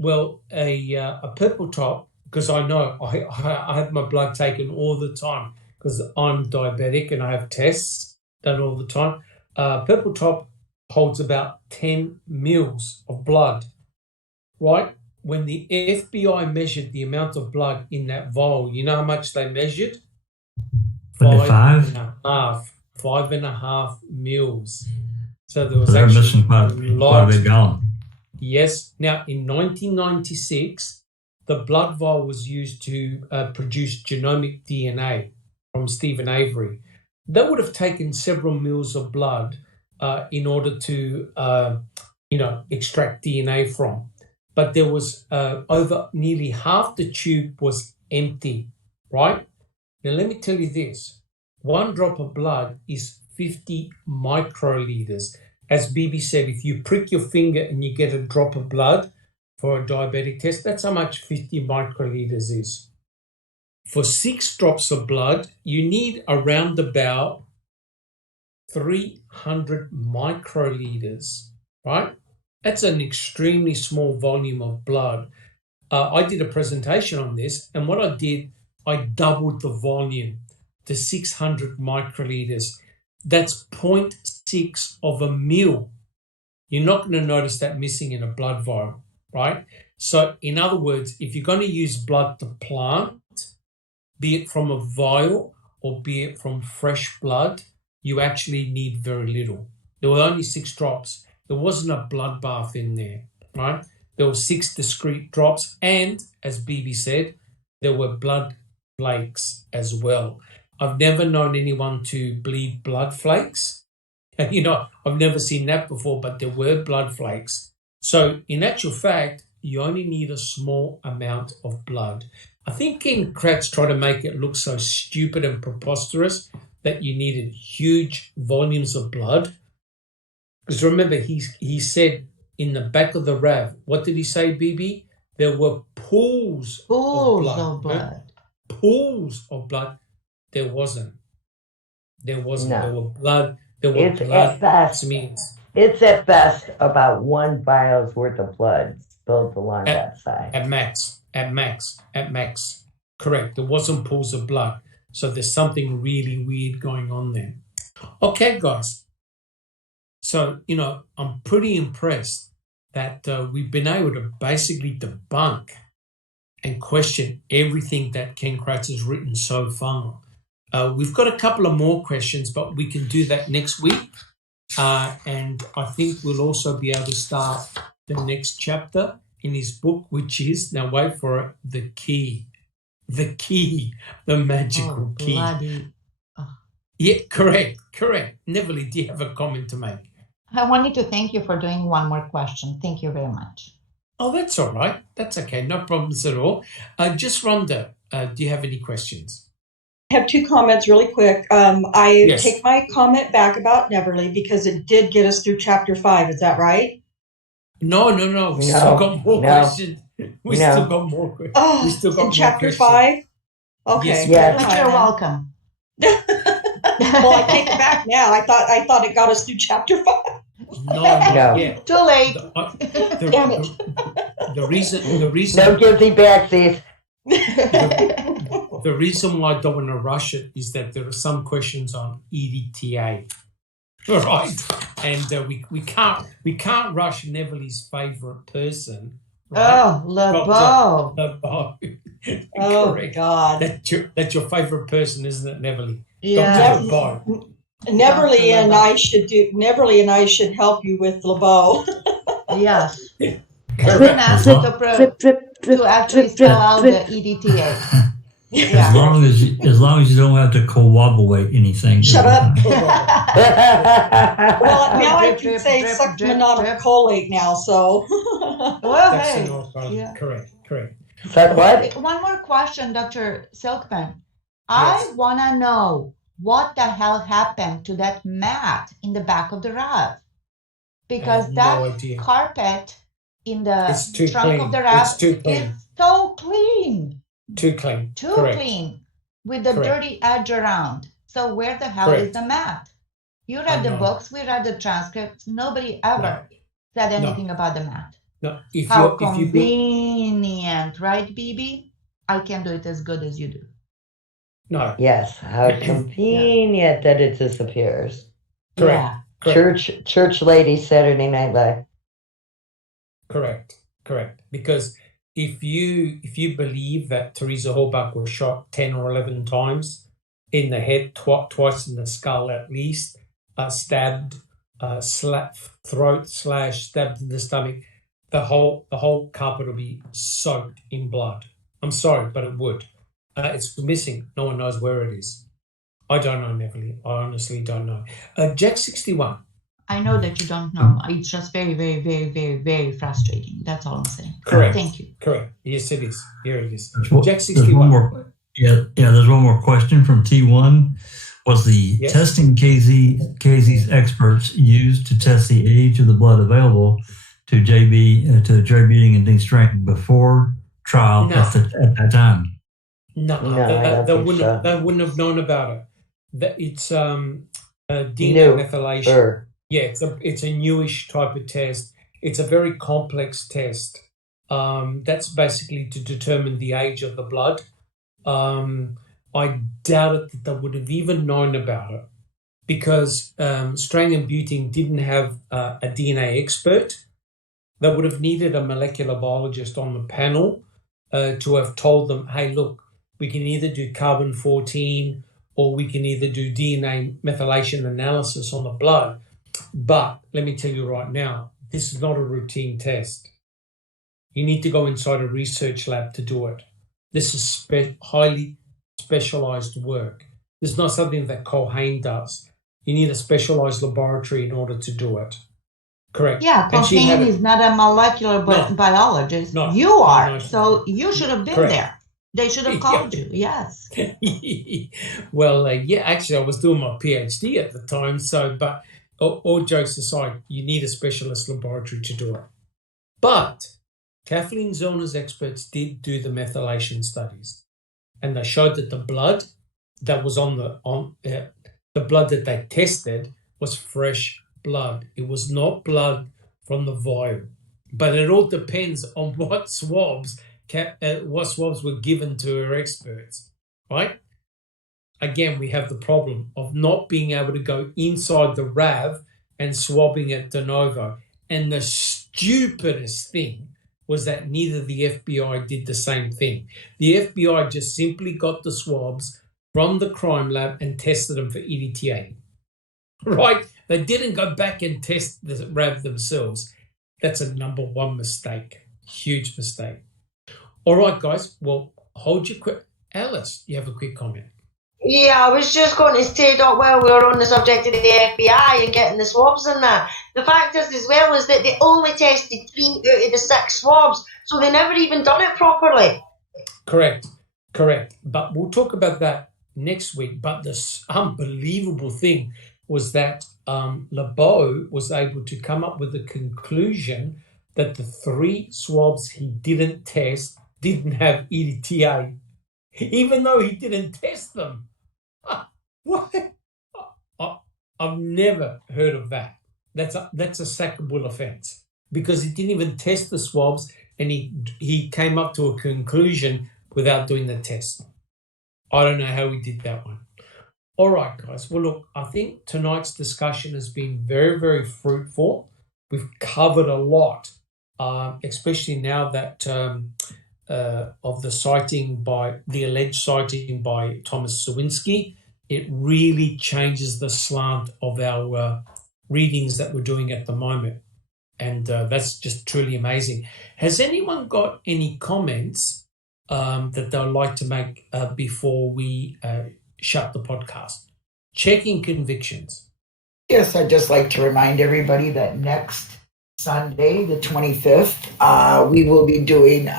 Well, a purple top, because I know I have my blood taken all the time because I'm diabetic and I have tests done all the time. Purple top holds about 10 mils of blood, right? When the FBI measured the amount of blood in that vial, you know how much they measured? 5.5 mils. So there was they're actually missing quite a big gallon. Yes. Now, in 1996, the blood vial was used to produce genomic DNA from Stephen Avery. That would have taken several mils of blood in order to, extract DNA from. But there was over nearly half the tube was empty, right? Now, let me tell you this. 1 drop of blood is 50 microliters. As Bibi said, if you prick your finger and you get a drop of blood for a diabetic test, that's how much 50 microliters is. For 6 drops of blood, you need around about 300 microliters, right? That's an extremely small volume of blood. I did a presentation on this, and what I did, I doubled the volume. to 600 microliters. That's 0.6 of a mil. You're not going to notice that missing in a blood vial, right? So in other words, if you're going to use blood to plant, be it from a vial or be it from fresh blood, you actually need very little. There were only 6 drops. There wasn't a bloodbath in there, right? There were 6 discrete drops, and as BB said, there were blood flakes as well. I've never known anyone to bleed blood flakes. And, I've never seen that before, but there were blood flakes. So in actual fact, you only need a small amount of blood. I think King Kratz tried to make it look so stupid and preposterous that you needed huge volumes of blood. Because remember, he said in the back of the RAV, what did he say, BB? There were pools of blood. Pools of blood. There wasn't. There wasn't. No. There were blood. There were blood smears. It's at best about 1 vial's worth of blood spilled along that side. At max. Correct. There wasn't pools of blood. So there's something really weird going on there. Okay, guys. So, I'm pretty impressed that we've been able to basically debunk and question everything that Ken Kratz has written so far. We've got a couple of more questions, but we can do that next week. And I think we'll also be able to start the next chapter in his book, which is, now wait for it, the magical key. Bloody. Yeah, correct. Neverly, do you have a comment to make? I wanted to thank you for doing one more question. Thank you very much. Oh, that's all right. That's okay. No problems at all. Just Rhonda, do you have any questions? I have 2 comments really quick. I take my comment back about Neverly because it did get us through chapter 5. Is that right? No. We still got more questions. We still got more questions. Oh, we still got in chapter 5? Okay. Yes. But you're welcome. Well, I take it back now. I thought it got us through chapter 5. No. Yeah. Too late. The reason. No guilty backsies. The reason why I don't want to rush it is that there are some questions on EDTA, right? And we can't rush Neverly's favourite person. Right? Oh, LeBeau. Oh Correct. God. That's your favourite person, isn't it, Neverly? Yeah. Neverly and I should help you with LeBeau. Yes. Correct. Ask you to actually spell out the EDTA. As long as you don't have to coagulate anything. Shut up. Well, now I can say succinylcholine now, so. Well, hey. Yeah. Correct. Said what? One more question, Dr. Silkman. I want to know what the hell happened to that mat in the back of the RAV. Because that carpet in the trunk of the RAV is so clean. Too clean. Clean. With the dirty edge around. So where the hell is the mat? You read the books, we read the transcripts. Nobody ever said anything about the mat. No. How convenient, right, BB? I can do it as good as you do. No. Yes, how convenient that it disappears. Correct. Yeah. Correct. Church lady Saturday Night Live. Correct. Because if you believe that Teresa Halbach was shot 10 or 11 times in the head, twice in the skull at least, stabbed, throat slash stabbed in the stomach, the whole carpet will be soaked in blood. I'm sorry, but it would. It's missing. No one knows where it is. I don't know, Neverly. I honestly don't know. Jack 61. I know that you don't know. It's just very, very, very, very, very frustrating. That's all I'm saying. Correct. Thank you. Correct. Yes, it is. Here it is. Jack 61. There's one more question from T1. Was the testing KZ's experts used to test the age of the blood available to JB, to Jerry Beating and Dean Strang before trial at that time? No, they wouldn't have known about it. It's denamethylation. Sure. Yeah, it's a newish type of test. It's a very complex test. That's basically to determine the age of the blood. I I doubt it that they would have even known about it, because Strang and Buting didn't have a DNA expert. They would have needed a molecular biologist on the panel to have told them, hey, look, we can either do carbon-14 or we can either do DNA methylation analysis on the blood. But let me tell you right now, this is not a routine test. You need to go inside a research lab to do it. This is highly specialized work. This is not something that Culhane does. You need a specialized laboratory in order to do it. Correct. Yeah, Culhane is not a molecular biologist. No, you are. No. So you should have been Correct. there. They should have called you. Yes. Well, yeah, actually, I was doing my PhD at the time. So, but all jokes aside, you need a specialist laboratory to do it. But Kathleen Zellner's experts did do the methylation studies, and they showed that the blood that was the blood that they tested was fresh blood. It was not blood from the vial. But it all depends on what swabs were given to her experts, right? Again, we have the problem of not being able to go inside the RAV and swabbing it de novo. And the stupidest thing was that neither the FBI did the same thing. The FBI just simply got the swabs from the crime lab and tested them for EDTA, right? They didn't go back and test the RAV themselves. That's a number one mistake, huge mistake. All right, guys, well, hold your quick. Alice, you have a quick comment. Yeah, I was just going to say that while we were on the subject of the FBI and getting the swabs and that, the fact is as well is that they only tested 3 out of the 6 swabs, so they never even done it properly. Correct. But we'll talk about that next week. But this unbelievable thing was that Lebeau was able to come up with the conclusion that the 3 swabs he didn't test didn't have EDTA, even though he didn't test them. What? I've never heard of that. That's a sackable offence, because he didn't even test the swabs, and he came up to a conclusion without doing the test. I don't know how he did that one. All right, guys. Well, look, I think tonight's discussion has been very, very fruitful. We've covered a lot, especially now that of the alleged sighting by Thomas Sawinski. It really changes the slant of our readings that we're doing at the moment. And that's just truly amazing. Has anyone got any comments that they'd like to make before we shut the podcast? Checking convictions. Yes, I'd just like to remind everybody that next Sunday, the 25th, we will be doing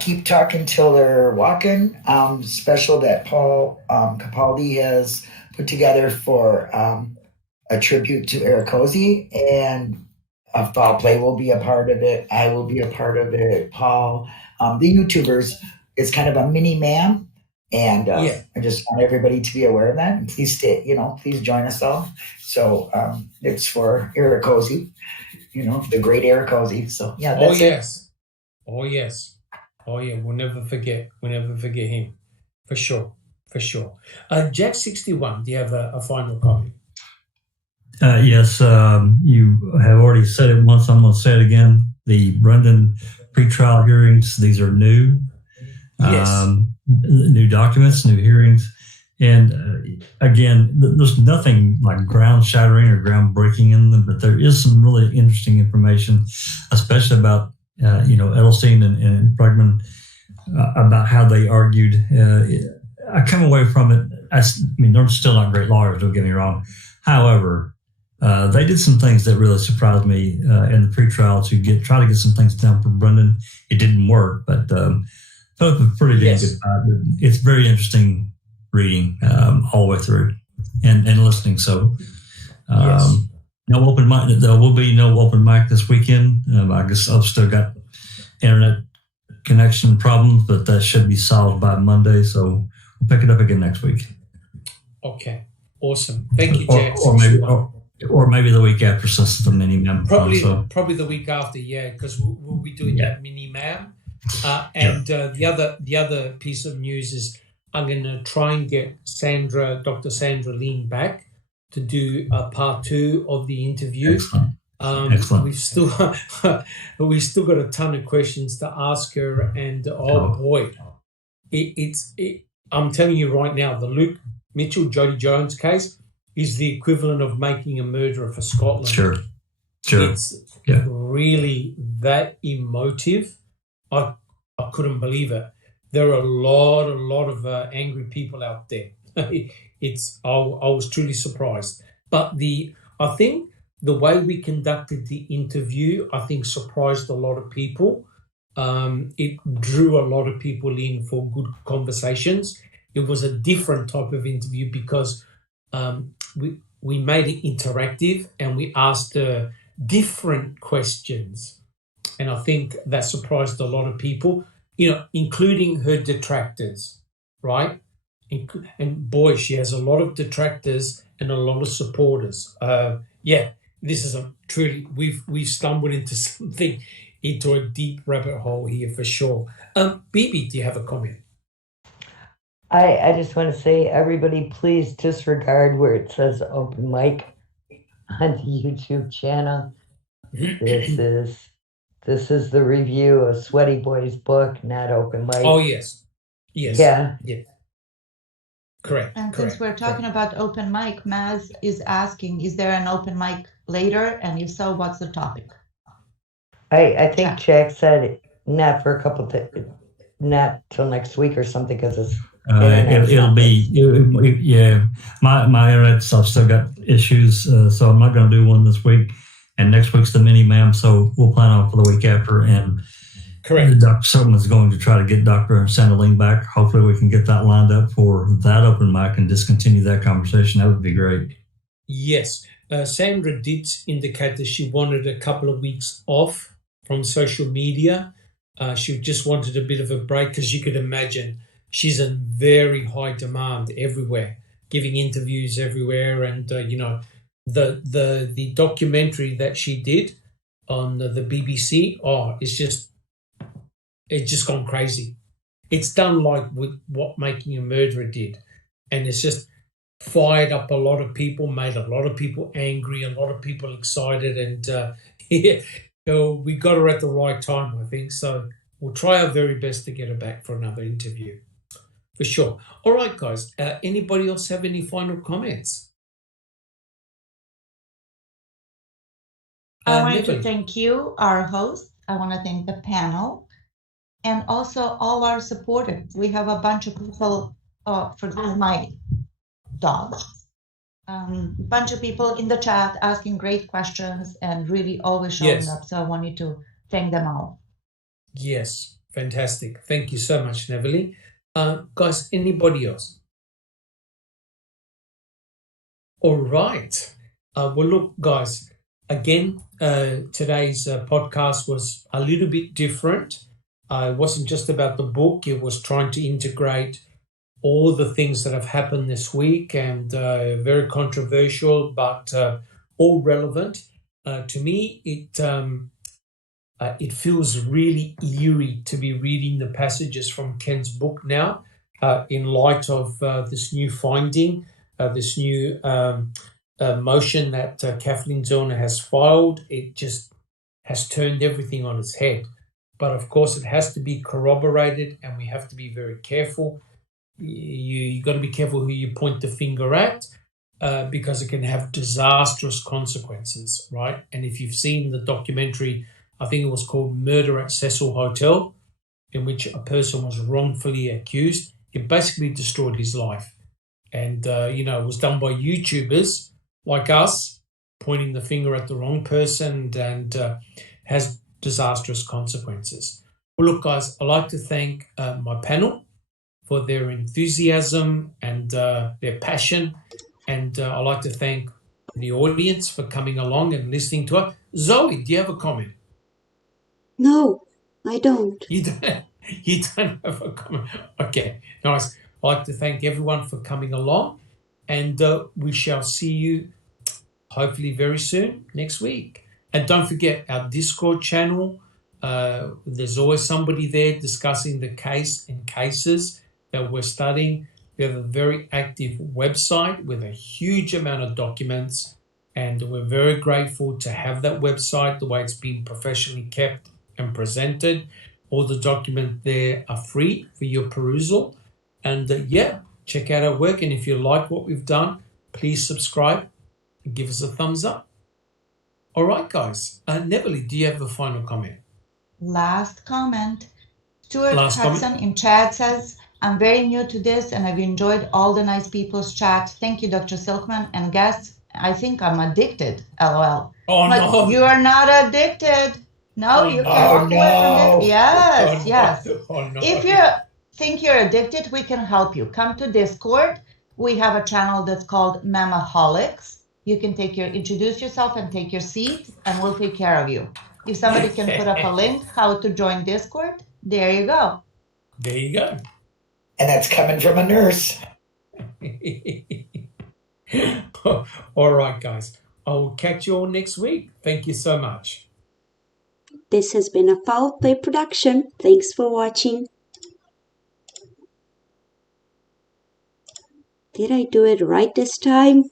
Keep Talking Till They're Walking special that Paul Capaldi has put together for a tribute to Ericosi, and Foul Play will be a part of it. I will be a part of it. Paul, the YouTubers, is kind of a mini man, and I just want everybody to be aware of that. And please please join us all. So it's for Ericosi, the great Ericosi. So yeah, that's it. Oh yes. Oh yeah, we'll never forget him, for sure. Jack 61, do you have a final comment? Yes, you have already said it once. I'm going to say it again. The Brendan pretrial hearings, these are new. Yes. New documents, new hearings. And again, there's nothing like ground-shattering or groundbreaking in them, but there is some really interesting information, especially about Edelstein and Bregman, about how they argued. I come away from it. They're still not great lawyers, don't get me wrong. However, they did some things that really surprised me in the pretrial to try to get some things down for Brendan. It didn't work, but felt a pretty damn good fight. It's very interesting reading all the way through and listening. So. No open mic. There will be no open mic this weekend. I guess I've still got internet connection problems, but that should be solved by Monday. So we'll pick it up again next week. Okay, awesome. Thank you, Jack. Or maybe the week after, since the mini mam. Probably the week after, because we'll be doing that mini mam. The other piece of news is I'm going to try and get Dr. Sandra Lean back to do a part 2 of the interview. Excellent. Excellent. We've still got a ton of questions to ask her, and boy, I'm telling you right now, the Luke Mitchell, Jody Jones case is the equivalent of making a murderer for Scotland. Sure. It's really that emotive. I couldn't believe it. There are a lot of angry people out there. I was truly surprised. But I think the way we conducted the interview, I think surprised a lot of people. It drew a lot of people in for good conversations. It was a different type of interview because we made it interactive and we asked different questions. And I think that surprised a lot of people, including her detractors, right? And boy, she has a lot of detractors and a lot of supporters. This is we've stumbled into a deep rabbit hole here for sure. Bibi, do you have a comment? I just want to say, everybody, please disregard where it says open mic on the YouTube channel. This is the review of Sweaty Boy's book, not open mic. Oh, yes. Yeah. Correct. And since we're talking about open mic, Maz is asking, is there an open mic later? And if so, what's the topic? I think Jack said not for a couple days, not till next week or something, because it's it'll be my internet stuff still got issues, so I'm not going to do one this week, and next week's the mini ma'am, so we'll plan on for the week after. And correct, Dr. Silkman's going to try to get Dr. Sandaline back. Hopefully we can get that lined up for that open mic and discontinue that conversation. That would be great. Yes, Sandra did indicate that she wanted a couple of weeks off from social media. She just wanted a bit of a break because you could imagine she's in very high demand everywhere, giving interviews everywhere. And, the documentary that she did on the BBC, it's just gone crazy. It's done like with what Making a Murderer did. And it's just fired up a lot of people, made a lot of people angry, a lot of people excited. And we got her at the right time, I think. So we'll try our very best to get her back for another interview. For sure. All right, guys. Anybody else have any final comments? I wanted to thank you, our host. I want to thank the panel and also all our supporters. We have a bunch of people, for my dog, bunch of people in the chat asking great questions and really always showing up. So I wanted to thank them all. Yes, fantastic. Thank you so much, Neville. Guys, anybody else? All right. Well, look, guys, again, today's podcast was a little bit different. It wasn't just about the book. It was trying to integrate all the things that have happened this week and very controversial, but all relevant. To me, it feels really eerie to be reading the passages from Ken's book now in light of this new finding, this new motion that Kathleen Zellner has filed. It just has turned everything on its head. But of course, it has to be corroborated, and we have to be very careful. You got to be careful who you point the finger at because it can have disastrous consequences, right? And if you've seen the documentary, I think it was called Murder at Cecil Hotel, in which a person was wrongfully accused. It basically destroyed his life. And, it was done by YouTubers like us, pointing the finger at the wrong person and has disastrous consequences. Well, look, guys, I'd like to thank my panel for their enthusiasm and their passion. And I'd like to thank the audience for coming along and listening to us. Zoe, do you have a comment? No, I don't. You don't have a comment. Okay, nice. I'd like to thank everyone for coming along, and we shall see you hopefully very soon next week. And don't forget our Discord channel. There's always somebody there discussing the case and cases. that we're studying. We have a very active website with a huge amount of documents, and we're very grateful to have that website, the way it's been professionally kept and presented. All the documents there are free for your perusal. And check out our work. And if you like what we've done, please subscribe and give us a thumbs up. All right, guys. Neville, do you have a final comment? Last comment. Stuart Hudson in chat says, I'm very new to this and I've enjoyed all the nice people's chat. Thank you, Dr. Silkman and guests. I think I'm addicted, LOL. Oh, but no. You are not addicted. No, you can walk away from this. Yes, yes. Oh, no. If you think you're addicted, we can help you. Come to Discord. We have a channel that's called Mamaholics. You can introduce yourself and take your seat, and we'll take care of you. If somebody can put up a link how to join Discord, there you go. There you go. And that's coming from a nurse. All right, guys. I will catch you all next week. Thank you so much. This has been a Foul Play production. Thanks for watching. Did I do it right this time?